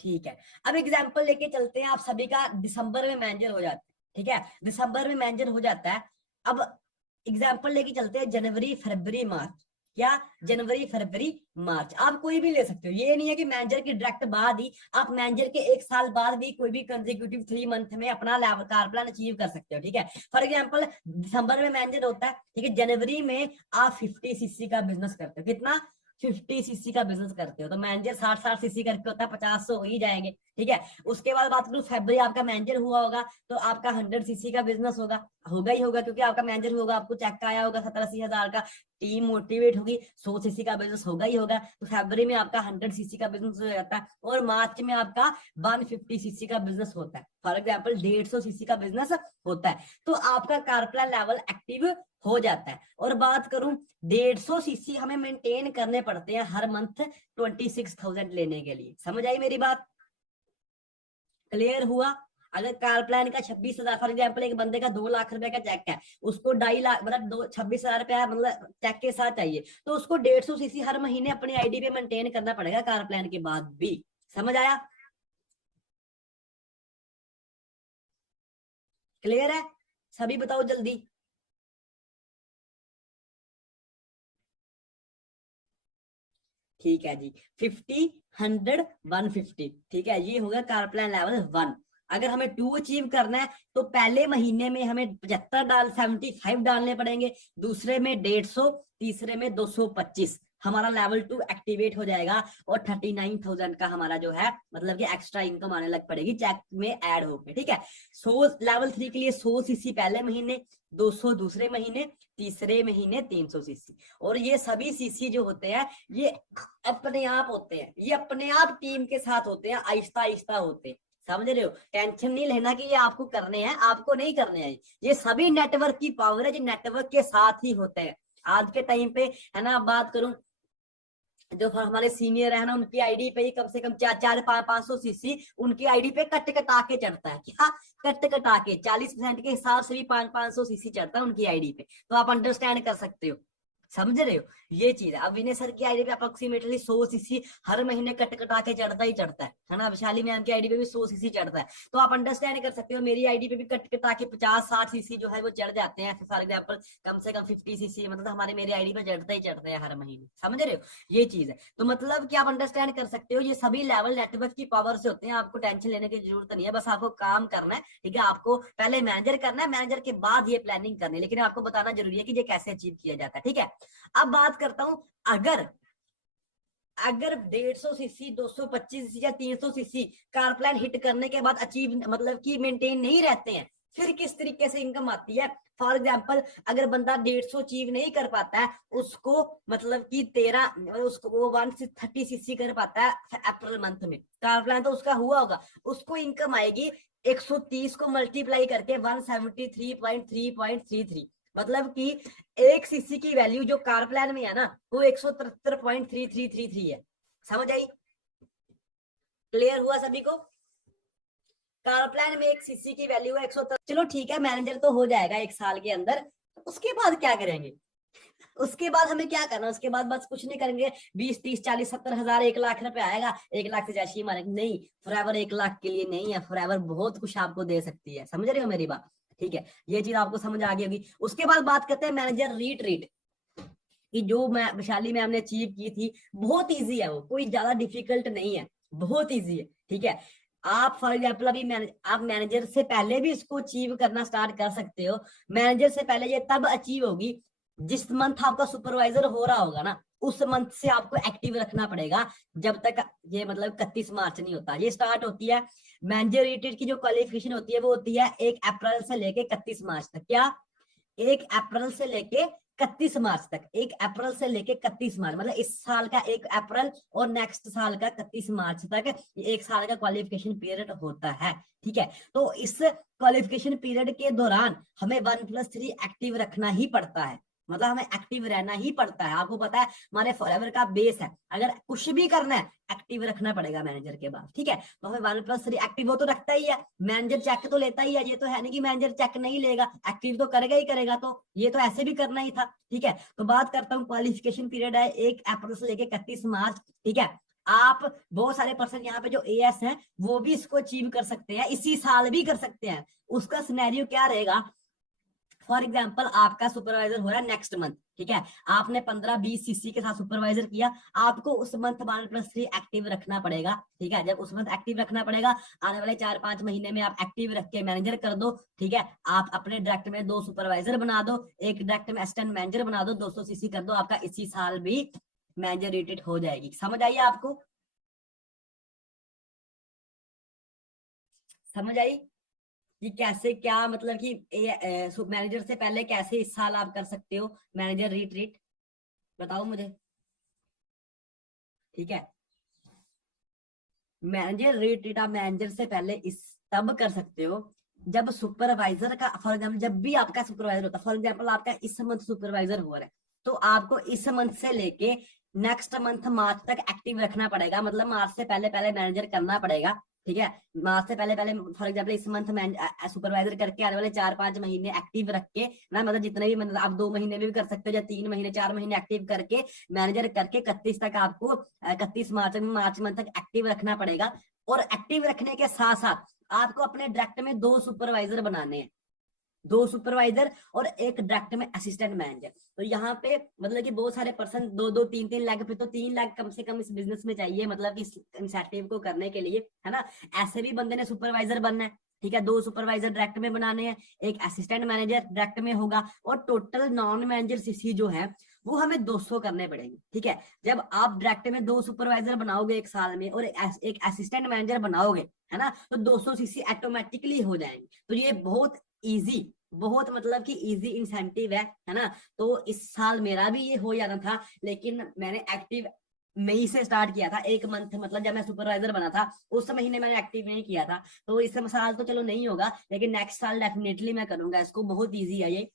ठीक है, अब एग्जाम्पल लेके चलते हैं। आप सभी का दिसंबर में मैनेजर हो जाता है। ठीक है, दिसंबर में मैनेजर हो जाता है। अब एग्जाम्पल लेके चलते हैं जनवरी फरवरी मार्च। क्या, जनवरी फरवरी मार्च आप कोई भी ले सकते हो, ये नहीं है कि मैनेजर के डायरेक्ट बाद ही, आप मैनेजर के 1 साल बाद भी कोई भी कंसेक्यूटिव 3 मंथ में अपना कार प्लान अचीव कर सकते हो। ठीक है, फॉर एग्जाम्पल दिसंबर में मैनेजर होता है, ठीक है, जनवरी में आप 50 सीसी का बिजनेस करते हो। कितना, 50 सीसी का बिजनेस करते हो, तो मैनेजर 60 सीसी करके होता है, 50 हो ही जाएंगे। ठीक है, उसके बाद बात करूं फरवरी आपका मैनेजर हुआ होगा तो आपका 100 सीसी का बिजनेस होगा ही होगा, क्योंकि आपका मैनेजर होगा, आपको चेक आया होगा 70-80 हजार का, टीम मोटिवेट होगी, 100 सीसी का बिजनेस होगा ही होगा। तो फरवरी में आपका 100 सीसी का बिजनेस हो जाता है, और मार्च में आपका 150 सीसी का बिजनेस होता है। फॉर एग्जाम्पल 150 सीसी का बिजनेस होता है, तो आपका कार प्लान लेवल एक्टिव हो जाता है। और बात करूं 150 सीसी हमें मेंटेन करने पड़ते हैं हर मंथ 26,000 लेने के लिए। समझ आई मेरी बात, क्लियर हुआ? अगर कार प्लान का 26,000 फॉर एग्जाम्पल एक बंदे का 2 लाख रुपए का चेक है, उसको 2.5 लाख मतलब 26,000 रुपया मतलब चेक के साथ चाहिए, तो उसको 150 सीसी हर महीने अपनी आईडी पे मेंटेन करना पड़ेगा कार प्लान के बाद भी। समझ आया, क्लियर है? सभी बताओ जल्दी। ठीक है जी, 50, 100, 150। ठीक है, ये होगा कार प्लान लेवल 1। अगर हमें 2 अचीव करना है तो पहले महीने में हमें 75 डालने पड़ेंगे, दूसरे में 150, तीसरे में 225, हमारा लेवल 2 एक्टिवेट हो जाएगा, और 39,000 का हमारा जो है मतलब कि एक्स्ट्रा इनकम आने लग पड़ेगी चेक में ऐड होकर। ठीक है, 100 लेवल 3 के लिए 100 सीसी पहले महीने, 200 दूसरे महीने, तीसरे महीने 300 सीसी। और ये सभी सीसी जो होते हैं ये अपने आप होते हैं, ये अपने आप टीम के साथ होते हैं, आहिस्ता आहिस्ता होते हैं। समझ रहे हो, टेंशन नहीं लेना कि ये आपको करने हैं, आपको नहीं करने हैं, ये सभी नेटवर्क की पावर है, जो नेटवर्क के साथ ही होते हैं। आज के टाइम पे है ना, बात करूं जो हमारे सीनियर है ना, उनकी आईडी पे ही कम से कम 400-500 सीसी उनकी आईडी पे कट कटा के चढ़ता है। क्या, कट कटा के 40% के हिसाब से भी 500-500 सीसी चढ़ता है उनकी आईडी पे, तो आप अंडरस्टैंड कर सकते हो। समझ रहे हो, ये चीज है। अब विनय सर की आईडी पे अप्रोक्सीमेटली 100 सीसी हर महीने कट कटा के चढ़ता ही चढ़ता है ना। विशाली मैम की आईडी पे भी 100 सीसी चढ़ता है, तो आप अंडरस्टैंड कर सकते हो मेरी आईडी पे भी कट कटा के 50-60 सीसी जो है वो चढ़ जाते हैं। फॉर एग्जाम्पल कम से कम 50 सीसी मतलब हमारे मेरी आईडी पे चढ़ते ही चढ़ते हैं हर महीने। समझ रहे हो, ये चीज है। तो मतलब कि आप अंडरस्टैंड कर सकते हो, ये सभी लेवल नेटवर्क की पावर से होते हैं, आपको टेंशन लेने की जरूरत नहीं है, बस आपको काम करना है। ठीक है, आपको पहले मैनेजर करना है, मैनेजर के बाद ये प्लानिंग करनी है, लेकिन आपको बताना जरूरी है कि ये कैसे अचीव किया जाता है। ठीक है, अब बात करता हूं, अगर 150 सीसी, 225 सीसी या 300 सीसी कार प्लान हिट करने के बाद अचीव मतलब कि मेंटेन नहीं रहते हैं, फिर किस तरीके से इनकम आती है। फॉर एग्जाम्पल अगर बंदा 150 अचीव नहीं कर पाता है, उसको मतलब कि 13 उसको वो 130 सीसी कर पाता है अप्रैल मंथ में, कार प्लान तो उसका हुआ होगा, उसको इनकम आएगी 130 को मल्टीप्लाई करके 173.3.33, मतलब कि 1 सीसी की वैल्यू जो कार प्लान में है ना वो 173.3333 है। समझ आई, क्लियर हुआ सभी को? कार प्लान में 1 सीसी की वैल्यू है 173। चलो ठीक है, मैनेजर तो हो जाएगा 1 साल के अंदर, उसके बाद क्या करेंगे? उसके बाद हमें क्या करना, उसके बाद बस कुछ नहीं करेंगे, 20, 30, 40, 70 हजार 1 लाख रुपए आएगा, 1 लाख से जैसी मारेंगे नहीं, फॉरएवर 1 लाख के लिए नहीं है, फॉरएवर बहुत कुछ आपको दे सकती है। समझ रहे हो मेरी बात? ठीक है, ये चीज आपको समझ आ गई होगी। उसके बाद बात करते हैं मैनेजर रीट्रीट कि जो मैं वैशाली मैम ने अचीव की थी, बहुत इजी है, वो कोई ज्यादा डिफिकल्ट नहीं है, बहुत इजी है। ठीक है, आप फॉर एग्जाम्पल अभी आप मैनेजर से पहले भी इसको अचीव करना स्टार्ट कर सकते हो। मैनेजर से पहले ये तब अचीव होगी जिस मंथ आपका सुपरवाइजर हो रहा होगा ना, उस मंथ से आपको एक्टिव रखना पड़ेगा, जब तक ये मतलब 31 मार्च नहीं होता। ये स्टार्ट होती है मैनेजर रिट्रीट की जो क्वालिफिकेशन होती है वो होती है 1 अप्रैल से लेके 31 मार्च तक। क्या 1 अप्रैल से लेके 31 मार्च तक, 1 अप्रैल से लेके 31 मार्च, मतलब इस साल का 1 अप्रैल और नेक्स्ट साल का 31 मार्च तक एक साल का क्वालिफिकेशन पीरियड होता है। ठीक है, तो इस क्वालिफिकेशन पीरियड के दौरान हमें 1+3 एक्टिव रखना ही पड़ता है, मतलब हमें एक्टिव रहना ही पड़ता है। आपको पता है हमारे फॉरएवर का बेस है, अगर कुछ भी करना है एक्टिव रखना पड़ेगा मैनेजर के बाद। ठीक है, तो हमें 1+3 एक्टिव वो तो रखता ही है, मैनेजर चेक तो लेता ही है, ये तो है नहीं कि मैनेजर चेक नहीं लेगा, एक्टिव तो करेगा ही करेगा, तो ये तो ऐसे भी करना ही था। ठीक है, तो बात करता हूँ क्वालिफिकेशन पीरियड है 1 अप्रैल से लेके 31 मार्च। ठीक है, आप बहुत सारे पर्सन यहाँ पे जो एएस हैं वो भी इसको अचीव कर सकते हैं, इसी साल भी कर सकते हैं। उसका सिनेरियो क्या रहेगा, फॉर एग्जाम्पल आपका सुपरवाइजर हो रहा है नेक्स्ट मंथ। ठीक है, आपने 15-20 सीसी के साथ सुपरवाइजर किया, आपको उस मंथ 1+3 एक्टिव रखना पड़ेगा। ठीक है, जब उस मंथ एक्टिव रखना पड़ेगा, आने वाले 4-5 महीने में आप एक्टिव रख के मैनेजर कर दो। ठीक है, आप अपने डायरेक्ट में 2 सुपरवाइजर बना दो, एक डायरेक्ट में असिस्टेंट मैनेजर बना दो, 200 सीसी कर दो, आपका इसी साल भी मैनेजर रेटेड हो जाएगी। समझ आई आपको, समझ आई कि कैसे क्या मतलब कि मैनेजर से पहले कैसे इस साल आप कर सकते हो मैनेजर रिट्रीट, बताओ मुझे। ठीक है, मैनेजर रिट्रीट आप मैनेजर से पहले इस तब कर सकते हो जब सुपरवाइजर का, फॉर एग्जाम्पल जब भी आपका सुपरवाइजर होता है, फॉर एग्जाम्पल आपका इस मंथ सुपरवाइजर हुआ है, तो आपको इस मंथ से लेके नेक्स्ट मंथ मार्च तक एक्टिव रखना पड़ेगा, मतलब मार्च से पहले पहले मैनेजर करना पड़ेगा। ठीक है, मार्च से पहले पहले फॉर एग्जाम्पल इस मंथ सुपरवाइजर करके आने वाले 4-5 महीने एक्टिव रख के ना, मतलब जितने भी, मतलब आप 2 महीने में भी कर सकते हो या 3 महीने 4 महीने एक्टिव करके मैनेजर करके 31 तक आपको 31 मार्च मंथ तक एक्टिव रखना पड़ेगा। और एक्टिव रखने के साथ साथ आपको अपने डायरेक्ट में 2 सुपरवाइजर बनाने हैं, 2 सुपरवाइजर और एक डायरेक्ट में असिस्टेंट मैनेजर। तो यहाँ पे मतलब कि बहुत सारे पर्सन 2-2 3-3 लाख पे, तो 3 लाख कम से कम इस बिजनेस में चाहिए, मतलब कि इस इंसेंटिव को करने के लिए, है ना। ऐसे भी बंदे ने सुपरवाइजर बनना है। ठीक है, 2 सुपरवाइजर डायरेक्ट में बनाने हैं, एक असिस्टेंट मैनेजर डायरेक्ट में होगा, और टोटल नॉन मैनेजर सीसी जो है वो हमें 200 करने पड़ेंगे। ठीक है, जब आप डायरेक्ट में 2 सुपरवाइजर बनाओगे एक साल में और एक असिस्टेंट मैनेजर बनाओगे, है ना, तो 200 सीसी ऑटोमेटिकली हो जाएंगे। तो ये बहुत इजी, बहुत मतलब कि इजी इंसेंटिव है ना। तो इस साल मेरा भी ये हो जाना था, लेकिन मैंने एक्टिव मई से स्टार्ट किया था, 1 मंथ, मतलब जब मैं सुपरवाइजर बना था उस महीने मैंने एक्टिव नहीं किया था। तो इस साल तो चलो नहीं होगा, लेकिन नेक्स्ट साल डेफिनेटली मैं करूंगा इसको, बहुत ईजी है ये,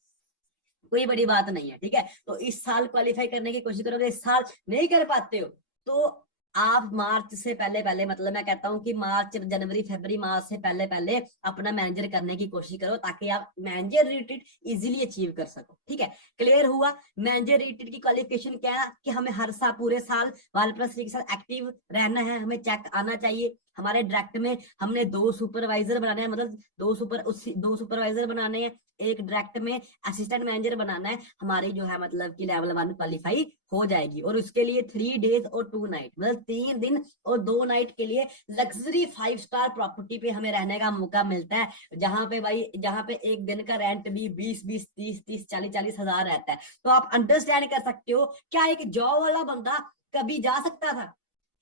कोई बड़ी बात नहीं है। ठीक है, तो इस साल क्वालिफाई करने की कोशिश करोगे, इस साल नहीं कर पाते हो तो आप मार्च से पहले पहले, मतलब मैं कहता हूं कि मार्च, जनवरी, फरवरी, मार्च से पहले पहले अपना मैनेजर करने की कोशिश करो, ताकि आप मैनेजर रिट्रीट इजीली अचीव कर सको। ठीक है, क्लियर हुआ। मैनेजर रिट्रीट की क्वालिफिकेशन क्या है कि हमें हर साल पूरे साल 1+3 के साथ एक्टिव रहना है, हमें चेक आना चाहिए। हमारे डायरेक्ट में हमने 2 सुपरवाइजर बनाने हैं, मतलब 2 सुपरवाइजर बनाने हैं, एक डायरेक्ट में असिस्टेंट मैनेजर बनाना है, हमारी जो है मतलब कि लेवल 1 क्वालिफाई हो जाएगी। और उसके लिए 3 डेज और 2 नाइट, मतलब 3 दिन और 2 नाइट के लिए लग्जरी 5 स्टार प्रॉपर्टी पे हमें रहने का मौका मिलता है, जहां पे भाई, जहां पे एक दिन का रेंट भी 20-20, 30-30, 40-40 हजार रहता है। तो आप अंडरस्टैंड कर सकते हो, क्या एक जॉब वाला बंदा कभी जा सकता था?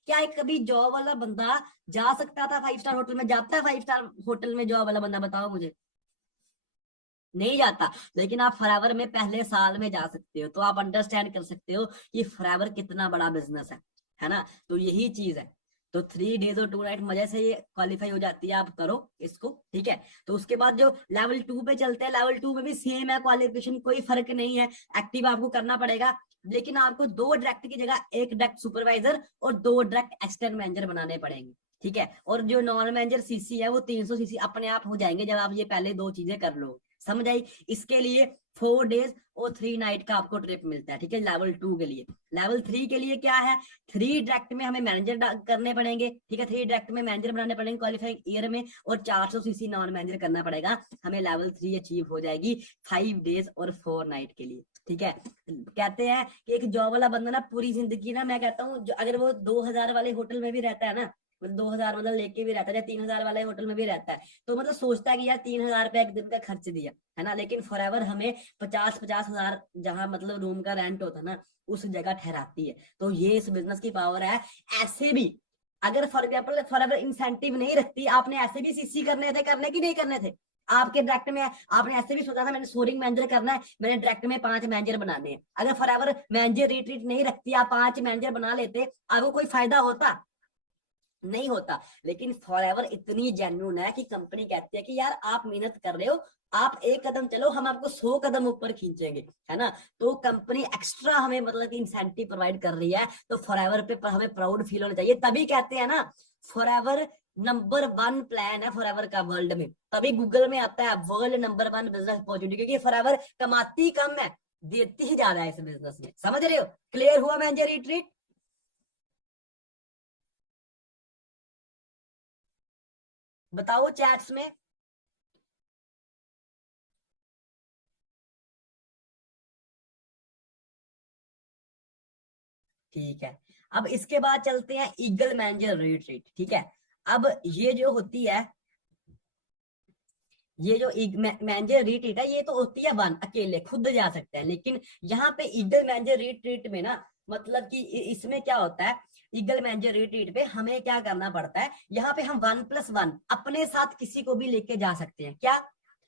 क्या एक कभी जॉब वाला बंदा जा सकता था 5 स्टार होटल में? जाता है 5 स्टार होटल में जॉब वाला बंदा? बताओ मुझे, नहीं जाता। लेकिन आप फॉरएवर में पहले साल में जा सकते हो, तो आप अंडरस्टैंड कर सकते हो कि फॉरएवर कितना बड़ा बिजनेस है ना। तो यही चीज है। तो 3 डेज और 2 नाइट मजे से ये क्वालिफाई हो जाती है, आप करो इसको। ठीक है, तो उसके बाद जो लेवल 2 पे चलते हैं, लेवल 2 में भी सेम है क्वालिफिकेशन, कोई फर्क नहीं है, एक्टिव आपको करना पड़ेगा, लेकिन आपको 2 डायरेक्ट की जगह 1 डायरेक्ट सुपरवाइजर और 2 डायरेक्ट असिस्टेंट मैनेजर बनाने पड़ेंगे। ठीक है, और जो नॉन मैनेजर सीसी है वो 300 सीसी अपने आप हो जाएंगे जब आप ये पहले 2 चीजें कर लो। समझ आई? इसके लिए 4 डेज और 3 नाइट का आपको ट्रिप मिलता है, ठीक है, लेवल 2 के लिए। लेवल 3 के लिए क्या है, 3 डायरेक्ट में हमें मैनेजर करने पड़ेंगे, ठीक है, 3 डायरेक्ट में मैनेजर बनाने पड़ेंगे क्वालिफाइंग ईयर में, और 400 सीसी नॉन मैनेजर करना पड़ेगा, हमें लेवल 3 अचीव हो जाएगी 5 डेज और 4 नाइट के लिए, ठीक है। कहते हैं कि एक जॉब वाला बंदा ना पूरी जिंदगी ना, मैं कहता हूँ अगर वो 2000 वाले होटल में भी रहता है ना, 2000 मतलब लेके भी रहता है, 3000 वाले होटल में भी रहता है, तो मतलब सोचता है कि यार 3000 रुपया एक दिन का खर्च दिया है ना, लेकिन फॉरएवर हमें 50,000 जहां मतलब रूम का रेंट होता है ना, उस जगह ठहराती है। तो ये इस बिजनेस की पावर है। ऐसे भी अगर फॉर एग्जाम्पल फॉरएवर इंसेंटिव नहीं रखती, आपने ऐसे भी सीसी करने थे, करने की नहीं करने थे आपके डायरेक्ट में, आपने ऐसे भी सोचा था मैंने सोरिंग मैनेजर करना है, मैंने डायरेक्ट में 5 मैनेजर बनाने हैं, अगर फॉरएवर मैनेजर रिट्रीट नहीं रखती, आप 5 मैनेजर बना लेते, आपको कोई फायदा होता? नहीं होता। लेकिन फॉरएवर इतनी जेन्युइन है कि कंपनी कहती है कि यार आप मेहनत कर रहे हो, आप एक कदम चलो, हम आपको 100 कदम ऊपर खींचेंगे, है ना। तो कंपनी एक्स्ट्रा हमें मतलब इंसेंटिव प्रोवाइड कर रही है, तो फॉरएवर पे हमें प्राउड फील होना चाहिए। तभी कहते हैं ना फॉरएवर नंबर 1 प्लान है फॉरएवर का वर्ल्ड में, तभी गूगल में आता है वर्ल्ड नंबर 1 बिजनेस अपॉर्चुनिटी, क्योंकि फॉरएवर कमाती कम है, देती ही ज्यादा है इस बिजनेस में। समझ रहे हो? क्लियर हुआ मैनेजर रिट्रीट? बताओ चैट्स में। ठीक है, अब इसके बाद चलते हैं ईगल मैनेजर रिट्रीट, ठीक है। अब ये जो होती है, ये जो मैनेजर रिट्रीट है, ये तो होती है 1 अकेले खुद जा सकते हैं, लेकिन यहाँ पे ईगल मैनेजर रिट्रीट में ना, मतलब कि इसमें क्या होता है, ईगल मैनेजर रिट्रीट पे हमें क्या करना पड़ता है, यहाँ पे हम 1+1 अपने साथ किसी को भी लेके जा सकते हैं। क्या?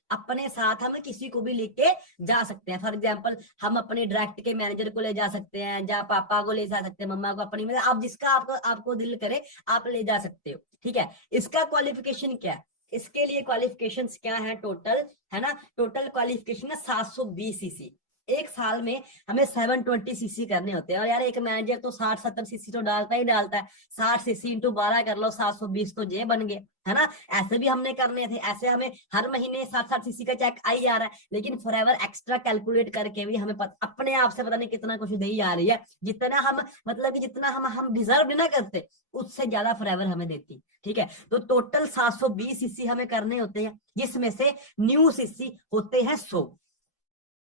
अपने साथ हम किसी को भी लेके जा सकते हैं। फॉर एग्जाम्पल हम अपने डायरेक्ट के मैनेजर को ले जा सकते हैं, या पापा को ले जा सकते हैं, मम्मा को, अपनी मतलब आप जिसका आपको दिल करे आप ले जा सकते हो, ठीक है। इसका क्वालिफिकेशन क्या है? इसके लिए क्वालिफिकेशंस क्या है टोटल, है ना, टोटल क्वालिफिकेशन है 720 सीसी। एक साल में हमें 720 सीसी करने होते हैं, और यार एक मैनेजर तो 60-70 सीसी तो डालता ही डालता है, 60 सीसी इंटू 12 कर लो, 720 तो जे बन गए, है ना। ऐसे भी हमने करने थे, ऐसे हमें हर महीने 7-7 सीसी का चेक आई जा रहा है, लेकिन फॉरएवर एक्स्ट्रा कैलकुलेट करके भी हमें अपने आप से पता नहीं कितना कुछ दे ही आ रही है, जितना हम मतलब कि जितना हम डिजर्व ना करते, उससे ज्यादा फॉरएवर हमें देती, ठीक है। तो टोटल 720 सीसी हमें करने होते हैं, जिसमें से न्यू सीसी होते हैं 100।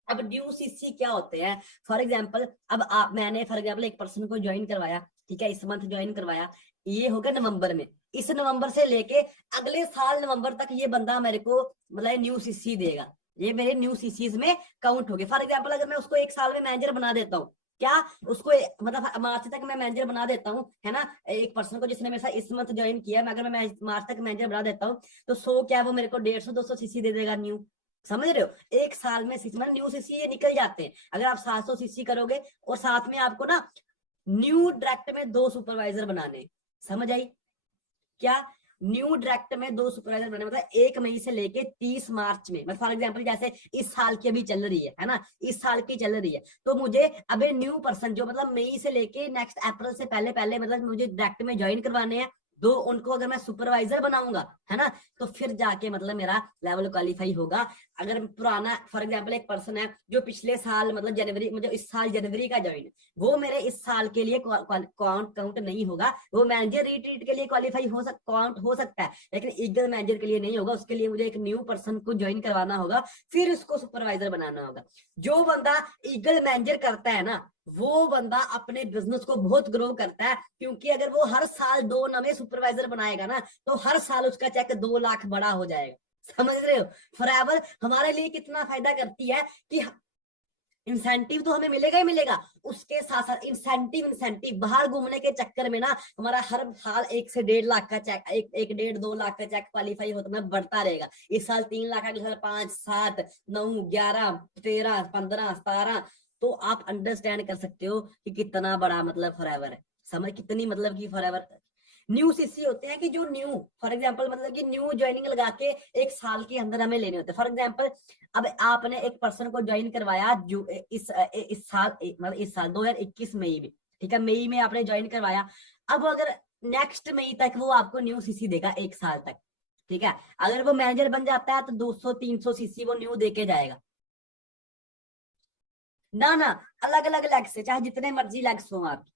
अब ड्यू सीसी क्या होते हैं? फॉर एग्जाम्पल अब मैंने फॉर एग्जाम्पल एक पर्सन को ज्वाइन करवाया, ठीक है, इस मंथ ज्वाइन करवाया, ये हो गया नवंबर में, इस नवंबर से लेके अगले साल नवंबर तक ये बंदा मेरे को मतलब न्यू सीसी देगा, ये मेरे न्यू सीसीज में काउंट हो गए। फॉर एग्जाम्पल अगर मैं उसको एक साल में मैनेजर बना देता हूँ, क्या उसको मतलब मार्च तक मैं मैनेजर बना देता हूँ, है ना, एक पर्सन को जिसने मेरे साथ इस मंथ ज्वाइन किया, अगर मैं मार्च तक मैनेजर बना देता हूँ, तो 100 क्या वो मेरे को 150-200 सीसी दे देगा न्यू। समझ रहे हो? एक साल में मतलब न्यू सीसी ये निकल जाते हैं। अगर आप 700 सीसी करोगे और साथ में आपको ना न्यू डायरेक्ट में 2 सुपरवाइजर बनाने, समझ आई क्या? न्यू डायरेक्ट में 2 सुपरवाइजर बनाने, मतलब 1 मई से लेके 30 मार्च में, मतलब फॉर एग्जांपल जैसे इस साल की अभी चल रही है ना, इस साल की चल रही है, तो मुझे अभी न्यू पर्सन जो मतलब मई से लेके नेक्स्ट अप्रैल से पहले पहले मतलब मुझे डायरेक्ट में ज्वाइन करवाने हैं, 2 उनको अगर मैं सुपरवाइजर बनाऊंगा, है ना, तो फिर जाके मतलब मेरा लेवल क्वालिफाई होगा। अगर पुराना फॉर एग्जांपल एक पर्सन है जो पिछले साल मतलब जनवरी, मतलब इस साल जनवरी का ज्वाइन, वो मेरे इस साल के लिए काउंट नहीं होगा, वो मैनेजर रिट्रीट के लिए क्वालिफाई काउंट हो सकता है, लेकिन ईगल मैनेजर के लिए नहीं होगा। उसके लिए मुझे एक न्यू पर्सन को ज्वाइन करवाना होगा, फिर उसको सुपरवाइजर बनाना होगा। जो बंदा ईगल मैनेजर करता है ना, वो बंदा अपने बिजनेस को बहुत ग्रो करता है, क्योंकि अगर वो हर साल 2 नए सुपरवाइजर बनाएगा ना, तो हर साल उसका चेक 2 लाख बड़ा हो जाएगा। समझ रहे हो? फॉरएवर हमारे लिए कितना फायदा करती है कि इंसेंटिव तो हमें मिलेगा ही मिलेगा, उसके साथ साथ इंसेंटिव बाहर घूमने के चक्कर में ना हमारा हर साल 1 से 1.5 लाख का चेक, 1-1.5-2 लाख का चेक क्वालिफाई होता में बढ़ता रहेगा। इस साल 3 लाख, अगले साल 5, 7, 9, 11, 13, 15, 17, तो आप अंडरस्टैंड कर सकते हो कि कितना बड़ा मतलब फॉरएवर है। समझ कितनी मतलब की फॉरएवर। न्यू सीसी होते हैं कि जो न्यू फॉर एग्जांपल मतलब कि न्यू ज्वाइनिंग लगा के 1 साल के अंदर हमें लेने होते हैं। फॉर एग्जांपल अब आपने एक पर्सन को ज्वाइन करवाया जो इस साल मतलब इस साल 2021 मई में, ठीक है, मई में आपने ज्वाइन करवाया। अब अगर नेक्स्ट मई तक वो आपको न्यू सीसी देगा 1 साल तक, ठीक है। अगर वो मैनेजर बन जाता है तो 200-300 सीसी वो न्यू देके जाएगा ना। अलग अलग लेग्स से, चाहे जितने मर्जी लेग्स हो आप,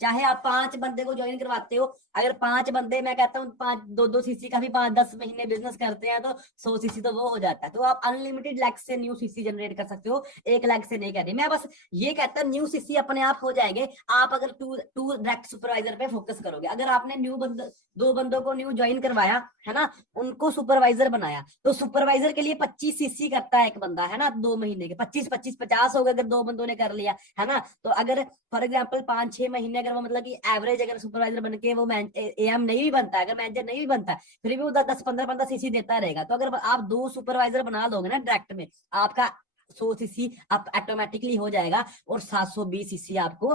चाहे आप 5 बंदे को ज्वाइन करवाते हो, अगर 5 बंदे, मैं कहता हूँ 5-2-2 सीसी का भी 5-10 महीने बिजनेस करते हैं तो 100 सीसी तो वो हो जाता है। तो आप अनलिमिटेड लैग से न्यू सीसी जनरेट कर सकते हो, 1 लाख से नहीं कह रही मैं, बस ये कहता हूँ न्यू सीसी अपने आप हो जाएंगे आप अगर टू डायरेक्ट सुपरवाइजर पे फोकस करोगे। अगर आपने न्यू 2 बंदों को न्यू ज्वाइन करवाया है ना, उनको सुपरवाइजर बनाया, तो सुपरवाइजर के लिए 25 सीसी करता है एक बंदा है ना, 2 महीने के 25-25-50 हो गए अगर 2 बंदों ने कर लिया है ना। तो अगर फॉर एग्जाम्पल 5-6 महीने अगर वो मतलब कि एवरेज अगर सुपरवाइजर बन के वो एएम नहीं भी बनता है, अगर मैनेजर नहीं भी बनता है, फिर भी वो 10-15 सीसी देता रहेगा। तो अगर आप 2 सुपरवाइजर बना लोगे ना डायरेक्ट में, आपका 100 सीसी आप ऑटोमेटिकली हो जाएगा, और 720 सीसी आपको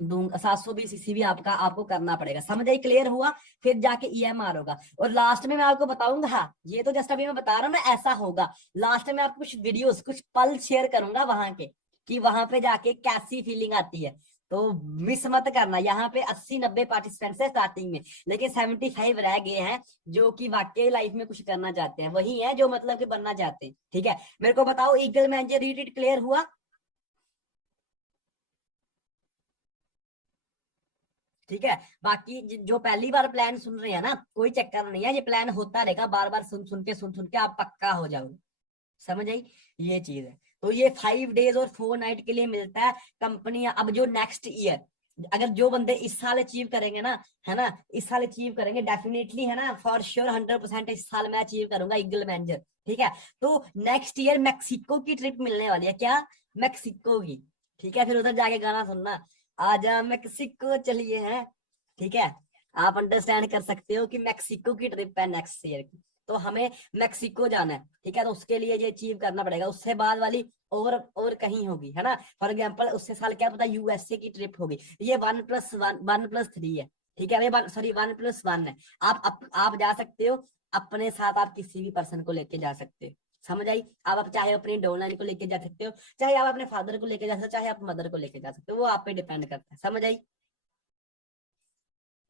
दूंगा, 720 सीसी भी आपको करना पड़ेगा। समझ आई, क्लियर हुआ? फिर जाके ईएमआर होगा। और लास्ट में मैं आपको बताऊंगा, हाँ ये तो जस्ट अभी मैं बता रहा हूँ ना ऐसा होगा, लास्ट में आपको कुछ वीडियोस कुछ पल शेयर करूंगा वहां के, कि वहां पे जाके कैसी फीलिंग आती है। तो मिस मत करना। यहाँ पे 80-90 पार्टिसिपेंट्स है स्टार्टिंग में, लेकिन 75 रह गए हैं जो कि वाकई लाइफ में कुछ करना चाहते हैं, वही है जो मतलब कि बनना चाहते हैं। ठीक है, मेरे को बताओ ईगल मैनेजर रीड क्लियर हुआ? ठीक है, बाकी जो पहली बार प्लान सुन रहे हैं ना, कोई चक्कर नहीं है, ये प्लान होता रहेगा, बार बार सुन के आप पक्का हो जाओगे। समझ आई, ये चीज है। तो ये 5 डेज और 4 नाइट के लिए मिलता है। कंपनी अब जो नेक्स्ट ईयर, अगर जो बंदे इस साल अचीव करेंगे ना, है ना, इस साल अचीव करेंगे डेफिनेटली, है ना, फॉर श्योर 100% इस साल मैं अचीव करूंगा ईगल मैनेजर। ठीक है, तो नेक्स्ट ईयर मैक्सिको की ट्रिप मिलने वाली है। क्या? मैक्सिको की। ठीक है, फिर उधर जाके गाना सुनना, आजा मैक्सिको चलिए हैं। ठीक है, आप अंडरस्टैंड कर सकते हो कि मैक्सिको की ट्रिप है नेक्स्ट ईयर की, तो हमें मैक्सिको जाना है। ठीक है, तो उसके लिए ये अचीव करना पड़ेगा। उससे बाद वाली और कहीं होगी, है ना, फॉर एग्जाम्पल उससे साल क्या पता यूएसए की ट्रिप होगी। ये 1+1 है। ठीक है, सॉरी 1+1 है। आप जा सकते हो अपने साथ, आप किसी भी पर्सन को लेके जा सकते हो। समझ आई? आप चाहे अपनी डोनर को लेके जा सकते हो, चाहे आप अपने फादर को लेके जा सकते हो, चाहे आप मदर को लेके जा सकते हो, वो आप पे डिपेंड करता है। समझ आई?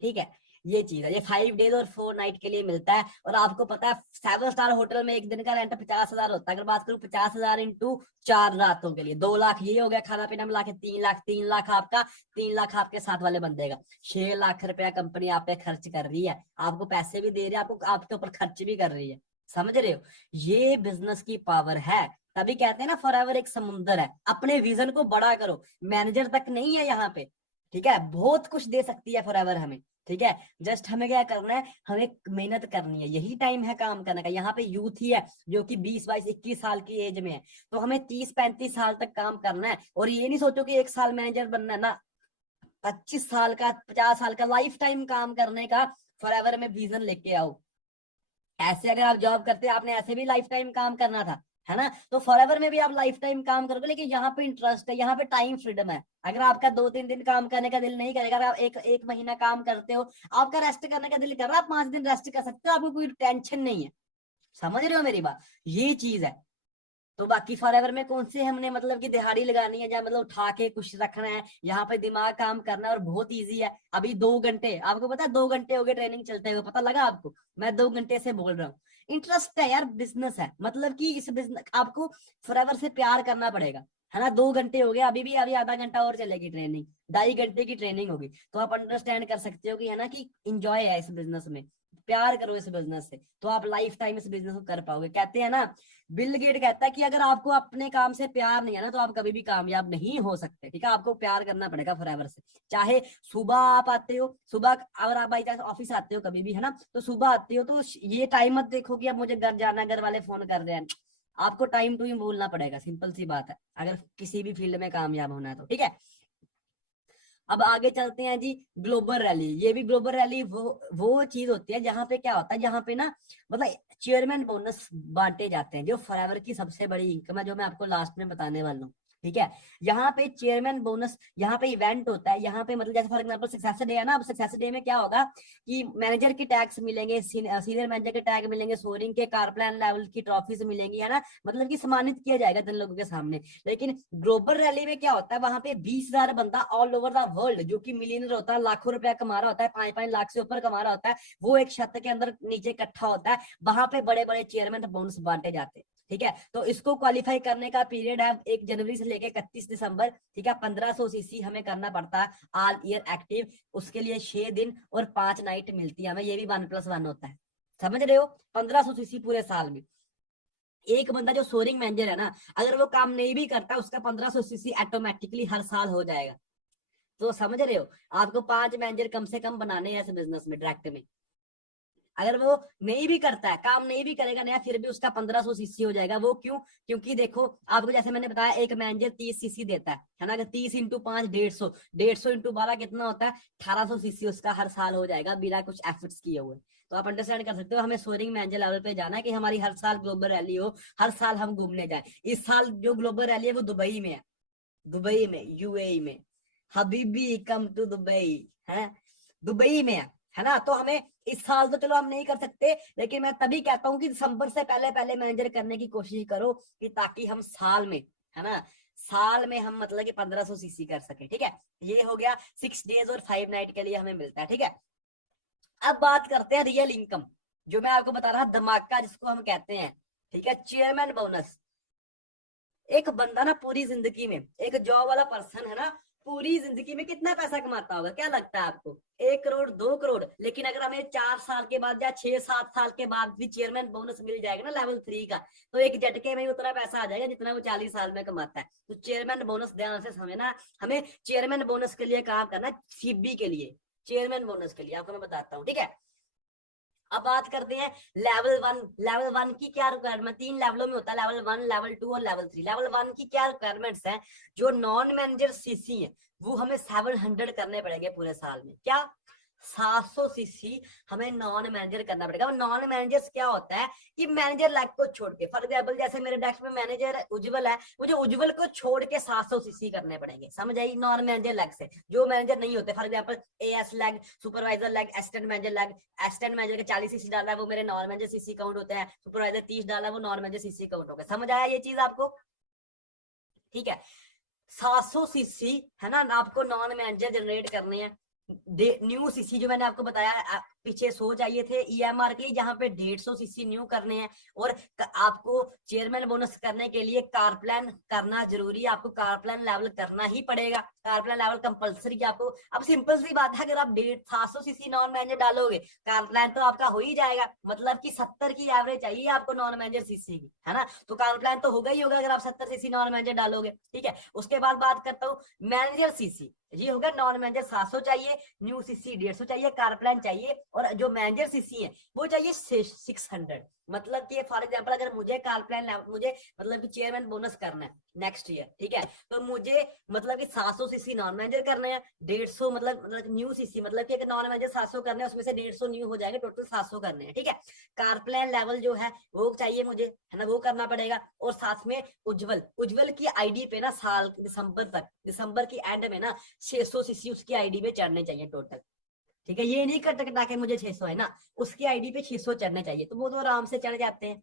ठीक है, ये चीज है। ये 5 डेज और 4 नाइट के लिए मिलता है। और आपको पता है 7 स्टार होटल में एक दिन का रेंट 50,000 होता है। अगर बात करूं 50,000 इंटू 4 रातों के लिए 2 लाख ये हो गया, खाना पीना मिला के 3 लाख, 3 लाख आपका, 3 लाख आपके साथ वाले बंदे का, 6 लाख रुपया कंपनी आप पे खर्च कर रही है। आपको पैसे भी दे रही है, आपको आपके ऊपर खर्च भी कर रही है। समझ रहे हो? ये बिजनेस की पावर है। तभी कहते हैं ना फॉरएवर एक समुंदर है। अपने विजन को बड़ा करो, मैनेजर तक नहीं है यहाँ पे। ठीक है, बहुत कुछ दे सकती है फॉरएवर हमें। ठीक है, जस्ट हमें क्या करना है, हमें मेहनत करनी है, यही टाइम है काम करने का। यहाँ पे यूथ ही है जो कि 20-22-21 साल की एज में है, तो हमें 30-35 साल तक काम करना है। और ये नहीं सोचो कि 1 साल मैनेजर बनना है ना, 25 साल का, 50 साल का लाइफ टाइम काम करने का फॉरएवर में विजन लेके आओ। ऐसे अगर आप जॉब करते आपने ऐसे भी लाइफ टाइम काम करना था, है ना, तो फॉरएवर में भी आप लाइफ टाइम काम करोगे। लेकिन यहाँ पे इंटरेस्ट है, यहाँ पे टाइम फ्रीडम है। अगर आपका 2-3 दिन काम करने का दिल नहीं करेगा, अगर आप एक महीना काम करते हो, आपका रेस्ट करने का दिल कर रहा है, आप 5 दिन रेस्ट कर सकते हो, आपको कोई टेंशन नहीं है। समझ रहे हो मेरी बात? ये चीज है। तो बाकी फॉरएवर में कौन से हमने मतलब कि दिहाड़ी लगानी है, या मतलब उठा के कुछ रखना है, यहाँ पे दिमाग काम करना है। और बहुत इजी है। अभी 2 घंटे, आपको पता है 2 घंटे हो गए ट्रेनिंग चलते हुए, पता लगा आपको? मैं 2 घंटे से बोल रहा हूँ। इंटरेस्ट है यार, बिजनेस है, मतलब कि इस बिजनेस आपको फॉरएवर से प्यार करना पड़ेगा, है ना। 2 घंटे हो गए, अभी आधा घंटा और चलेगी ट्रेनिंग, 2.5 घंटे की ट्रेनिंग होगी। तो आप अंडरस्टैंड कर सकते हो कि, है ना, कि इंजॉय है इस बिजनेस में, प्यार करो इस बिजनेस से, तो आप लाइफ टाइम इस बिजनेस को कर पाओगे। कहते हैं ना, बिल गेट कहता है कि अगर आपको अपने काम से प्यार नहीं है ना, तो आप कभी भी कामयाब नहीं हो सकते। ठीक है, आपको प्यार करना पड़ेगा फॉरएवर से। चाहे सुबह आप आते हो, सुबह अगर आप बाई चांस ऑफिस आते हो कभी भी, है ना, तो सुबह आते हो तो ये टाइम मत देखो कि अब मुझे घर जाना है, घर वाले फोन कर रहे हैं। आपको टाइम टू ही बोलना पड़ेगा, सिंपल सी बात है, अगर किसी भी फील्ड में कामयाब होना है तो। ठीक है, अब आगे चलते हैं जी। ग्लोबल रैली, ये भी ग्लोबल रैली वो चीज होती है जहां पे क्या होता है, जहां पे ना मतलब चेयरमैन बोनस बांटे जाते हैं, जो फॉरएवर की सबसे बड़ी इनकम है, जो मैं आपको लास्ट में बताने वाला हूँ। ठीक है, यहाँ पे चेयरमैन बोनस, यहाँ पे इवेंट होता है, यहाँ पे मतलब जैसे फॉर एग्जांपल सक्सेस डे है ना, अब सक्सेस डे में क्या होगा कि मैनेजर के टैग्स मिलेंगे, सीनियर मैनेजर के टैग मिलेंगे, सोरिंग के, कार प्लान लेवल की ट्रॉफीज मिलेंगी, है ना, मतलब कि सम्मानित किया जाएगा जिन लोगों के सामने। लेकिन ग्लोबल रैली में क्या होता है, वहां पे 20,000 बंदा ऑल ओवर द वर्ल्ड जो कि मिलियनर होता है, लाखों रुपया कमा रहा होता है, 5-5 लाख से ऊपर कमा रहा होता है, वो एक छत के अंदर नीचे इकट्ठा होता है, वहां पे बड़े बड़े चेयरमैन बोनस बांटे जाते हैं। ठीक है, तो इसको क्वालिफाई करने का पीरियड है 1 जनवरी से लेके 31 दिसंबर। ठीक है, 1500 सीसी हमें करना पड़ता है ऑल ईयर एक्टिव, उसके लिए 6 दिन और 5 नाइट मिलती है हमें, ये भी 1+1 होता है, समझ रहे हो। 1500 सीसी पूरे साल में। एक बंदा जो सोरिंग मैनेजर है ना, अगर वो काम नहीं भी करता, उसका 1500 सीसी ऑटोमेटिकली हर साल हो जाएगा। तो समझ रहे हो, आपको 5 मैनेजर कम से कम बनाने हैं ऐसे बिजनेस में, डायरेक्ट में। अगर वो नहीं भी करता है, काम नहीं भी करेगा नया, फिर भी उसका 1500 सीसी हो जाएगा। वो क्यों? क्योंकि देखो आपको जैसे मैंने बताया, एक मैनेजर 30 सीसी देता है ना, अगर 30 × 5 150, 150 × 12 कितना होता है? 1800 सीसी उसका हर साल हो जाएगा बिना कुछ एफर्ट्स किए हुए। तो आप अंडरस्टैंड कर सकते हो, हमें सोरिंग मैनेजर लेवल पे जाना है कि हमारी हर साल ग्लोबल रैली हो, हर साल हम घूमने जाए। इस साल जो ग्लोबल रैली है वो दुबई में है, दुबई में, यूएई में। हबीबी कम टू दुबई है, दुबई में है ना। तो हमें इस साल तो चलो हम नहीं कर सकते, लेकिन मैं तभी कहता हूँ कि दिसंबर से पहले पहले मैनेजर करने की कोशिश करो, कि ताकि हम साल में, है ना, साल में हम मतलब कि 1500 सीसी कर सके। ठीक है, ये हो गया 6 डेज और 5 नाइट के लिए हमें मिलता है। ठीक है, अब बात करते हैं रियल इनकम, जो मैं आपको बता रहा धमाका जिसको हम कहते हैं। ठीक है, चेयरमैन बोनस। एक बंदा ना पूरी जिंदगी में, एक जॉब वाला पर्सन है ना, पूरी जिंदगी में कितना पैसा कमाता होगा, क्या लगता है आपको? 1 करोड़, 2 करोड़। लेकिन अगर हमें 4 साल के बाद या 6-7 साल के बाद भी चेयरमैन बोनस मिल जाएगा ना लेवल 3 का, तो एक झटके में ही उतना पैसा आ जाएगा जितना वो 40 साल में कमाता है। तो चेयरमैन बोनस ध्यान से समझना, हमें चेयरमैन बोनस के लिए काम करना है, सीबी के लिए, चेयरमैन बोनस के लिए आपको मैं बताता हूँ। ठीक है, अब बात करते हैं लेवल 1। लेवल 1 की क्या रिक्वायरमेंट? 3 लेवलों में होता है, लेवल 1, लेवल 2 और लेवल 3। लेवल 1 की क्या रिक्वायरमेंट्स हैं? जो नॉन मैनेजर सीसी है वो हमें 700 करने पड़ेंगे पूरे साल में। क्या? 700 सीसी हमें नॉन मैनेजर करना पड़ेगा। नॉन मैनेजर क्या होता है कि मैनेजर लैग को छोड़ के, फॉर एग्जाम्पल जैसे मेरे डेस्क में मैनेजर उज्जवल है, मुझे उज्जवल को छोड़ के 700 सीसी करने पड़ेंगे, समझ आई? नॉन मैनेजर लैग से जो मैनेजर नहीं होते, for example as lag, supervisor lag, assistant manager lag. Assistant manager का 40 सीसी डाला है वो मेरे नॉन मैनेजर सीसी काउंट होते हैं, सुपरवाइजर 30 डाला है वो नॉन मैनेजर सीसी काउंट हो गया। समझ आया ये चीज आपको? ठीक है, 700 सीसी है ना आपको नॉन मैनेजर जनरेट करने हैं। न्यू सीसी जो मैंने आपको बताया पीछे 100 चाहिए थे ईएमआर के लिए, जहां पे 150 सीसी न्यू करने हैं। और आपको चेयरमैन बोनस करने के लिए कार प्लान करना जरूरी है, आपको कार प्लान लेवल करना ही पड़ेगा, कार प्लान लेवल कंपलसरी आपको। अब सिंपल सी बात है, अगर आप 700 सीसी नॉन मैनेजर डालोगे, कार प्लान तो आपका हो ही जाएगा, मतलब कि 70 की एवरेज चाहिए आपको नॉन मैनेजर सीसी की, है ना। तो कार प्लान तो होगा ही होगा अगर आप 70 सीसी नॉन मैनेजर डालोगे। ठीक है, उसके बाद बात करता हूँ मैनेजर सीसी। ये होगा नॉन मैनेजर 700 चाहिए, न्यू सीसी 150 चाहिए, कार प्लान चाहिए, और जो मैनेजर सीसी है वो चाहिए 600। मतलब कि फॉर एग्जांपल अगर मुझे कार प्लान, मुझे मतलब कि चेयरमैन बोनस करना है नेक्स्ट ईयर, ठीक है, तो मुझे मतलब कि 700 सीसी नॉन मैनेजर करने हैं, 150 मतलब न्यू सीसी, मतलब कि अगर नॉन मैनेजर 700 करने हैं उसमें से 150 न्यू हो जाएंगे, टोटल 700 करने हैं। ठीक है, कार प्लान लेवल जो है वो चाहिए मुझे, है ना, वो करना पड़ेगा। और साथ में उज्जवल, उज्जवल की आईडी पे ना साल दिसंबर तक, दिसंबर की एंड में ना 600 सीसी उसकी आईडी पे चढ़ने चाहिए टोटल। ठीक है, ये नहीं कट कटा के मुझे 600 है ना, उसकी आईडी पे 600 चढ़ने चाहिए, तो वो तो आराम से चढ़ जाते हैं,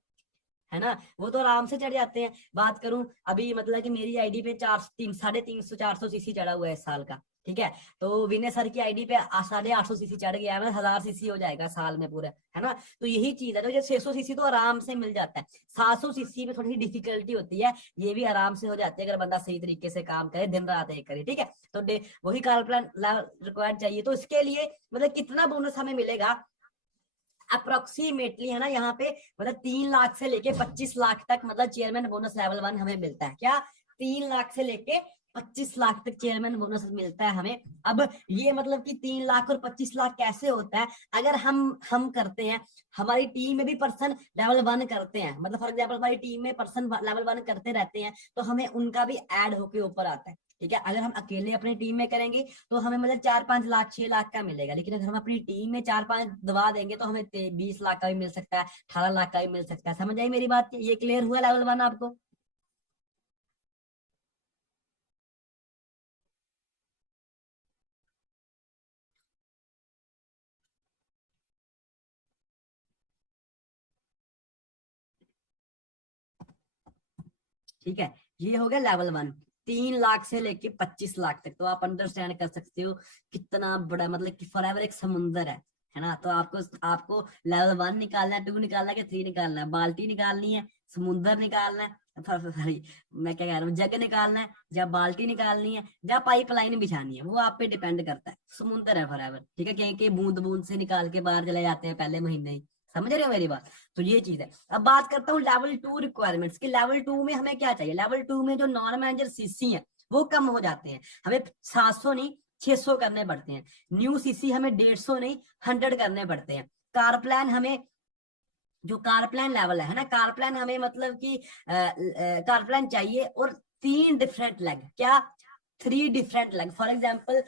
है ना, वो तो आराम से चढ़ जाते हैं। बात करूं अभी मतलब कि मेरी आईडी पे 350 400 सीसी चढ़ा हुआ है इस साल का। ठीक है, तो विनय सर की आईडी पे 850 सीसी चढ़ गया है, 1000 सीसी हो जाएगा साल में पूरा, है ना। तो यही चीज है, तो ये 600 सीसी तो आराम से मिल जाता है, 700 सीसी में थोड़ी डिफिकल्टी होती है, ये भी आराम से हो जाती है अगर बंदा सही तरीके से काम करे, दिन रात एक करे। ठीक है, तो वही कार प्लान रिक्वायर्ड चाहिए। तो इसके लिए मतलब कितना बोनस हमें मिलेगा अप्रोक्सीमेटली, है ना, यहाँ पे मतलब 3 लाख से लेके 25 लाख तक, मतलब चेयरमैन बोनस लेवल 1 हमें मिलता है। क्या? 3 लाख से लेके 25 लाख तक चेयरमैन बोनस मिलता है हमें। अब ये मतलब कि 3 लाख और 25 लाख कैसे होता है? अगर हम करते हैं, हमारी टीम में भी पर्सन लेवल 1 करते हैं, मतलब फॉर एग्जाम्पल हमारी टीम में पर्सन लेवल 1 करते रहते हैं, तो हमें उनका भी ऐड होके ऊपर आता है। ठीक है, अगर हम अकेले अपनी टीम में करेंगे तो हमें मतलब 4-5 लाख 6 लाख का मिलेगा, लेकिन अगर हम अपनी टीम में 4-5 दबा देंगे तो हमें 20 लाख का भी मिल सकता है, 18 लाख का भी मिल सकता है। समझ आई मेरी बात? ये क्लियर हुआ लेवल 1 आपको? ठीक है, ये हो गया लेवल 1। 3 लाख से लेके 25 लाख तक। तो आप अंडरस्टैंड कर सकते हो कितना बड़ा, मतलब कि फॉरएवर एक समुंदर है ना। तो आपको आपको लेवल 1 निकालना है, 2 निकालना है कि 3 निकालना है, बाल्टी निकालनी है, समुंदर निकालना है, सॉरी मैं क्या कह रहा हूँ, जग निकालना है, या बाल्टी निकालनी है, या पाइपलाइन बिछानी है, वो आप पे डिपेंड करता है। समुंदर है फॉरएवर, ठीक है। कहीं कहीं बूंद बूंद से निकाल के बाहर चले जाते हैं पहले महीने ही, समझ रहे हो मेरी बात। तो ये चीज है। अब बात करता हूँ लेवल 2 रिक्वायरमेंट्स की। लेवल 2 में हमें क्या चाहिए? लेवल 2 में जो नॉन मैनेजर सीसी है वो कम हो जाते हैं, हमें 700 नहीं 600 करने पड़ते हैं। न्यू सीसी हमें 150 नहीं 100 करने पड़ते हैं। कार प्लान हमें, जो कार प्लान लेवल है ना, कार प्लान हमें मतलब कि कार प्लान चाहिए, और 3 डिफरेंट लेग, क्या 3 different leg. For example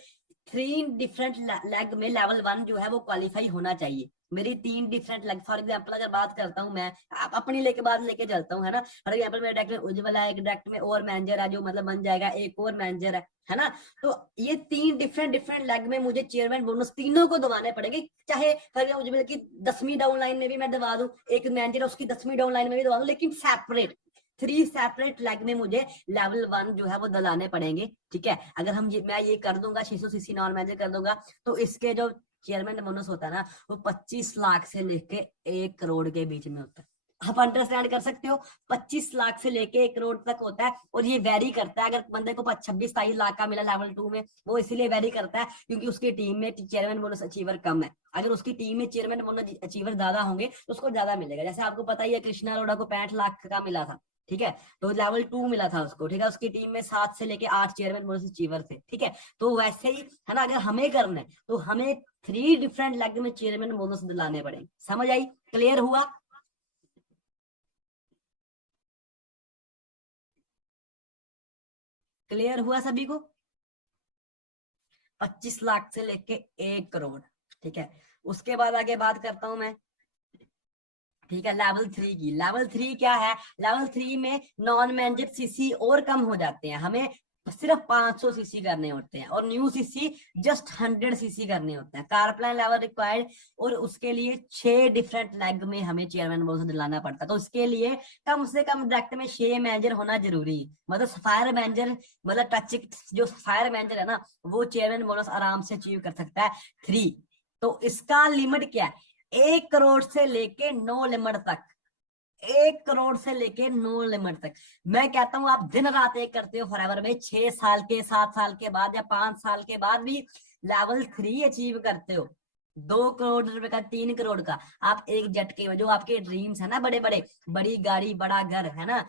3 different leg में लेवल 1 जो है वो क्वालिफाई होना चाहिए। मेरी 3 डिफरेंट लेग, फॉर एग्जाम्पल अगर बात करता हूँ मैं, अपनी लेके बात लेके चलता हूँ, है ना। फॉर एग्जाम्पल मेरे डायरेक्ट में उज्ज्वल है, एक डायरेक्ट में और मैनेजर है जो मतलब बन जाएगा, एक और मैनेजर है ना। तो ये 3 डिफरेंट लेग में मुझे चेयरमैन बोनस तीनों को दबाने पड़ेंगे, चाहे फॉर एग्जाम्पल उज्ज्वल की 10वीं डाउन लाइन में भी मैं दबा दूं, एक मैनेजर उसकी 10वीं डाउन लाइन में भी दबा दूं, लेकिन सेपरेट 3 सेपरेट लेग में मुझे लेवल 1 जो है वो दलाने पड़ेंगे, ठीक है। अगर हम मैं ये कर दूंगा, 600 सीसी नॉन मैनेजर कर दूंगा, तो इसके जो चेयरमैन बोनस होता है ना, वो 25 लाख से लेके 1 करोड़ के बीच में होता है। आप अंडरस्टैंड कर सकते हो, 25 लाख से लेके 1 करोड़ तक होता है, और ये वेरी करता है। अगर बंदे को 26-27 लाख का मिला लेवल 2 में, वो इसीलिए वेरी करता है क्योंकि उसकी टीम में चेयरमैन बोनस अचीवर कम है। अगर उसकी टीम में चेयरमैन बोनस अचीवर ज्यादा होंगे तो उसको ज्यादा मिलेगा। जैसे आपको पता ही है, कृष्णा अरोड़ा को 65 लाख का मिला था, ठीक है, तो लेवल 2 मिला था उसको, ठीक है। उसकी टीम में 7 से लेके 8 चेयरमैन बोनस अचीवर थे, ठीक है। तो वैसे ही है ना, अगर हमें करना है तो हमें 3 डिफरेंट लेग में चेयरमैन बोनस दिलाने पड़ेंगे। समझ आई? क्लियर हुआ? क्लियर हुआ सभी को? 25 लाख से लेके 1 करोड़, ठीक है। उसके बाद आगे बात करता हूं मैं, ठीक है, लेवल 3 की। लेवल 3 क्या है? लेवल 3 में नॉन मैनेजर सीसी और कम हो जाते हैं, हमें सिर्फ 500 सीसी करने होते हैं, और न्यू सीसी जस्ट 100 सीसी करने होते हैं। कार प्लान लेवल रिक्वायर्ड, और उसके लिए 6 डिफरेंट लेग में हमें चेयरमैन बोनस दिलाना पड़ता है। तो इसके लिए कम से कम डायरेक्ट में 6 मैनेजर होना जरूरी है। मतलब फायर मैनेजर, मतलब टच जो फायर मैनेजर है ना, वो चेयरमैन बोनस आराम से अचीव कर सकता है 3। तो इसका लिमिट क्या है? 1 करोड़ से लेके 9 लिमिट तक, 1 करोड़ से लेके 9 लिमिट तक। मैं कहता हूं आप दिन रात एक करते हो फॉरएवर में, 6 साल के 7 साल के बाद या 5 साल के बाद भी लेवल 3 अचीव करते हो, 2 करोड़ रुपए का, 3 करोड़ का, आप एक झटके में, जो आपके ड्रीम्स है ना, बड़े बड़े, बड़ी गाड़ी बड़ा घर है ना,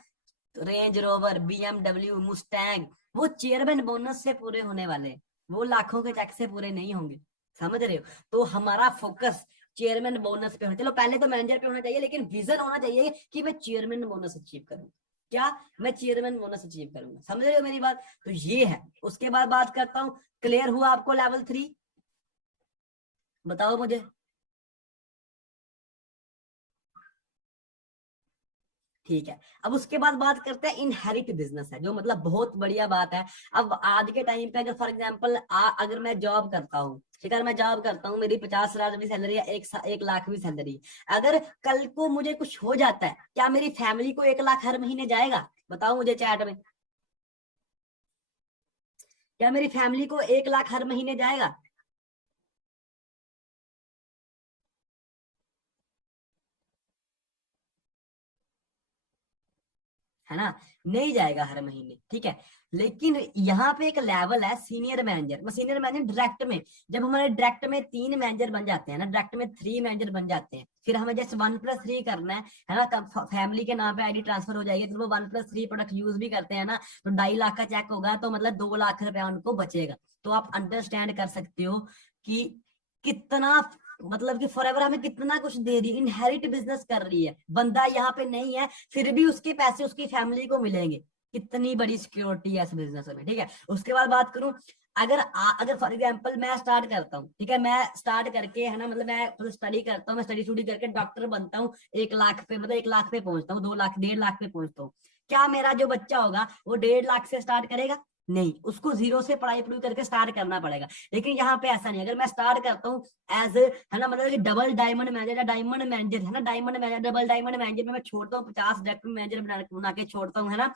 रेंज रोवर BMW मुस्टैंग, वो चेयरमैन बोनस से पूरे होने वाले, वो लाखों के चेक से पूरे नहीं होंगे। समझ रहे हो? तो हमारा फोकस चेयरमैन बोनस पे होना। चलो पहले तो मैनेजर पे होना चाहिए, लेकिन विजन होना चाहिए कि मैं चेयरमैन बोनस अचीव करूँ। क्या? मैं चेयरमैन बोनस अचीव करूंगा। समझ रहे हो मेरी बात? तो ये है। उसके बाद बात करता हूँ, क्लियर हुआ आपको लेवल 3? बताओ मुझे। ठीक है। अब उसके बाद बात करते हैं इनहेरिट बिजनेस है, जो मतलब बहुत बढ़िया बात है। अब आज के टाइम पे अगर फॉर एग्जांपल अगर मैं जॉब करता हूँ, ठीक है, मैं जॉब करता हूँ, मेरी 50,000 भी सैलरी है, 1 लाख भी सैलरी, अगर कल को मुझे कुछ हो जाता है, क्या मेरी फैमिली को 1 लाख हर महीने जाएगा? बताओ मुझे चैट में, क्या मेरी फैमिली को 1 लाख हर महीने जाएगा? है ना, नहीं जाएगा हर महीने, ठीक है। लेकिन यहाँ पे एक लेवल है senior manager. Senior manager direct में, जब हमारे डायरेक्ट में 3 मैनेजर बन जाते हैं ना, डायरेक्ट में 3 मैनेजर बन जाते हैं, फिर हमें जैसे 1+3 करना है ना, तब फैमिली के नाम पे आईडी ट्रांसफर हो जाएगी, तो वो 1+3 प्रोडक्ट यूज भी करते हैं ना, तो 2.5 लाख का चेक होगा, तो मतलब 2 लाख रुपया उनको बचेगा। तो आप अंडरस्टैंड कर सकते हो कि कितना, मतलब कि फॉरएवर हमें कितना कुछ दे रही है, इनहेरिट बिजनेस कर रही है। बंदा यहाँ पे नहीं है, फिर भी उसके पैसे उसकी फैमिली को मिलेंगे। कितनी बड़ी सिक्योरिटी है इस बिजनेस में, ठीक है। उसके बाद बात करूं, अगर फॉर एग्जाम्पल मैं स्टार्ट करता हूँ, ठीक है, मैं स्टार्ट करके, है ना, मतलब मैं स्टडी करता हूँ, मैं स्टडी करके डॉक्टर बनता हूँ, 1 लाख पे, मतलब 1 लाख पे पहुंचता हूँ, 2 लाख 1.5 लाख पे पहुंचता हूँ, क्या मेरा जो बच्चा होगा वो 1.5 लाख से स्टार्ट करेगा? नहीं, उसको 0 से पढ़ाई पढ़ाई करके स्टार्ट करना पड़ेगा। लेकिन यहाँ पे ऐसा नहीं, अगर मैं स्टार्ट करता हूँ एज, है ना, मतलब डबल डायमंड मैनेजर या डायमंड मैनेजर, है ना, diamond manager, double diamond manager में मैं छोड़ता हूँ, 50 डायरेक्ट मैनेजर बना के छोड़ता हूँ, है ना,